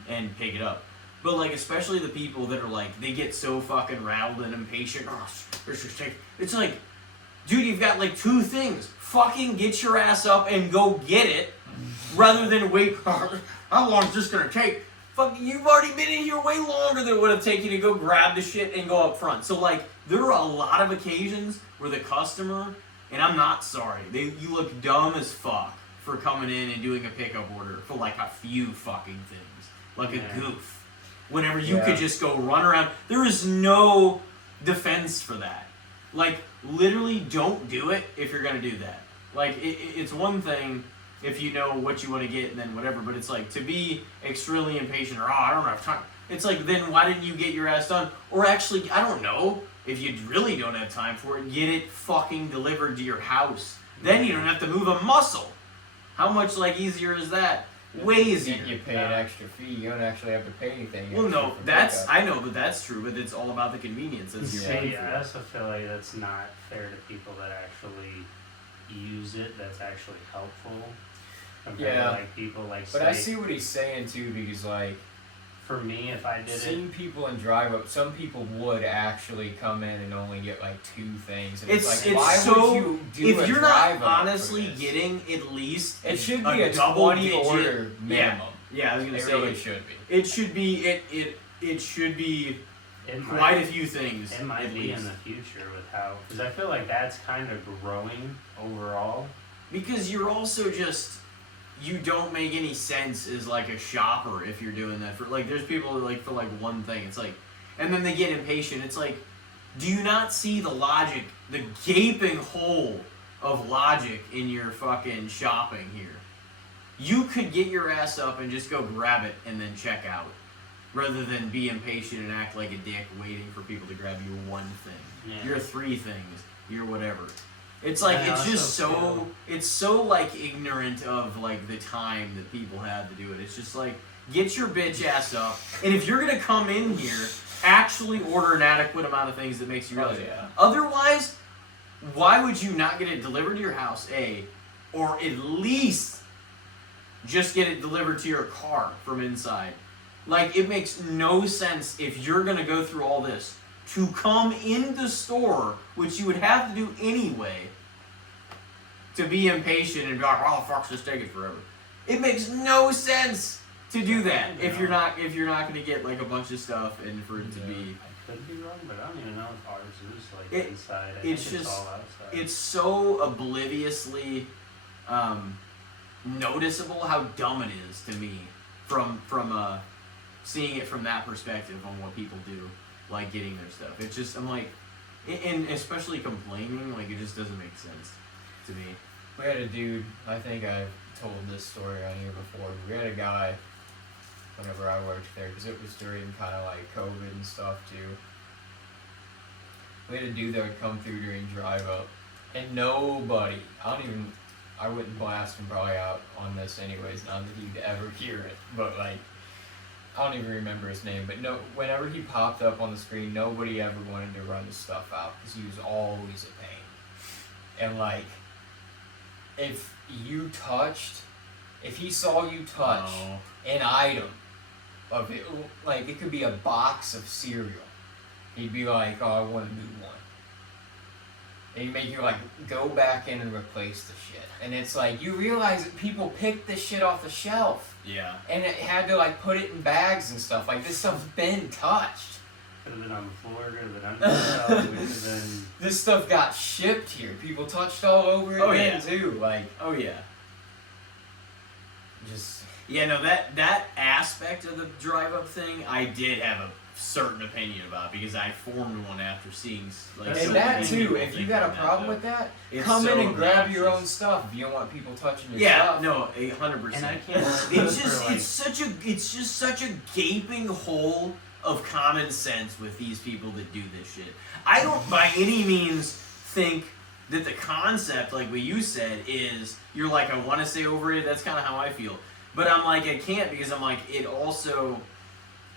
and pick it up. But, like, especially the people that are, like, they get so fucking rattled and impatient. Oh, it's like, dude, you've got, like, 2 things. Fucking get your ass up and go get it, rather than wait, how long is this going to take? Fuck, you've already been in here way longer than it would have taken to go grab the shit and go up front. So, like, there are a lot of occasions where the customer, and I'm not sorry, you look dumb as fuck for coming in and doing a pickup order for, like, a few fucking things. Like a goof. Whenever you could just go run around. There is no defense for that. Like, literally don't do it if you're going to do that. Like, it's one thing if you know what you want to get and then whatever, but it's like, to be extremely impatient or, I don't have time. It's like, then why didn't you get your ass done? Or actually, I don't know, if you really don't have time for it, get it fucking delivered to your house. Then you don't have to move a muscle. How much, like, easier is that? Way easier. You pay an extra fee. You don't actually have to pay anything. Well, no, for that's, pickup. I know, but that's true, but it's all about the convenience. That's your money See, for I it. also feel like that's not fair to people that actually use it. That's actually helpful. Compared to like people like. But I see what he's saying too, because like, for me, if I did seeing people in drive up, some people would actually come in and only get like 2 things. And It's like, why so. would you do If a you're not drive up honestly for this? getting at least It should be a double 20 digit order minimum. Yeah, I was gonna It say really should be. it should be it should be it quite might, a few things. it might at be least. in the future with how, because I feel like that's kind of growing overall. Because you're also just, you don't make any sense as like a shopper if you're doing that for, like, there's people that, like, for like one thing, it's like, and then they get impatient. It's like, do you not see the logic, the gaping hole of logic in your fucking shopping here? You could get your ass up and just go grab it and then check out, rather than be impatient and act like a dick waiting for people to grab your one thing, your 3 things, your whatever. It's like, Yeah, it's just that's so, it's so like ignorant of like the time that people have to do it. It's just like, get your bitch ass up, and if you're gonna come in here, actually order an adequate amount of things that makes you realize it. Otherwise, why would you not get it delivered to your house, A, or at least just get it delivered to your car from inside? Like, it makes no sense if you're gonna go through all this to come in the store, which you would have to do anyway, to be impatient and be like, oh fuck, this taking forever. It makes no sense to do that if you're not gonna get like a bunch of stuff and for it to be. I could be wrong, but I don't even know if ours is like inside. I It's think just it's all outside. it's so obliviously noticeable how dumb it is to me from seeing it from that perspective on what people do, like getting their stuff. It's just I'm like, and especially complaining, like it just doesn't make sense to me. We had a dude, I think I've told this story on here before. We had a guy, whenever I worked there, because it was during kind of like COVID and stuff too. We had a dude that would come through during drive up, and nobody, I wouldn't blast him probably out on this anyways, not that he'd ever hear it, but like, I don't even remember his name, but no, whenever he popped up on the screen, nobody ever wanted to run his stuff out, because he was always a pain. And like, if he saw you touch an item of it, like it could be a box of cereal, he'd be like, oh, I want a new one. And he'd make you like go back in and replace the shit. And it's like, you realize that people picked this shit off the shelf. Yeah. And it had to like put it in bags and stuff. Like this stuff's been touched. Could have been on the floor, could have been under the shelf, could have been... This stuff got shipped here. People touched all over it then too. Like, oh yeah. just Yeah, no, that aspect of the drive up thing, I did have a certain opinion about because I formed one after seeing like. And so and that many too. people If you thinking got a that, problem though. with that, It's come in so and grab your obnoxious. own stuff. If you don't want people touching your Yeah, stuff. no, 100%. And I can't... It's just for, like, it's just such a gaping hole of common sense with these people that do this shit. I don't by any means think that the concept, like what you said, is you're like, I want to stay overrated. That's kind of how I feel. But I'm like, I can't because I'm like, it also,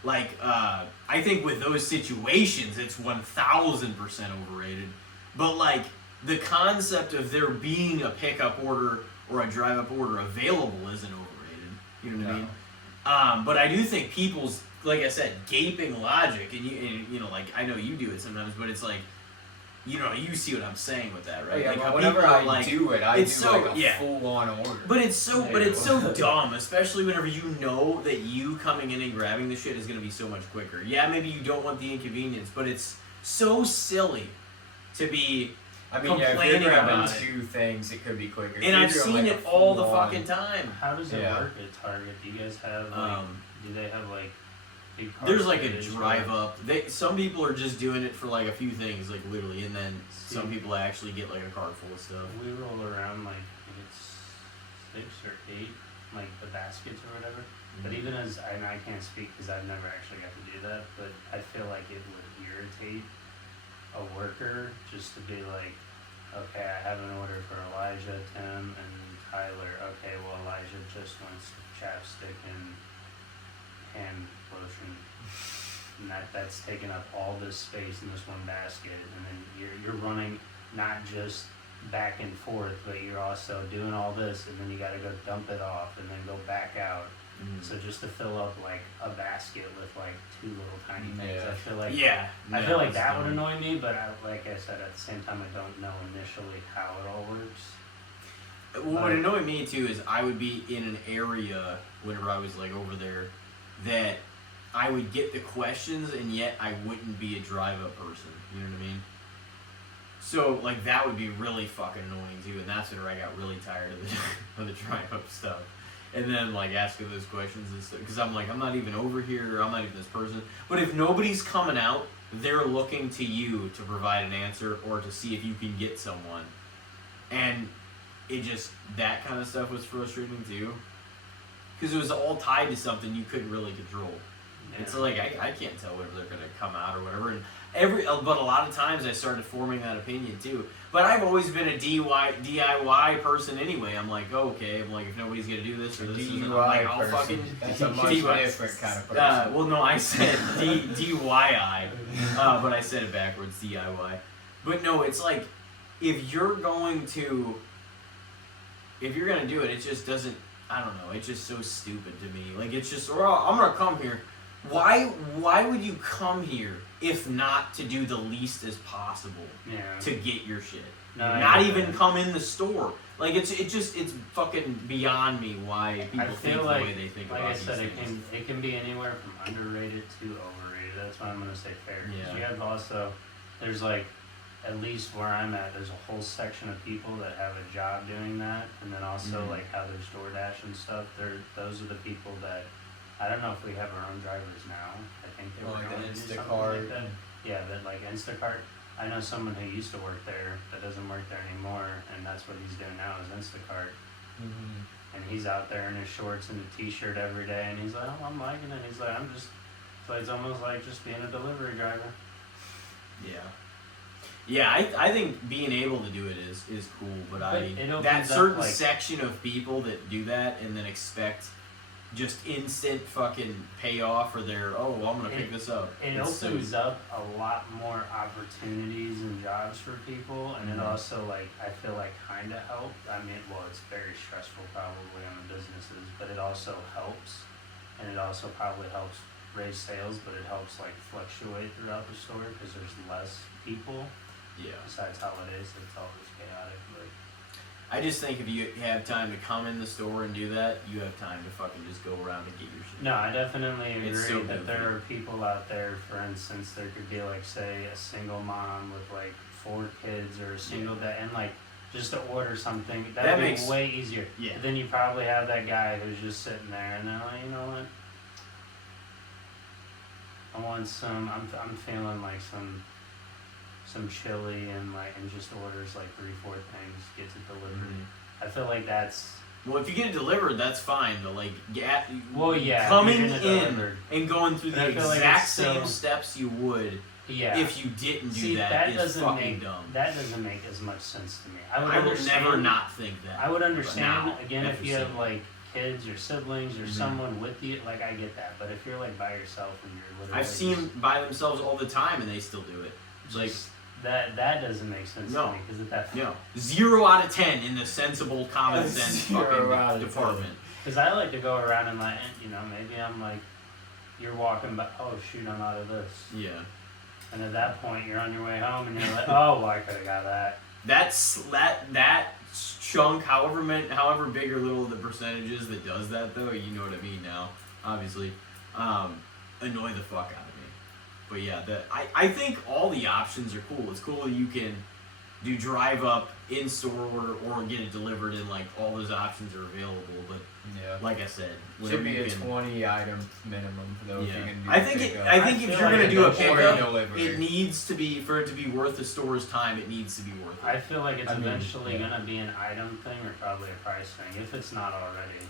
like, I think with those situations, it's 1,000% overrated. But like, the concept of there being a pickup order or a drive up order available isn't overrated. You know what I mean? But I do think people's, like I said, gaping logic, and you know, like I know you do it sometimes, but it's like, you know, you see what I'm saying with that, right? Oh, yeah, like but how whenever people are I like, do it, I do it's so- like a yeah. full-on order. but it's so dumb, especially whenever you know that you coming in and grabbing the shit is gonna be so much quicker. Yeah, maybe you don't want the inconvenience, but it's so silly to be. I mean, yeah, if complaining you're grabbing about it. two things, it could be quicker. If And you're I've doing, seen like, it a all the full-on- fucking time. How does it Yeah. work at Target? Do you guys have like? Do they have like? Big There's like a cartridge drive or- up. Some people are just doing it for like a few things, like literally, and then some people actually get like a cart full of stuff. We roll around like I think it's 6 or 8, like the baskets or whatever. But even as and I can't speak because I've never actually got to do that, but I feel like it would irritate a worker just to be like, okay, I have an order for Elijah, Tim, and Tyler. Okay, well Elijah just wants chapstick and hand lotion, and that's taking up all this space in this one basket, and then you're running not just back and forth, but you're also doing all this, and then you got to go dump it off, and then go back out. So just to fill up like a basket with like 2 little tiny things, Yeah. I feel like Yeah, I no, feel like it's that would dumb. annoy me, but like I said, at the same time, I don't know initially how it all works. What would annoy me too is I would be in an area whenever I was like over there that I would get the questions and yet I wouldn't be a drive up person. You know what I mean? So like that would be really fucking annoying too, and that's whenever I got really tired of the of the drive up stuff. And then like asking those questions and stuff because I'm like, I'm not even over here, I'm not even this person. But if nobody's coming out, they're looking to you to provide an answer or to see if you can get someone. And it just, that kind of stuff was frustrating too. Because it was all tied to something you couldn't really control. Yeah. And so like, I can't tell whether they're going to come out or whatever. And but a lot of times I started forming that opinion too. But I've always been a DIY person anyway. I'm like, oh, okay. I'm like, if nobody's going to do this or this, I'm like, I'll person. fucking... That's a much DIY. different kind of person. Well, no, I said DIY, but I said it backwards, DIY. But no, it's like, if you're going to do it, it just doesn't, I don't know, it's just so stupid to me. Like, it's just, I'm going to come here, Why would you come here if not to do the least as possible Yeah. to get your shit? No, I Not get even that. come in the store. Like it's fucking beyond me why people I think feel the like, way they think like about I these said, things. it can be anywhere from underrated to overrated. That's why I'm gonna say fair. 'Cause Yeah. you have also, there's like, at least where I'm at, there's a whole section of people that have a job doing that, and then also Mhm. like how there's DoorDash and stuff. Those are the people that, I don't know if we have our own drivers now. I think they were Like going an to do something Instacart. like that. Yeah, but like Instacart. I know someone who used to work there that doesn't work there anymore, and that's what he's doing now is Instacart. Mm-hmm. And he's out there in his shorts and a t-shirt every day, and he's like, oh, I'm liking it. He's like, so it's almost like just being a delivery driver. Yeah. Yeah, I think being able to do it is cool, but it opens that up, certain like- section of people that do that and then expect just instant fucking payoff for their I'm gonna pick this up. It It's opens up a lot more opportunities and jobs for people, and it Mhm. also, like, I feel like kind of help. I mean, well, it's very stressful probably on the businesses, but it also helps, and it also probably helps raise sales, but it helps like fluctuate throughout the store because there's less people. Yeah. Besides holidays, it's always chaotic, but. I just think if you have time to come in the store and do that, you have time to fucking just go around and get your shit. No, I definitely agree It's so that there goofy. are people out there, for instance, there could be like, say, a single mom with like 4 kids or a single dad, and like just to order something, That that'd be makes- way easier. Yeah. But then you probably have that guy who's just sitting there and they're like, you know what? I want some, I'm feeling like some chili and just orders like 3-4 things, gets it delivered. Mhm. I feel like that's, Well, if you get it delivered, that's fine. But like, well, yeah, if coming you're getting it in delivered. and going through But the I feel like exact it's same so- steps you would Yeah. if you didn't do See, that is doesn't fucking make dumb. that doesn't make as much sense to me. I would I will understand, never not think that. I would But understand now, again after if you have seeing like kids or siblings or Mhm. someone with you, like I get that. But if you're like by yourself and you're literally I've seen them by themselves all the time and they still do it. It's like, just, that doesn't make sense No. to me because that no, 0 out of 10 in the sensible common sense 0 fucking out of 10. department. because I like to go around and like maybe I'm like you're walking by, oh shoot, I'm out of this, Yeah, and at that point you're on your way home and you're like, oh, well, I could have got that. that chunk, however big or little the percentage is that does that though, you know what I mean now. Obviously, annoy the fuck out of me. But yeah, I think all the options are cool. It's cool that you can do drive up, in store order, or get it delivered, and like all those options are available. But Yeah. like I said, Should whenever be you a can, 20 item minimum though if yeah. you can do I the think pickup. I think I if feel you're like gonna do a Or pickup, delivery. it needs to be for it to be worth the store's time. It needs to be worth it. I feel like it's I mean, eventually yeah. gonna be an item thing or probably a price thing if it's not already.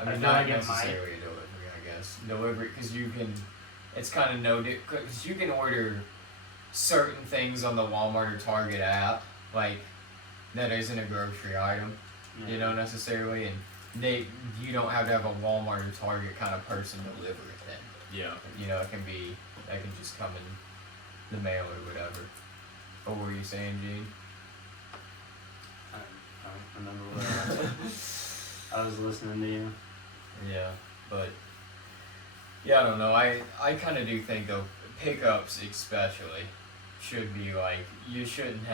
I I mean, feel not like it might- necessarily a delivery, I guess. Delivery, because you can, it's kind of because you can order certain things on the Walmart or Target app, like, that isn't a grocery item, you know, necessarily, and you don't have to have a Walmart or Target kind of person deliver it then. Yeah. You know, that can just come in the mail or whatever. What were you saying, Gene? I don't remember what I was listening to you. Yeah, but yeah, I don't know. I kind of do think though pickups especially should be like you shouldn't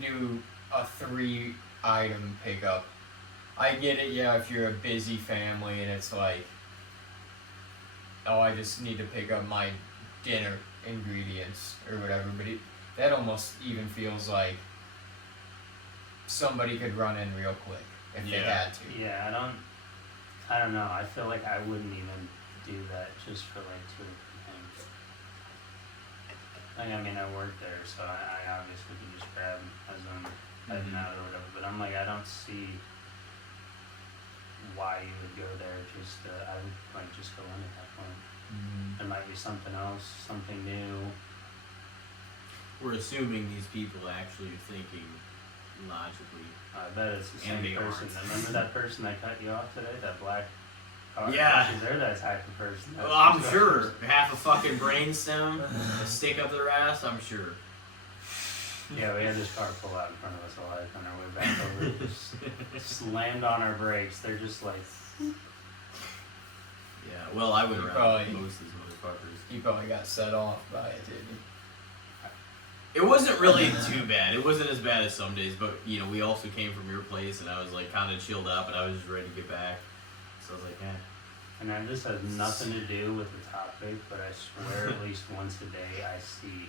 do a 3 item pickup. I get it, yeah, if you're a busy family and it's like, oh, I just need to pick up my dinner ingredients or whatever, but that almost even feels like somebody could run in real quick if they Yeah. had to. Yeah, I don't know. I feel like I wouldn't even do that just for like 2 or 3 things. Like, I mean, I work there, so I obviously can just grab as I'm heading Mhm. out or whatever. But I'm like, I don't see why you would go there. I would like just go in at that point. Mm. There might be something else, something new. We're assuming these people actually are thinking logically. I bet it's the And same they person. aren't. Remember that person that cut you off today? That black car? Yeah. They're that type of person. Well, I'm sure half a fucking brainstem, a stick up their ass. I'm sure. Yeah, we had this car pull out in front of us all on our way back over. Just slammed on our brakes. They're just like, Yeah, well, I would You rather probably- most of these motherfuckers. He probably got set off by it, didn't he? It wasn't really too bad. It wasn't as bad as some days, but you know, we also came from your place, and I was like kind of chilled up, and I was just ready to get back. So I was like, And now this has nothing to do with the topic, but I swear at least once a day I see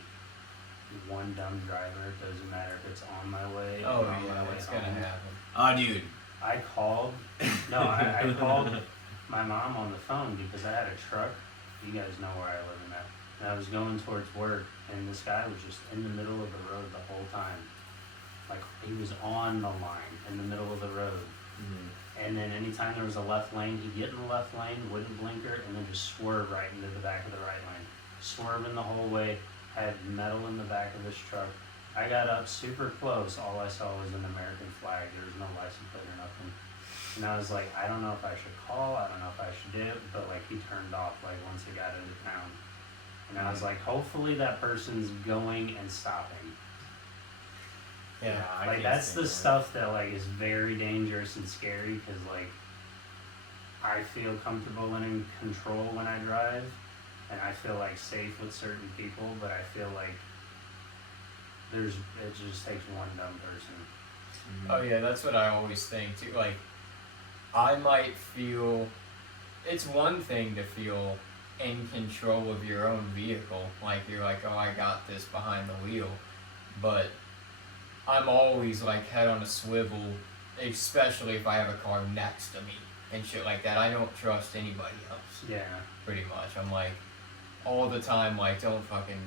one dumb driver. It doesn't matter if it's on my way Oh or on my yeah, way it's home. gonna happen. oh, dude. I called. No, I called my mom on the phone because I had a truck. You guys know where I live in that. And I was going towards work, and this guy was just in the middle of the road the whole time. Like, he was on the line in the middle of the road. And then anytime there was a left lane, he'd get in the left lane, wouldn't blinker, and then just swerve right into the back of the right lane. Swerving the whole way, had metal in the back of his truck. I got up super close. All I saw was an American flag. There was no license plate or nothing. And I was like, I don't know if I should call. I don't know if I should do it. But like, he turned off like once he got into town. And I was like, hopefully that person's going and stopping. Yeah, I Like, can't that's stand the that. stuff that like is very dangerous and scary because like I feel comfortable and in control when I drive, and I feel like safe with certain people, but I feel like it just takes one dumb person. Oh yeah, that's what I always think too. Like, I might feel. It's one thing to feel in control of your own vehicle, like you're like, oh, I got this behind the wheel, but I'm always like head on a swivel, especially if I have a car next to me and shit like that. I don't trust anybody else, Yeah. pretty much. I'm like, all the time, like, don't fucking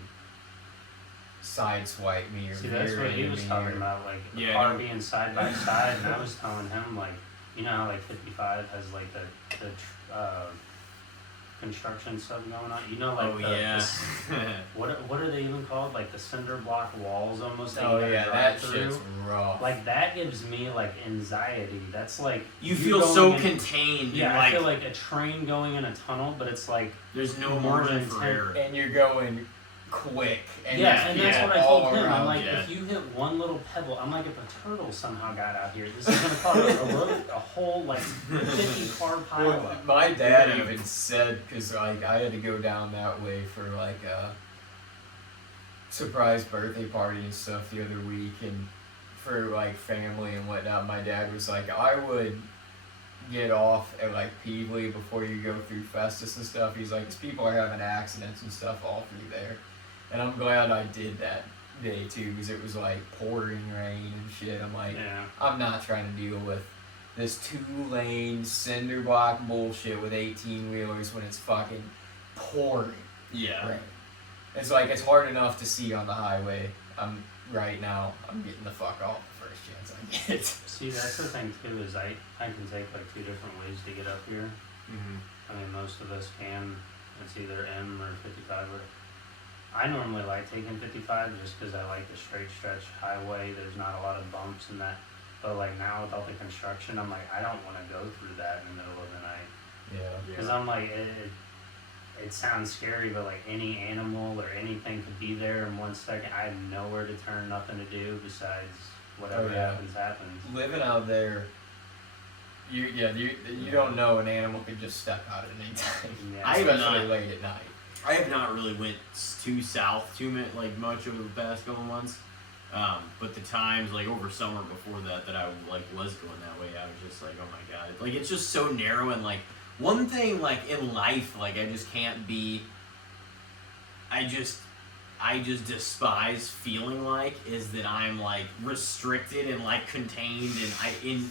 sideswipe me or See, that's veer what he into was me talking or- about, like the Yeah, car no. being side by side, and I was telling him like, you know how like 55 has like the construction stuff going on. You know, like Oh the, yeah. what are they even called? Like the cinder block walls almost. That Oh you gotta yeah, drive that through. shit's rough. Like that gives me like anxiety. That's like You feel so going in- contained. Yeah, and, I like, feel like a train going in a tunnel, but it's like there's no more margin for intense. error. And you're going quick. And yeah, and that's yeah, what I all told him. I'm around, like, yeah. if you hit one little pebble, I'm like, if a turtle somehow got out here, this is gonna cause a whole like 50 car pile Well, up. my dad Yeah. even said, because like I had to go down that way for like a surprise birthday party and stuff the other week, and for like family and whatnot. My dad was like, I would get off at like Peebly before you go through Festus and stuff. He's like, 'cause people are having accidents and stuff all through there, and I'm glad I did that day too, because it was like pouring rain and shit. I'm like, Yeah. I'm not trying to deal with this 2-lane cinder block bullshit with 18-wheelers when it's fucking pouring Yeah. rain. It's like, it's hard enough to see on the highway. I'm getting the fuck off the first chance I get. See, that's the thing too, is I can take like 2 different ways to get up here. Mm-hmm. I mean, most of us can. It's either M or 55. Or I normally like taking 55 just because I like the straight stretch highway. There's not a lot of bumps in that. But like now with all the construction, I'm like, I don't want to go through that in the middle of the night. Yeah. Because I'm like, it sounds scary, but like any animal or anything could be there in 1 second. I have nowhere to turn, nothing to do besides whatever Oh, yeah. happens. Living out there, you don't know, an animal could just step out at any time. Yeah. I have Especially not- late at night. I have not really went too south like much over the past couple months. But the times like over summer before that I like was going that way, I was just like, oh my god, like it's just so narrow. And like one thing like in life, like I just can't be. I just despise feeling like is that I'm like restricted and like contained, and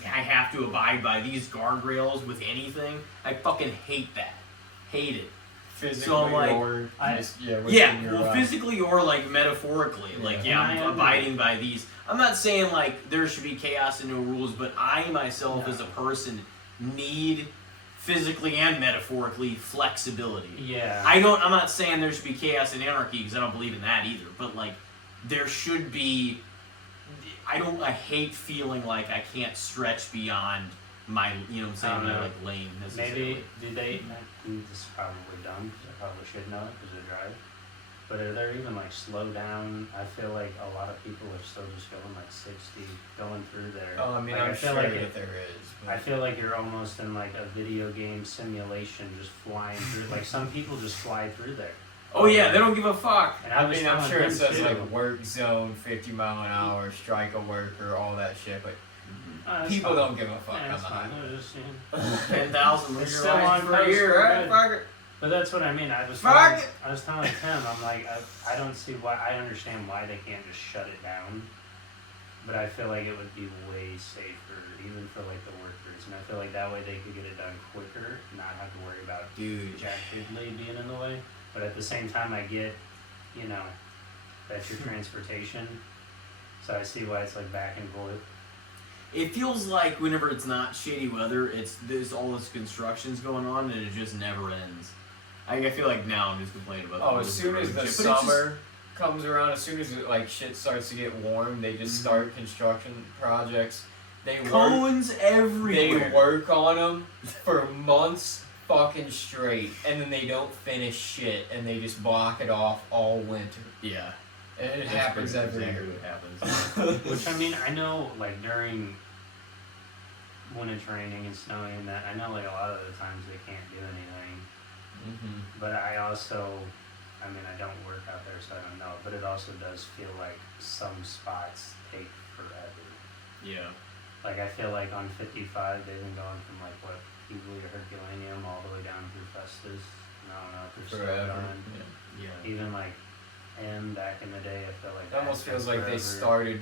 I have to abide by these guardrails with anything. I fucking hate that. Hate it. Physically So I'm like- or I- just, within Yeah, your well, physically or like metaphorically. Yeah. Like, And I I'm agree. abiding by these. I'm not saying like there should be chaos and no rules, but I myself No. as a person need physically and metaphorically flexibility. Yeah. I'm not saying there should be chaos and anarchy because I don't believe in that either. But like, there should be. I hate feeling like I can't stretch beyond my, you know what I'm saying, I don't my know. like lane necessarily. Maybe, do they, this is probably dumb, because I probably should know it, because I drive. But are there even like slow down? I feel like a lot of people are still just going like 60, going through there. Oh, I mean, Like, I'm feel sure like that there is. I But feel like you're almost in like a video game simulation, just flying through. Like some people just fly through there. Oh yeah, they don't give a fuck. And I was mean, I'm telling sure it him, says too, like work zone, 50 mile an hour, strike a worker, all that shit. But that's people fine. don't give a fuck Yeah, on that's the fine. highway. They're just, you know. 10,000 It's liter still on lights per post, year, we're right? good. Fuck it. But that's what I mean. I was Fuck telling, it. I was telling Tim, I'm like, I don't see why. I understand why they can't just shut it down, but I feel like it would be way safer, even for like the workers. And I feel like that way they could get it done quicker, not have to worry about Dude. Jack Diddley being in the way. But at the same time, I get, you know, that's your transportation. So I see why it's like back and forth. It feels like whenever it's not shitty weather, there's all this construction's going on and it just never ends. I feel like now I'm just complaining about. Oh, as soon as the shit, but it's summer comes around, as soon as like shit starts to get warm, they just start construction projects. They just work. cones They everywhere. work on them for months fucking straight, and then they don't finish shit, and they just block it off all winter. Yeah, And it that's happens pretty every exactly year. what happens. Which I mean, I know like during when it's raining and snowing and that, I know like a lot of the times they can't do anything. But I also, I mean, I don't work out there, so I don't know. But it also does feel like some spots take forever. Yeah. Like I feel like on 55, they've been going from like what Hughley or Herculaneum all the way down through Festus. And I don't know if they're still Forever. going. Yeah. Even like M back in the day, I feel like It almost that feels took like they forever. started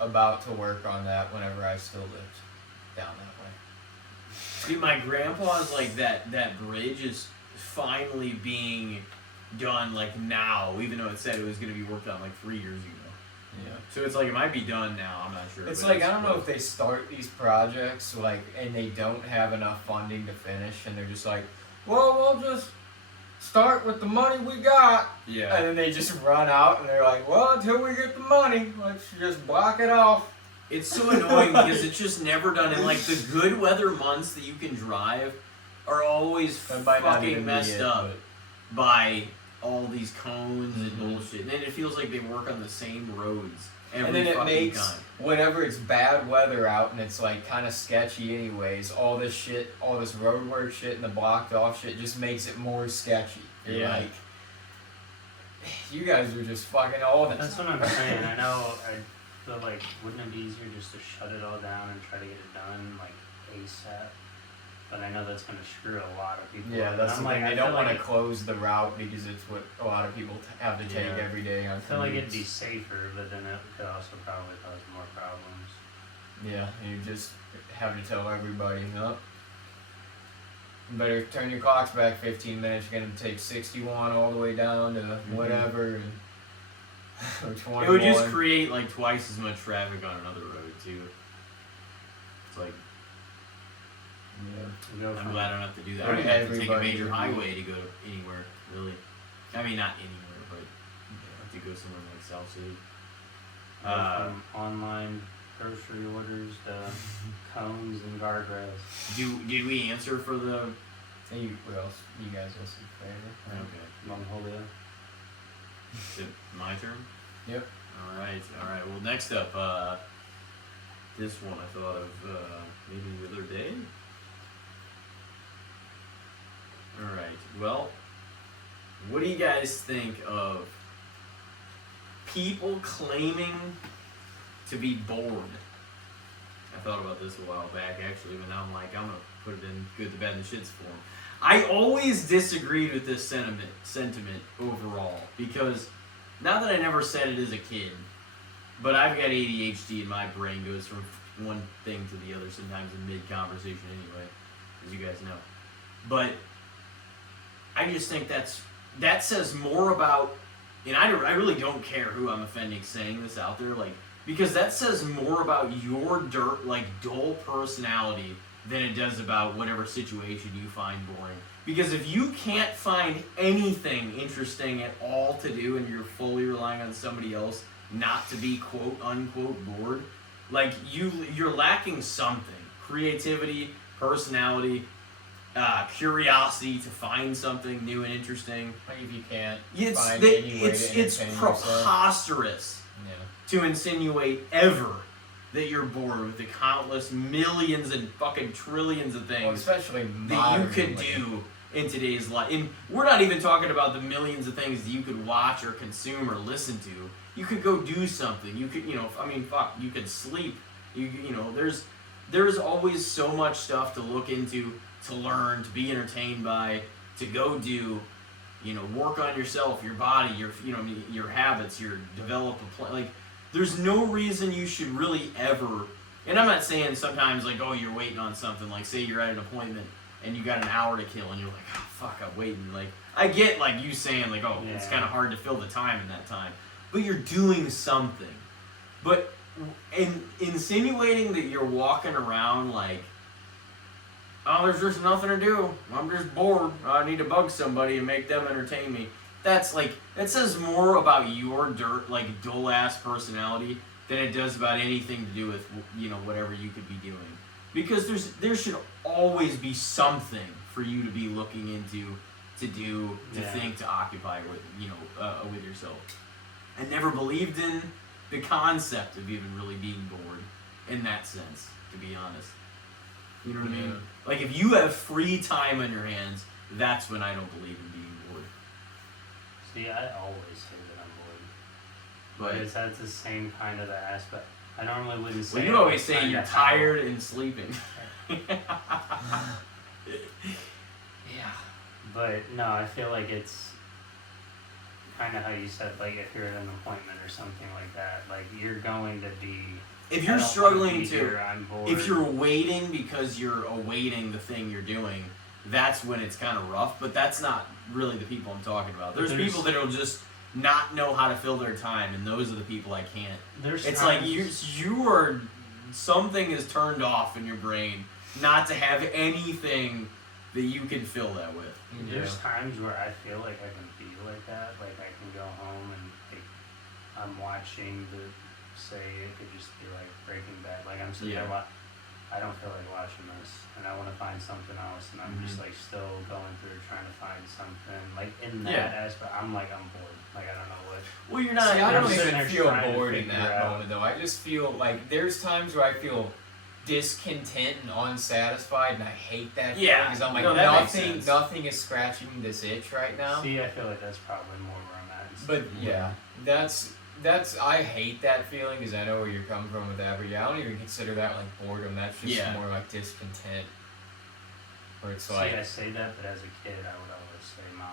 about to work on that whenever I still lived down that way. Dude, my grandpa's like that bridge is finally being done like now, even though it said it was going to be worked on like 3 years ago. Yeah. So it's like it might be done now. I'm not sure. It's but like I don't know if they start these projects like and they don't have enough funding to finish, and they're just like, well, we'll just start with the money we got, Yeah. and then they just run out, and they're like, well, until we get the money, let's just block it off. It's so annoying because it's just never done. And like the good weather months that you can drive are always That might not even fucking be messed it, up by all these cones and Mhm. bullshit. And then it feels like they work on the same roads every And then it fucking makes, time. whenever it's bad weather out and it's like kind of sketchy anyways, all this shit, all this road work shit and the blocked off shit just makes it more sketchy. You're Yeah. like, you guys are just fucking all this. That's what I'm saying. I know. I feel like wouldn't it be easier just to shut it all down and try to get it done like ASAP? But I know that's gonna screw a lot of people. Yeah, up. that's And the I'm thing. like, They I don't feel want to like close the route because it's what a lot of people have to take Yeah. every day on I feel like it'd be commutes. safer, but then it could also probably cause more problems. Yeah, you just have to tell everybody, no. You better turn your clocks back 15 minutes. You're gonna take 61 all the way down to whatever, and, or 21. It would just create like twice as much traffic on another road too. It's like Yeah. We go I'm from glad I don't have to do that. I Or don't have to take a everybody major would be- highway to go anywhere, really. I mean, not anywhere, but I have to go somewhere like South City. from online grocery orders to cones and guardrails. Did we answer for the? And you, what else? You guys listen favorite? Okay, Mongolia. is it my turn? Yep. All right. Well, next up, this one I thought of maybe the other day. All right. Well, what do you guys think of people claiming to be bored? I thought about this a while back, actually, but now I'm like, I'm gonna put it in good, the bad, and the shits form. I always disagreed with this sentiment overall because not that I never said it as a kid, but I've got ADHD and my brain goes from one thing to the other sometimes in mid-conversation anyway, as you guys know. But I just think that says more about, and I really don't care who I'm offending saying this out there, like, because that says more about your dull personality than it does about whatever situation you find boring. Because if you can't find anything interesting at all to do and you're fully relying on somebody else not to be quote unquote bored, like you're lacking something. Creativity, personality, curiosity to find something new and interesting. Like if you can't It's find any way to it's entertain yourself. preposterous Yeah. to insinuate ever that you're bored with the countless millions and fucking trillions of Well, things especially that you could modernly. do in today's life. And we're not even talking about the millions of things that you could watch or consume or listen to. You could go do something. You could, fuck, you could sleep. There's always so much stuff to look into, to learn, to be entertained by, to go do. Work on yourself, your body, your habits, develop a plan. Like, there's no reason you should really ever. And I'm not saying sometimes like, oh, you're waiting on something. Like, say you're at an appointment and you got an hour to kill, and you're like, oh fuck, I'm waiting. Like, I get like you saying like, oh, it's Yeah. kind of hard to fill the time in that time, but you're doing something. But insinuating that you're walking around like, oh, there's just nothing to do. I'm just bored. I need to bug somebody and make them entertain me. That says more about your dull ass personality than it does about anything to do with whatever you could be doing. Because there should always be something for you to be looking into, to do, to Yeah. think, to occupy with yourself. I never believed in the concept of even really being bored in that sense, to be honest. You know what I mean? Like, if you have free time on your hands, that's when I don't believe in being bored. See, I always say that I'm bored. But That's the same kind of aspect. I normally wouldn't say. well, you it, always but say kinda you're how- tired and sleeping. Yeah. But no, I feel like it's kind of how you said, like if you're at an appointment or something like that, like you're going to be. If I you're don't struggling wanna be to, here, I'm bored. if you're waiting because you're awaiting the thing you're doing, that's when it's kind of rough. But that's not really the people I'm talking about. There's people that'll just not know how to fill their time, and those are the people I can't. There's It's times, like you are, something is turned off in your brain not to have anything that you can fill that with. There's times where I feel like I can be like that. Like I can go home and like, I'm watching say it could just be like Breaking Bad. Like I'm sitting Yeah. there, I don't feel like watching this, and I want to find something else, and I'm just like still going through trying to find something. Like in that Yeah. aspect, I'm bored. Like I don't know what. Well, you're not. See, I I'm don't sitting even there feel trying to bored in figure that out- moment though. I just feel like there's times where I feel discontent and unsatisfied, and I hate that Yeah, because I'm like no, that makes nothing, sense. nothing is scratching this itch right now. See, I feel like that's probably more where I'm at. But yeah, that's I hate that feeling because I know where you're coming from with that. But yeah, I don't even consider that like boredom. That's just Yeah. more like discontent. Where it's See, like, I say that, but as a kid, I would always say "mama."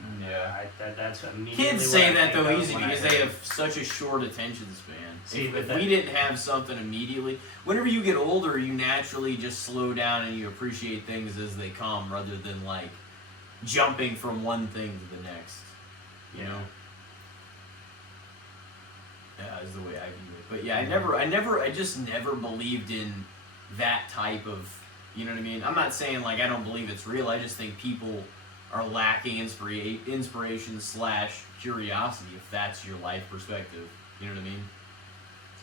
And Yeah. that's immediately Kids what say I that think though of easy when I because hear they it. have such a short attention span. See, if but if that- we didn't have something immediately, whenever you get older, you naturally just slow down and you appreciate things as they come rather than like jumping from one thing to the next. You know? Yeah, is the way I view it. But yeah, I just never believed in that type of, you know what I mean? I'm not saying like I don't believe it's real. I just think people are lacking inspiration / curiosity if that's your life perspective. You know what I mean?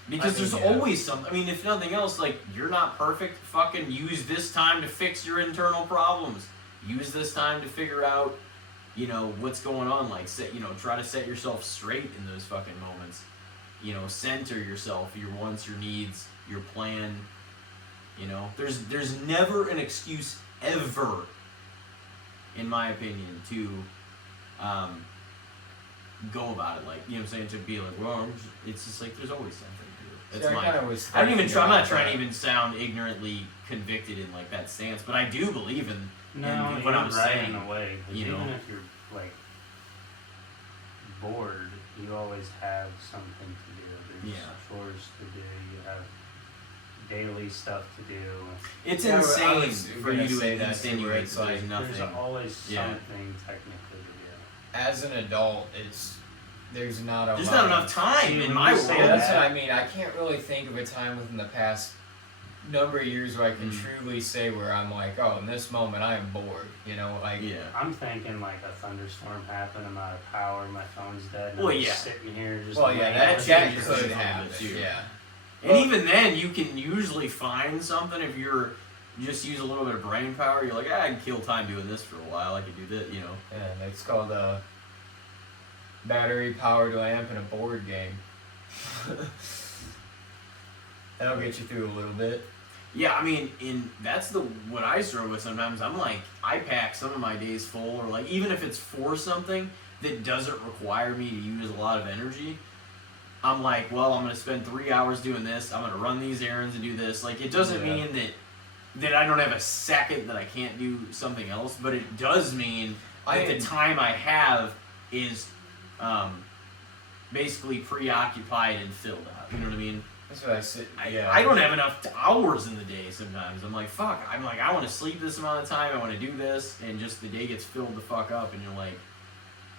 Because there's always something. I mean, if nothing else, like you're not perfect. Fucking use this time to fix your internal problems. Use this time to figure out, what's going on. Like, try to set yourself straight in those fucking moments. Center yourself, your wants, your needs, your plan. There's never an excuse ever, in my opinion, to go about it. Like, you know what I'm saying? To be like, well, it's just like there's always something to do. That's my. I don't even try. I'm not trying to even sound ignorantly convicted in like that stance, but I do believe in. No, and you're what I'm right saying, in a way. 'Cause you know. even if you're like bored, you always have something to do. There's Yeah. chores to do. You have daily stuff to do. It's Yeah, I insane was for gonna you to say that too, insinuate where it's that there's like, nothing. There's always Yeah. something technically to do. as an adult, there's not a There's lot not of- enough time See, in when my you world. say Yeah, that's that- what I mean. I can't really think of a time within the past number of years where I can truly say where I'm like, oh, in this moment I am bored. Like Yeah. I'm thinking like a thunderstorm happened, I'm out of power, my phone's dead, and Well, I'm yeah. just sitting here just well, yeah, laying that there. that changes could things a little happen. bit, too. Yeah. And even then, you can usually find something if you're you just use a little bit of brain power. You're like, I can kill time doing this for a while. I can do this, you know. And it's called a battery-powered lamp in a board game. That'll get you through a little bit. Yeah, I mean, that's what I struggle with sometimes. I'm like, I pack some of my days full, or like even if it's for something that doesn't require me to use a lot of energy, I'm like, well, I'm gonna spend 3 hours doing this. I'm gonna run these errands and do this. Like, it doesn't mean that I don't have a second that I can't do something else, but it does mean that the time I have is basically preoccupied and filled up. You know what I mean? That's what I said. Yeah. I don't have enough hours in the day sometimes. I'm like, fuck. I'm like, I want to sleep this amount of time. I want to do this. And just the day gets filled the fuck up. And you're like,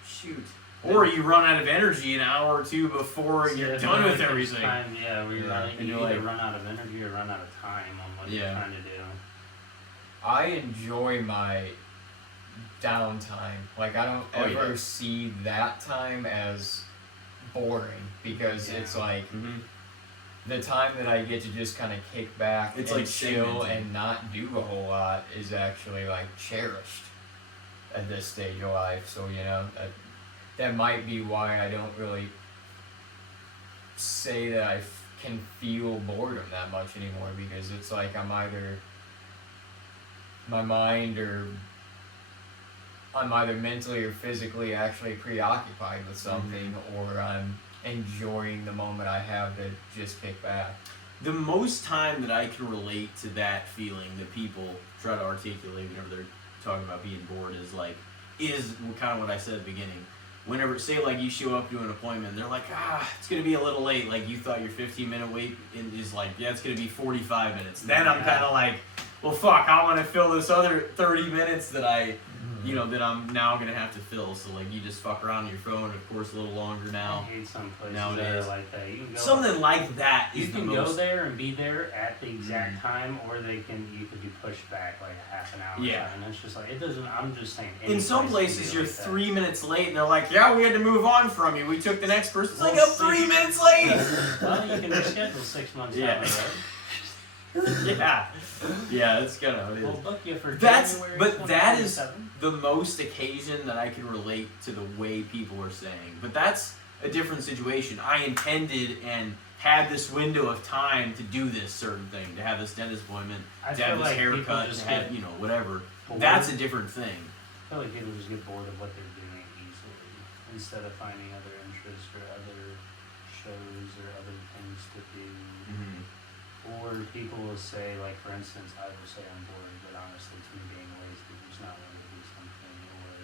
shoot. Or you run out of energy an hour or two before you're done with everything. Time, you you're either like, run out of energy or run out of time on what you're trying to do. I enjoy my downtime. Like, I don't ever see that time as boring because it's like the time that I get to just kind of kick back it's and like chill and not do a whole lot is actually like cherished at this stage of life. So, you know, that might be why I don't really say that I can feel boredom that much anymore, because it's like I'm either I'm either mentally or physically actually preoccupied with something, or I'm enjoying the moment I have to just kick back. The most time that I can relate to that feeling that people try to articulate whenever they're talking about being bored is kind of what I said at the beginning. Whenever, say, like, you show up to an appointment, and they're like, it's going to be a little late. Like, you thought your 15-minute wait is like, it's going to be 45 minutes. Then I'm kind of like, well, fuck, I want to fill this other 30 minutes that that I'm now going to have to fill. So, like, you just fuck around on your phone, of course, a little longer now. I hate some places nowadays. that are like that. You can go Something like that is you can go there and be there at the exact time, or you could be pushed back like a half an hour. Yeah. And it's just like, it doesn't, I'm just saying. In some place places, can you're be like 3 minutes late, and they're like, yeah, we had to move on from you. We took the next person. It's like, Well, I'm 3 minutes late! Well, you can reschedule 6 months down the road. Yeah, that's kind of how it is. We'll book you for That is 2027. the most occasion that I can relate to the way people are saying. But that's a different situation. I intended and had this window of time to do this certain thing, to have this dentist appointment, I to have feel this like people haircut, just to have, get whatever. bored. That's a different thing. I feel like people just get bored of what they're doing easily instead of finding other interests or other shows or other things to do. Or people will say, like, for instance, I will say I'm bored, but honestly, to me being lazy, there's not wanting to do something, or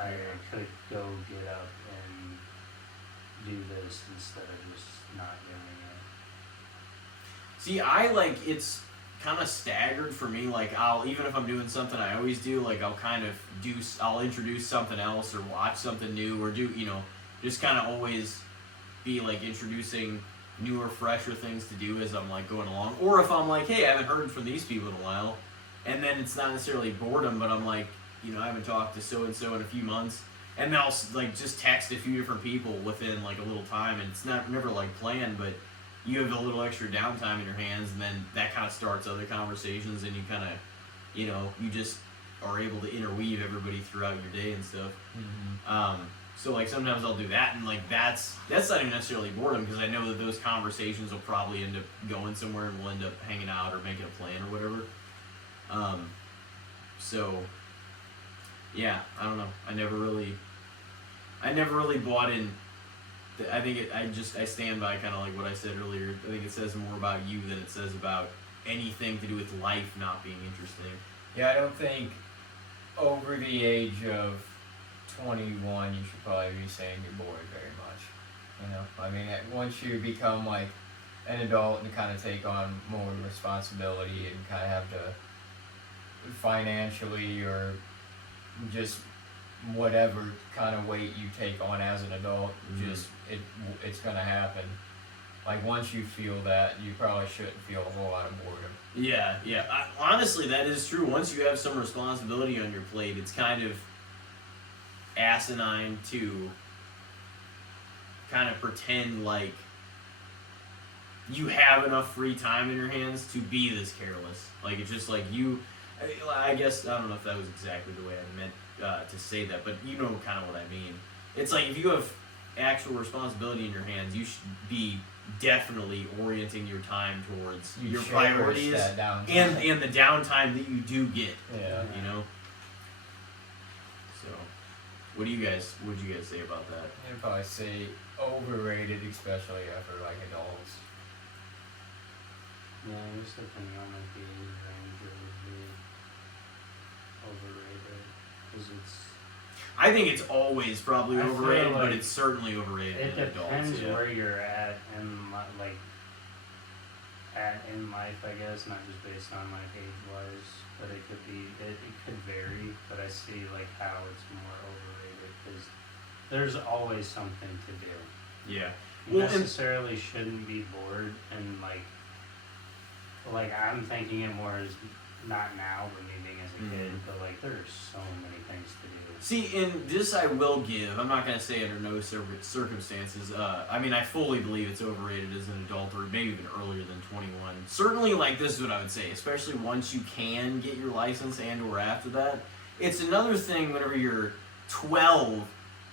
I could go get up and do this instead of just not doing it. See, it's kind of staggered for me. Like, even if I'm doing something I always do, like, I'll introduce something else or watch something new or do, just kind of always be, like, introducing newer, fresher things to do as I'm, like, going along. Or if I'm like, hey, I haven't heard from these people in a while, and then it's not necessarily boredom, but I'm like, I haven't talked to so-and-so in a few months, and then I'll, like, just text a few different people within, like, a little time, and it's never, like, planned, but you have a little extra downtime in your hands, and then that kind of starts other conversations, and you kind of, you just are able to interweave everybody throughout your day and stuff. So, like, sometimes I'll do that, and, like, that's not even necessarily boredom, because I know that those conversations will probably end up going somewhere, and we'll end up hanging out or making a plan or whatever. So, yeah, I don't know. I never really bought in. I think I stand by kind of like what I said earlier. I think it says more about you than it says about anything to do with life not being interesting. Yeah, I don't think over the age of 21 you should probably be saying you're bored very much. I mean, once you become like an adult and kind of take on more responsibility and kind of have to financially or just whatever kind of weight you take on as an adult, it's gonna happen. Like, once you feel that, you probably shouldn't feel a whole lot of boredom. Yeah. Honestly, that is true. Once you have some responsibility on your plate, it's kind of asinine to kind of pretend like you have enough free time in your hands to be this careless. Like it's just like you. I guess I don't know if that was exactly the way I meant to say that, but you know kind of what I mean. It's like if you have actual responsibility in your hands, you should be definitely orienting your time towards your cherish priorities that downtime. and the downtime that you do get. Yeah. You know. So, would you guys say about that? I'd probably say overrated, especially after like adults. Yeah, just depending on like the age range, it would be overrated because it's. I think it's always probably I feel overrated, but like it's certainly overrated It in adults. depends Yeah. where you're at in in life, I guess, not just based on like age wise, but it could be it could vary. But I see like how it's more overrated because there's always something to do. Yeah. You Well, and- necessarily shouldn't be bored and like I'm thinking it more as not now, but me being as a kid, but like there's so many things to do. See, in this I will give. I'm not going to say under no circumstances. I mean, I fully believe it's overrated as an adult, or maybe even earlier than 21. Certainly, like this is what I would say, especially once you can get your license and/or after that. It's another thing whenever you're 12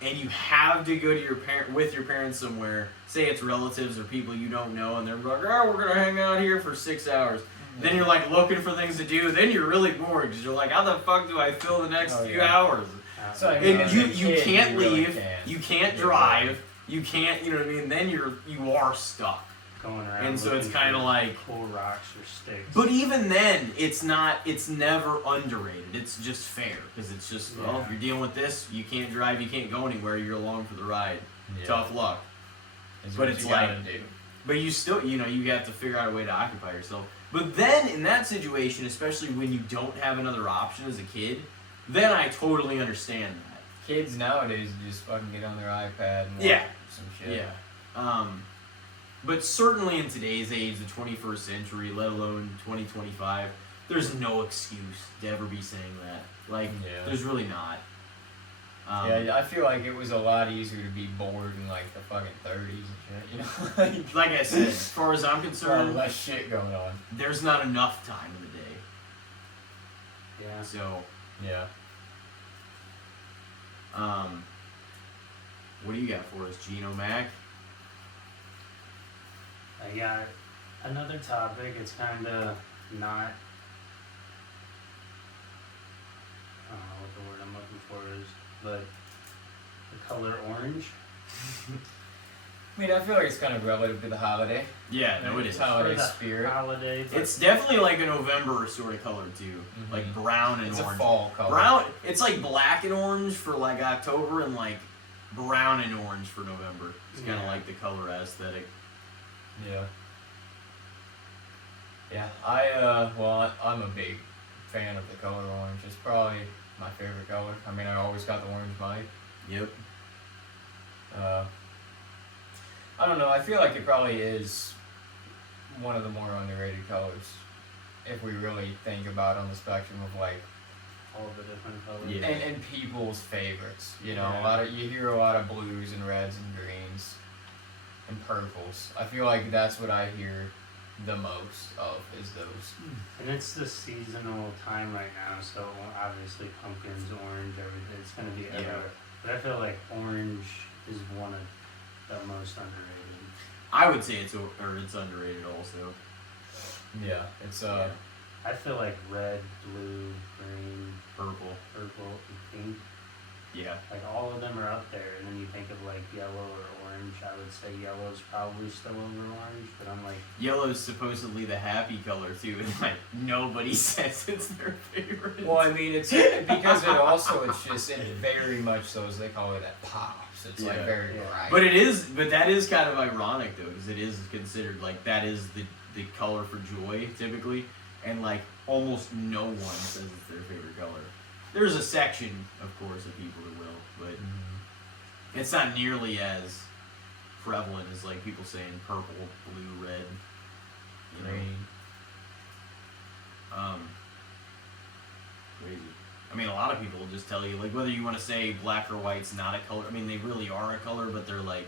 and you have to go to with your parents somewhere. Say it's relatives or people you don't know, and they're like, "Oh, we're gonna hang out here for 6 hours." Then you're like looking for things to do. Then you're really bored because you're like, "How the fuck do I fill the next few hours?" So I mean, And as you a kid, can't you really leave, can't. you can't Yeah. drive, you can't, you know what I mean? Then you are stuck. Going around And so it's looking kind of for like, cool rocks or sticks. but even then, it's never underrated. It's just fair because it's just, well, if Yeah. you're dealing with this, you can't drive, you can't go anywhere, you're along for the ride. Yeah. Tough luck. It's But what it's you gotta like- do. But you still, you have to figure out a way to occupy yourself. But then in that situation, especially when you don't have another option as a kid, then I totally understand that. Kids nowadays just fucking get on their iPad and watch Yeah. some shit. Yeah. But certainly in today's age, the 21st century, let alone 2025, there's no excuse to ever be saying that. Like, Yeah. there's really not. Yeah, I feel like it was a lot easier to be bored in like the fucking 30s and shit, you know? Like I said, as far as I'm There's concerned, less shit going on. there's not enough time in the day. yeah. So, Yeah. what do you got for us, Gino Mac? I got another topic. It's kind of not. I don't know what the word I'm looking for is, but the color orange. I mean, I feel like it's kind of relative to the holiday. Yeah, no, it It's is. holiday For the spirit. holiday. but It's definitely like a November sort of color too, Mhm. like brown and It's orange. a fall color. Brown, it's like black and orange for like October, and like brown and orange for November. It's kind of Yeah. like the color aesthetic. Yeah. Yeah, I'm a big fan of the color orange. It's probably my favorite color. I mean, I always got the orange bike. Yep. I don't know. I feel like it probably is one of the more underrated colors, if we really think about on the spectrum of like all the different colors. Yeah. and people's favorites. You know, Yeah. you hear a lot of blues and reds and greens and purples. I feel like that's what I hear the most of is those. And it's the seasonal time right now, so obviously pumpkins, orange, everything. It's gonna be everywhere. But I feel like orange is one of the most underrated. I would say it's underrated also. Yeah, it's I feel like red, blue, green, Purple. purple, and pink. Yeah. Like all of them are up there, and then you think of like yellow or orange. I would say yellow's probably still over orange, but I'm like, Yellow is supposedly the happy color too, and like nobody says it's their favorite. well, I mean, it's because it very much so as they call it that pops. It's like Yeah. very Yeah. bright. But that is kind of ironic though, because it is considered like that is the color for joy typically, and like almost no one says it's their favorite color. There's a section, of course, of people who will, but Mhm. it's not nearly as prevalent as like people saying purple, blue, red. You know, Green. crazy. I mean, a lot of people will just tell you like whether you want to say black or white's not a color. I mean, they really are a color, but they're like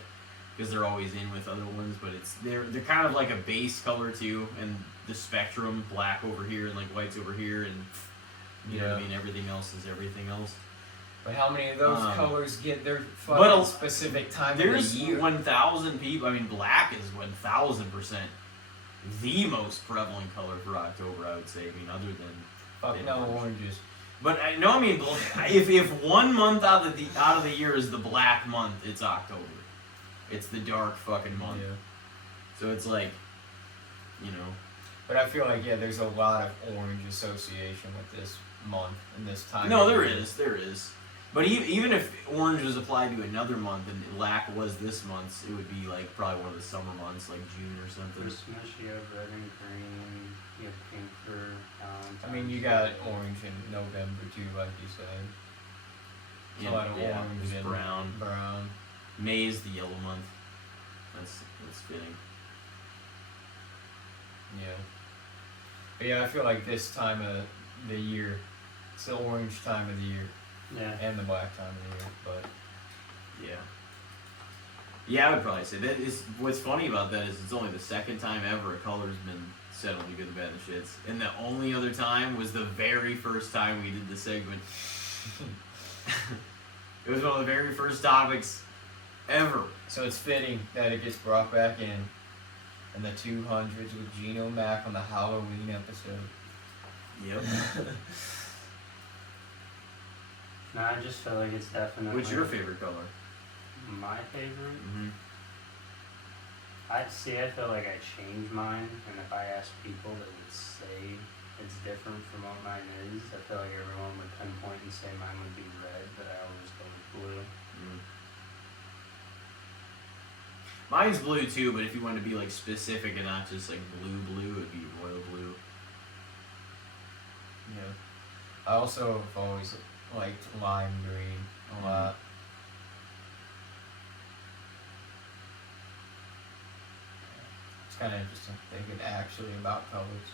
because they're always in with other ones. But they're kind of like a base color too, and the spectrum, black over here and like whites over here, and you know what I mean. Everything else is everything else. But how many of those colors get their but fucking specific time of the There's year? 1,000 people. I mean, black is 1,000% the most prevalent color for October. I would say. I mean, other than Fuck no, oranges. But I know. I mean, if 1 month out of the year is the black month, it's October. It's the dark fucking month. Yeah. So it's like, you know. But I feel like there's a lot of orange association with this month and this time. No, of there year. is. But even if orange was applied to another month and black was this month's, it would be like probably one of the summer months, like June or something. Christmas, you have red and green, you have pink for Valentine's. I mean, you got orange in November too, like you said. Yeah, A lot of yeah, orange it's and brown. brown. May is the yellow month. That's fitting. Yeah. But yeah, I feel like this time of the year, it's the orange time of the year Yeah. and the black time of the year. But Yeah. Yeah, I would probably say that is what's funny about that is it's only the second time ever a color's been said on the good, the bad, and the shits, and the only other time was the very first time we did the segment. It was one of the very first topics ever. so it's fitting that it gets brought back in the 200s with Geno Mack on the Halloween episode. Yep. No, I just feel like it's definitely. What's your favorite color? My favorite? Mm-hmm. I feel like I change mine, and if I ask people, they would say it's different from what mine is. I feel like everyone would pinpoint and say mine would be red, but I always go with blue. Mm. Mine's blue too, but if you want to be like specific and not just like blue, it'd be royal blue. Yeah. I also have always liked lime green a lot. It's kind of interesting thinking actually about colors.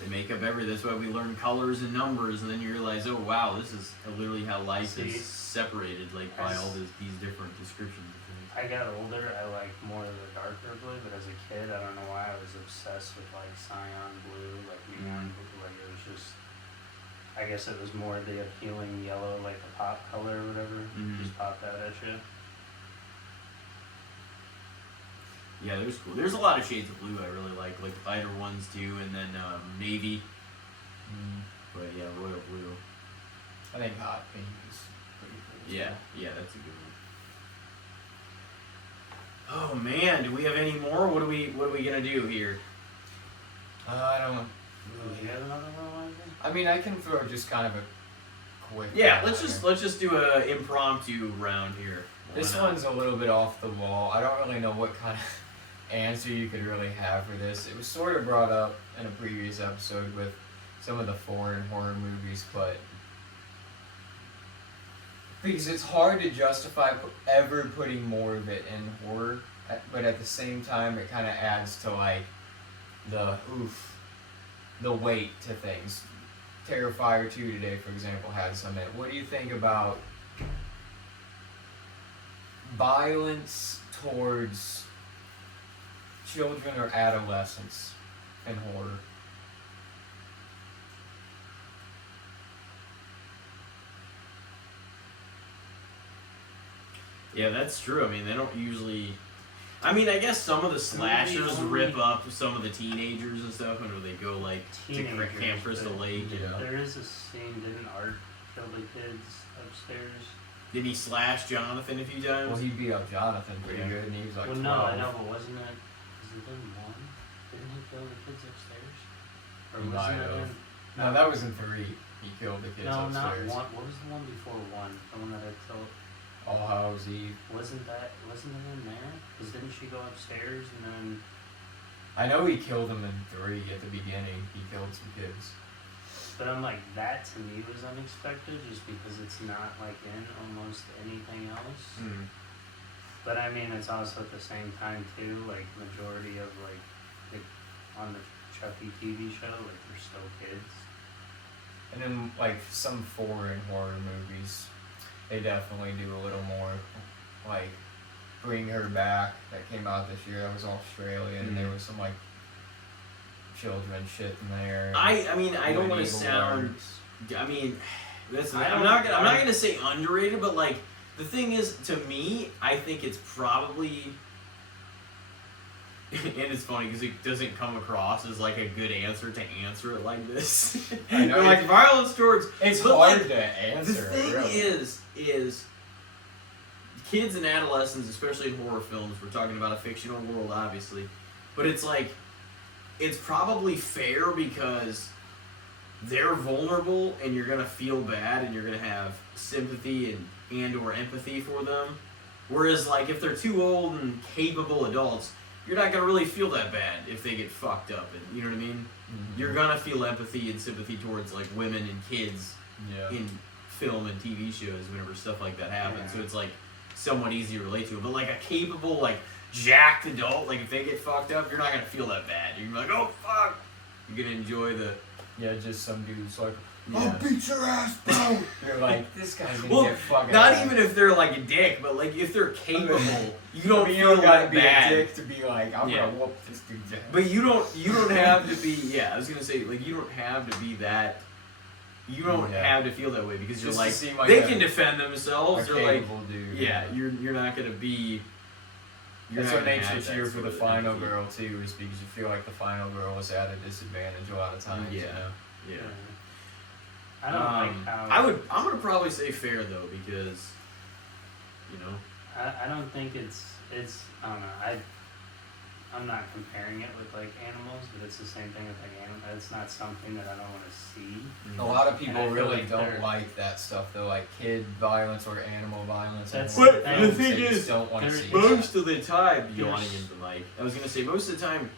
They make up that's why we learn colors and numbers, and then you realize, oh wow, this is literally how life See, is separated, like by as- all these different descriptions of things. I got older, I liked more of the darker blue, but as a kid, I don't know why I was obsessed with like cyan blue, like neon blue, like it was just, I guess it was more the appealing yellow, like the pop color or whatever, Mhm. just popped out at you. Yeah, there's cool. There's a lot of shades of blue I really like lighter ones too, and then navy. But yeah, royal blue. I think hot pink is pretty cool. Yeah, that's a good one. Oh man, do we have any more? What are we gonna do here? I don't. Ooh, you got another one, Elijah? I mean, I can throw just kind of a quick. Yeah, one let's just do a impromptu round here. Why This not? one's a little bit off the wall. I don't really know what kind of answer you could really have for this. It was sort of brought up in a previous episode with some of the foreign horror movies, but because it's hard to justify ever putting more of it in horror, but at the same time it kind of adds to like the weight to things. Terrifier 2 today, for example, had some in it. What do you think about violence towards children or adolescents in horror? Yeah, that's true. I mean, they don't usually. I mean, I guess some of the slashers only- rip up some of the teenagers and stuff, and they go like to Teenagers, Camp Crystal but Lake. Yeah. There is a scene, didn't Art kill the kids upstairs? Did he slash Jonathan a few times? Well, he beat up Jonathan pretty Yeah. good, and he was like Well, 12. no, I know, but wasn't it in one? Didn't he kill the kids upstairs? Or He wasn't might it have. in? No, that was in 3. He killed the kids No, upstairs. not one. What was the one before one? The one that I killed. All Hallows Eve. Wasn't it in there? Because didn't she go upstairs and then? I know he killed them in 3 at the beginning. He killed some kids. But I'm like, that to me was unexpected, just because it's not like in almost anything else. Hmm. But I mean, it's also at the same time too, like majority of like on the Chucky TV show, like they're still kids. And then, like, some foreign horror movies, they definitely do a little more, like, Bring Her Back that came out this year. That was Australian, and there was some like children shit in there. I mean, I don't want to Medieval sound. birds. I mean, listen, I I'm don't- not gonna say underrated, but like the thing is, to me, I think it's probably. And it's funny because it doesn't come across as like a good answer to answer it like this. I know, Like violence towards. It's but, hard like, to answer. The thing really. is kids and adolescents, especially in horror films, we're talking about a fictional world, obviously, but it's like, it's probably fair because they're vulnerable and you're gonna feel bad and you're gonna have sympathy and or empathy for them. Whereas like if they're too old and capable adults, you're not gonna really feel that bad if they get fucked up, and you know what I mean? Mhm. You're gonna feel empathy and sympathy towards like women and kids Yeah. in film and TV shows whenever stuff like that happens. Yeah. So it's like somewhat easy to relate to. But like a capable, like jacked adult, like if they get fucked up, you're not gonna feel that bad. You're gonna be like, oh fuck. You're gonna enjoy the Yeah, just some dude's like, yeah. I'll beat your ass, bro. You're like, this guy's gonna Well, get fucking. not ass. even if they're like a dick, but like if they're capable, you I don't mean, you feel don't gotta that be bad. a dick to be like, I'm Yeah. gonna whoop this dude's ass. But you don't have to be. Yeah, I was gonna say like you don't have to be that. You don't Yeah. have to feel that way because Just you're to like seem like they a- can defend a themselves. They're like capable dude. yeah, you're not gonna be. You're That's not what gonna makes have you that cheer for sort the of final empathy. girl too, is because you feel like the final girl is at a disadvantage a lot of times. Yeah. You know? Yeah. I don't like how. I'm gonna probably say fair though because, you know. I don't think it's I don't know. I'm not comparing it with like animals, but it's the same thing with like animals. It's not something that I don't want to see. A lot of people And I feel really like don't they're- like that stuff though, like kid violence or animal violence. and That's horror the thing. films, The thing they just is, don't want to there's see Most that. of the time, There's- yawning into the mic. I was gonna say most of the time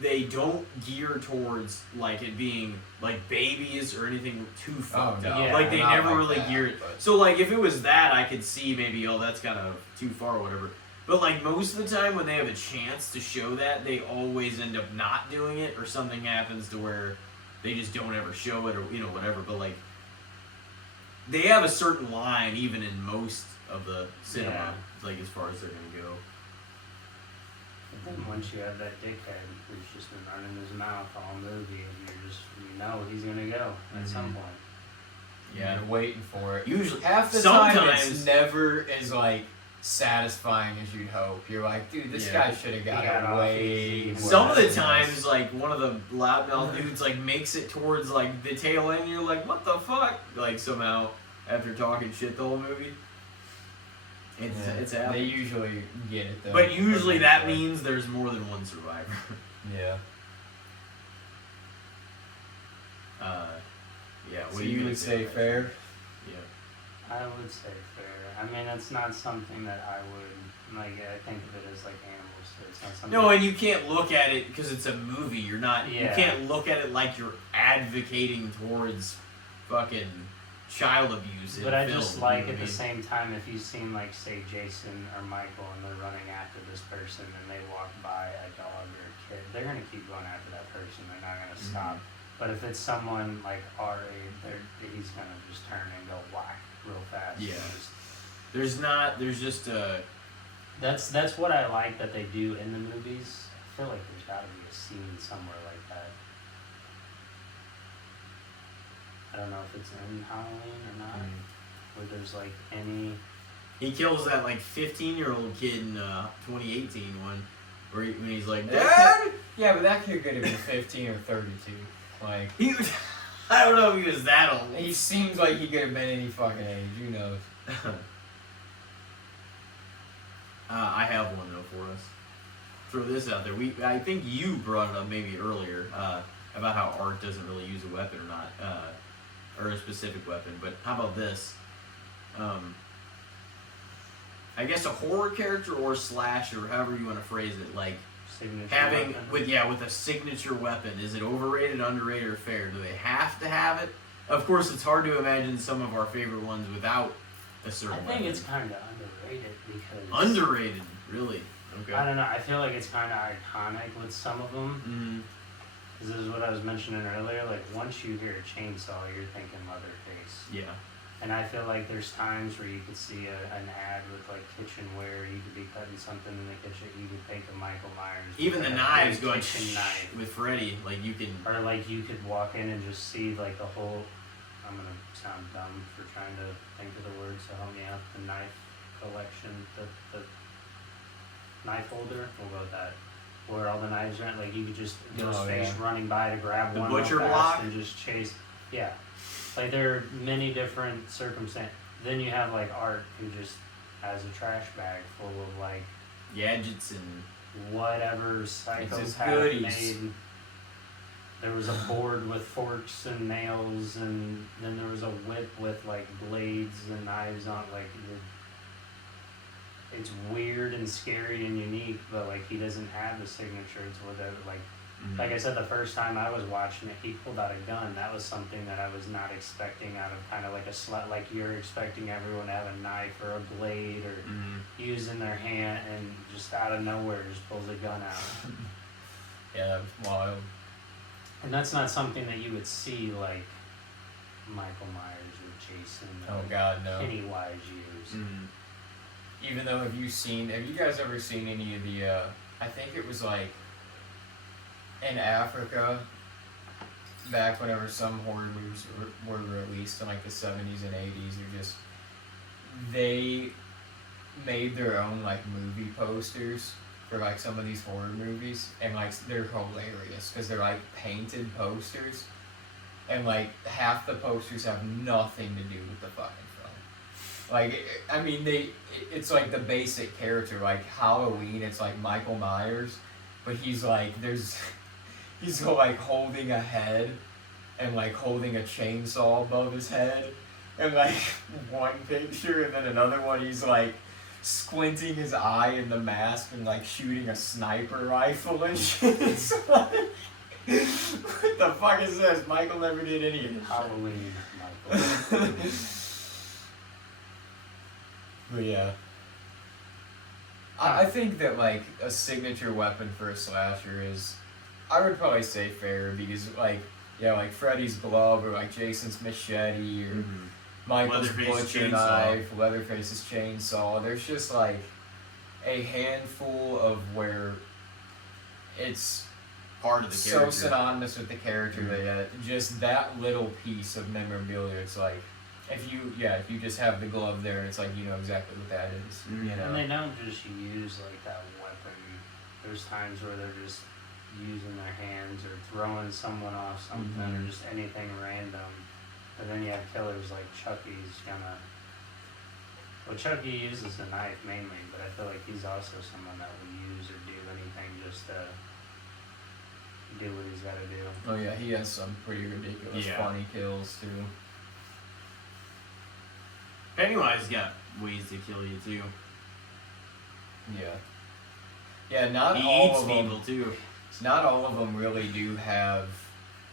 they don't gear towards like it being like babies or anything too fucked no. up. Yeah, like they not never like really that, gear it. but- So like if it was that, I could see maybe that's kind of too far or whatever. But like most of the time when they have a chance to show that, they always end up not doing it or something happens to where they just don't ever show it or you know whatever. But like they have a certain line even in most of the cinema, like as far as they're gonna go. But then once you have that dickhead who's just been running his mouth all movie, and you know he's gonna go at some point. Yeah. You're waiting for it. Usually, Half the time, sometimes it's never as like satisfying as you'd hope. You're like, dude, this Yeah. guy should have He got got it off way. easy. worse some of the than times, this. like one of the loudmouth dudes like makes it towards like the tail end. And you're like, what the fuck? Like somehow after talking shit the whole movie, it's Yeah. it's They happening. usually get it though. But usually that Eventually. means there's more than one survivor. Yeah. Yeah. What So are you gonna would say about that? fair? Yeah. I would say fair. I mean, it's not something that I would like. I think of it as like animals. So it's not something. No, and you can't look at it because it's a movie. You're not. You Yeah. can't look at it like you're advocating towards fucking child abuse. But in I film, just you like know what at I the mean? same time, if you've seen like say Jason or Michael and they're running after this person and they walk by a dog or a kid, they're gonna keep going after that person. They're not gonna stop. But if it's someone like our age, he's gonna just turn and go whack real fast. Yeah. And just- There's just That's what I like that they do in the movies. I feel like there's gotta be a scene somewhere like that. I don't know if it's in Halloween or not. Where there's like any. he kills that like 15-year-old kid in 2018 one where when he's like Dad? Dad. Yeah, but that kid could have been 15 or 32. Like, He I don't know if he was that old. he seems like he could have been any fucking age. Who knows? I have one though for us. Throw this out there. I think you brought it up maybe earlier about how art doesn't really use a weapon or not, or a specific weapon. But how about this? I guess a horror character or slasher, however you want to phrase it, like Signature having weapon. with a signature weapon. Is it overrated, underrated, or fair? Do they have to have it? Of course, it's hard to imagine some of our favorite ones without a certain I think weapon. it's kind of underrated because Underrated, really. Okay. I don't know. I feel like it's kind of iconic with some of them. Mm, This is what I was mentioning earlier. Like once you hear a chainsaw, you're thinking Leatherface. yeah. And I feel like there's times where you could see an ad with like kitchenware. You could be cutting something in the kitchen. You could think of Michael Myers. Even with, the like, a knives big going kitchen knife. with Freddy, like you can. Or like you could walk in and just see like the whole. I'm gonna sound dumb for trying to think of the words. So help me out. The knife collection, the knife holder. We'll go with that. Where all the knives are, like you could just face running by to grab The one butcher real fast block? and just chase. Yeah, like there are many different circumstances. Then you have like Art who just has a trash bag full of like Gadgets and whatever his psychopath goodies. made. There was a board with forks and nails, and then there was a whip with like blades and knives on. Like it's weird and scary and unique, but like he doesn't have the signature to whatever. Like I said, the first time I was watching it, he pulled out a gun. That was something that I was not expecting out of kind of like a slut. Like you're expecting everyone to have a knife or a blade or use in their hand, and just out of nowhere just pulls a gun out. Yeah, that was wild. And that's not something that you would see like Michael Myers or Jason Oh or God, no. Pennywise use. Even though, have you guys ever seen any of the, I think it was like, in Africa, back whenever some horror movies were released in like the 70s and 80s, they made their own like movie posters for like some of these horror movies, and like they're hilarious because they're like painted posters, and like half the posters have nothing to do with the fucking film. Like, I mean, it's like the basic character, like Halloween, it's like Michael Myers, but he's like, he's like holding a head and like holding a chainsaw above his head, and like one picture, and then another one he's like squinting his eye in the mask and like shooting a sniper rifle and shit. It's like, what the fuck is this? Michael never did any of this shit. Halloween, Michael. But yeah. I think that like a signature weapon for a slasher is, I would probably say fair, because like, yeah, like Freddy's glove or like Jason's machete or Michael's Leatherface's butcher chainsaw. knife, Leatherface's chainsaw. There's just like a handful of where it's Part of the so character. synonymous with the character that just that little piece of memorabilia, it's like, if you just have the glove there, it's like, you know exactly what that is, you know. And they don't just use like that weapon. There's times where they're just using their hands or throwing someone off something or just anything random. And then you have killers like Chucky's gonna. Well, Chucky uses a knife mainly, but I feel like he's also someone that will use or do anything just to do what he's gotta do. Oh yeah, he has some pretty ridiculous funny kills too. Pennywise got ways to kill you too. Yeah, not He all eats of them. people too. Not all of them really do have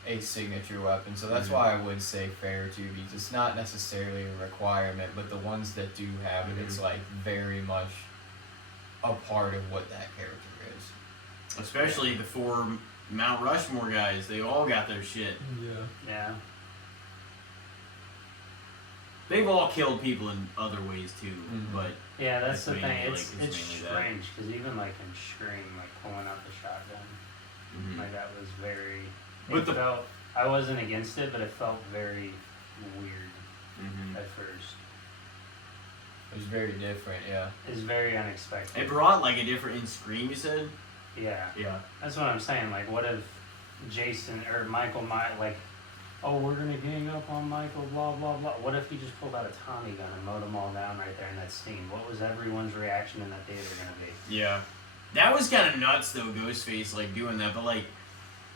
a signature weapon, so that's why I would say fair too, because it's not necessarily a requirement, but the ones that do have it, it's like very much a part of what that character is. Especially the 4 Mount Rushmore guys. They all got their shit. Yeah. They've all killed people in other ways too, but Yeah, that's It's the thing. mainly, It's like, it's mainly that. strange because even like in Scream, like pulling out the shotgun, like that was very. But It felt. I wasn't against it, but it felt very weird at first. It was very different, yeah. It's very unexpected. it brought like a different in Scream. You said, Yeah, yeah. that's what I'm saying. Like, what if Jason or Michael like, oh, we're gonna gang up on Michael, blah blah blah. What if he just pulled out a Tommy gun and mowed them all down right there in that scene? What was everyone's reaction in that theater gonna be? Yeah. That was kind of nuts though, Ghostface like doing that, but like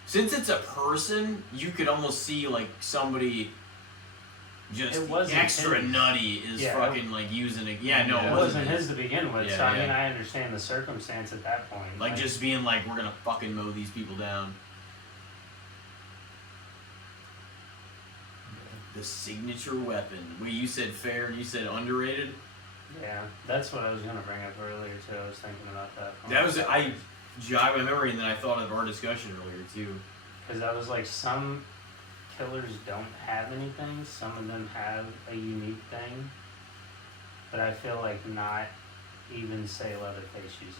since it's a person, you could almost see like somebody just It wasn't extra his. nutty is Yeah. fucking like using it. Yeah, no, It it wasn't his to begin with, Yeah, so I mean, yeah. I understand the circumstance at that point. Like just being like, we're gonna fucking mow these people down. The signature weapon. Wait, you said fair and you said underrated? Yeah, that's what I was gonna bring up earlier too. I was thinking about that. That was I jogged my memory and then I thought of our discussion earlier too. Because that was like some killers don't have anything. Some of them have a unique thing. But I feel like not even say Leatherface uses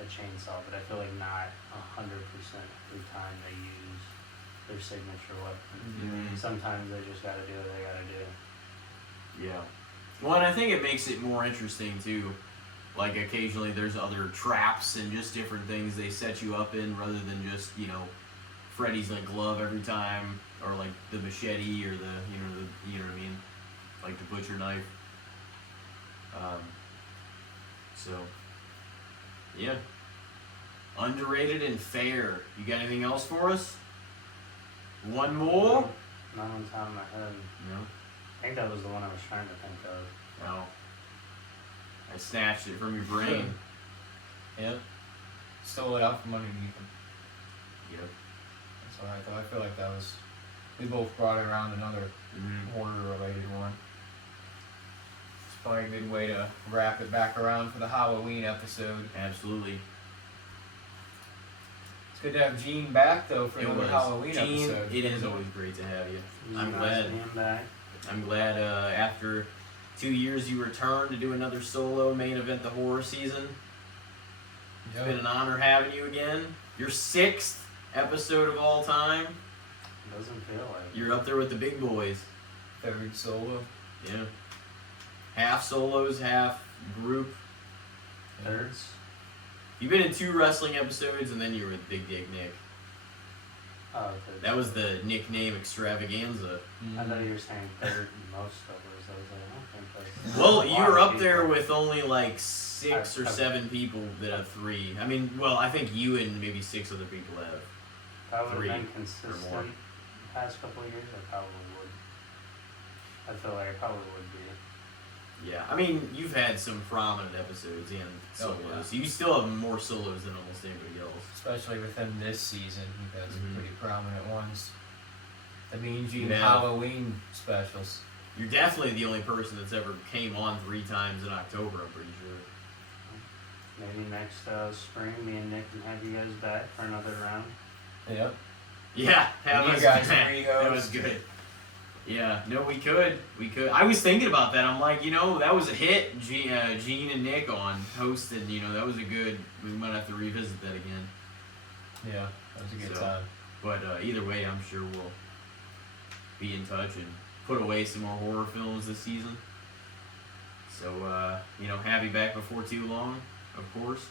a chainsaw, but I feel like not 100% of the time they use their signature weapon. Mhm. Sometimes they just gotta do what they gotta do. Yeah. Well, and I think it makes it more interesting too. Like occasionally there's other traps and just different things they set you up in rather than just, Freddy's like glove every time or like the machete or the you know what I mean? Like the butcher knife. So yeah. Underrated and fair. You got anything else for us? One more? Not on top of my head. No. I think that was the one I was trying to think of. No. I snatched it from your brain. Yep. Stole it out from underneath him. Yep. That's what I thought. I feel like that was. We both brought around another Mm-hmm. horror-related one. It's probably a good way to wrap it back around for the Halloween episode. Absolutely. It's good to have Gene back though for It another was. Halloween Gene, episode. it is always great to have you. It was I'm nice glad. being back. I'm glad after 2 years you returned to do another solo main event the horror season. It's been an honor having you again. Your 6th episode of all time. Doesn't feel like. You're up there with the big boys. Third solo. Yeah. Half solos, half group. Thirds. You've been in 2 wrestling episodes and then you were with Big Dick Nick. Oh, That was the nickname extravaganza. I thought you were saying third most overs. I was like, I don't think that's. Well, a you lot were of up there people. with only like 6 or I've- 7 people that have 3. I mean, well, I think you and maybe 6 other people have. If I would have 3 been or consistent more. the past couple of years, I probably would. I feel like I probably would be. Yeah, I mean, you've had some prominent episodes and solos. Oh, yeah. You still have more solos than almost anybody else. Especially within this season, you've had some Mhm. pretty prominent ones. The Mean Gene Yeah. Halloween specials. You're definitely the only person that's ever came on 3 times in October, I'm pretty sure. Maybe next spring, me and Nick can have you guys back for another round. Yep. Yeah, have You us guys back. re-host. That was good. Yeah, no, we could. I was thinking about that. I'm like, that was a hit. Gene and Nick on hosted. That was a good. We might have to revisit that again. Yeah, that was a good So- time. But either way, I'm sure we'll be in touch and put away some more horror films this season. So have you back before too long, of course.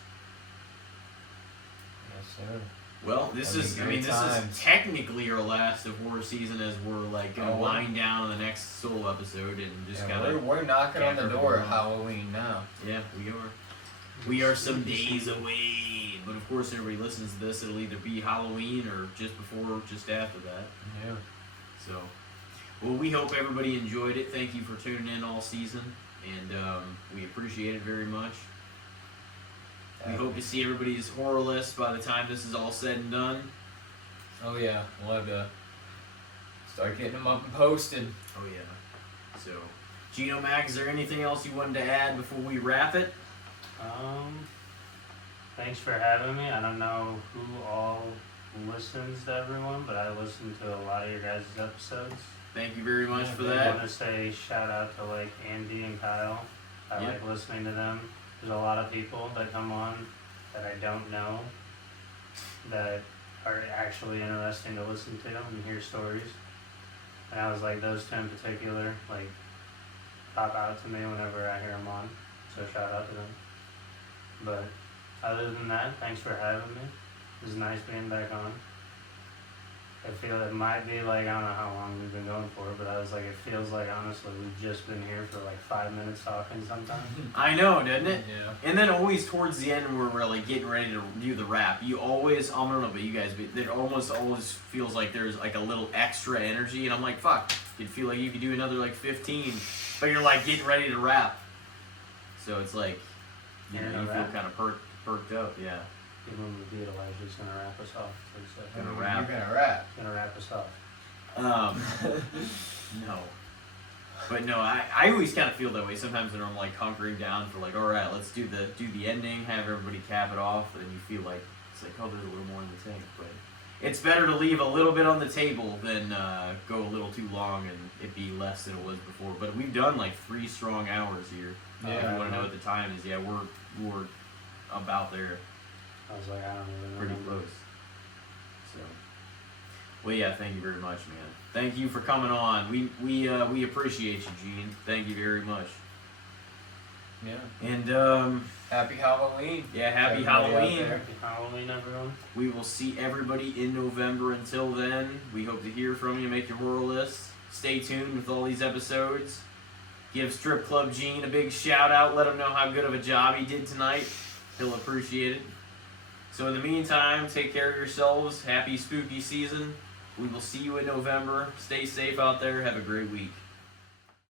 Yes, sir. Well, this That'd is. be I great mean, this times. is technically our last of horror season as we're like gonna Oh. wind down on the next solo episode and just Yeah, kind of. we're knocking on the canter door along. of Halloween now. Yeah, we are. We are some days away, but of course, everybody listens to this. It'll either be Halloween or just before, or just after that. Yeah. So, well, we hope everybody enjoyed it. Thank you for tuning in all season, and we appreciate it very much. We hope to see everybody's horror list by the time this is all said and done. Oh yeah, we'll have to start getting them up and posted. Oh yeah. So, Gino Mac, is there anything else you wanted to add before we wrap it? Thanks for having me. I don't know who all listens to everyone, but I listen to a lot of your guys' episodes. Thank you very much for I that. want to say shout out to like Andy and Kyle. I Yeah. like listening to them. There's a lot of people that come on that I don't know that are actually interesting to listen to and hear stories. And I was like, those two in particular, like, pop out to me whenever I hear them on. So shout out to them. But other than that, thanks for having me. It was nice being back on. I feel it might be like, I don't know how long we've been going for, but I was like, it feels like honestly we've just been here for like 5 minutes talking sometimes. I know, doesn't it? Yeah. And then always towards the end when we're like getting ready to do the wrap, you always, I don't know about you guys, but it almost always feels like there's like a little extra energy, and I'm like, fuck, you'd feel like you could do another like 15, but you're like getting ready to wrap. So it's like, you Yeah, feel wrap. kind of perked up, yeah. Give them the beat, Elijah's gonna wrap us off. So he's Gonna wrap. You're gonna wrap. gonna wrap us off. No. But no, I always kind of feel that way. Sometimes when I'm like hunkering down for like, all right, let's do the ending, have everybody cap it off, and you feel like it's like, oh, there's a little more in the tank. But it's better to leave a little bit on the table than go a little too long and it be less than it was before. But we've done like 3 strong hours here. If you want to know what the time is, yeah, we're about there, I was like, I don't even pretty remember. close. So, well, yeah, thank you very much, man. Thank you for coming on. We appreciate you, Gene. Thank you very much. Yeah. And Happy Halloween. yeah, happy Everybody out Halloween. there. Happy Halloween, everyone. We will see everybody in November. Until then, we hope to hear from you. Make your horror list. Stay tuned with all these episodes. Give Strip Club Gene a big shout out. Let him know how good of a job he did tonight. He'll appreciate it. So in the meantime, take care of yourselves. Happy spooky season. We will see you in November. Stay safe out there. Have a great week.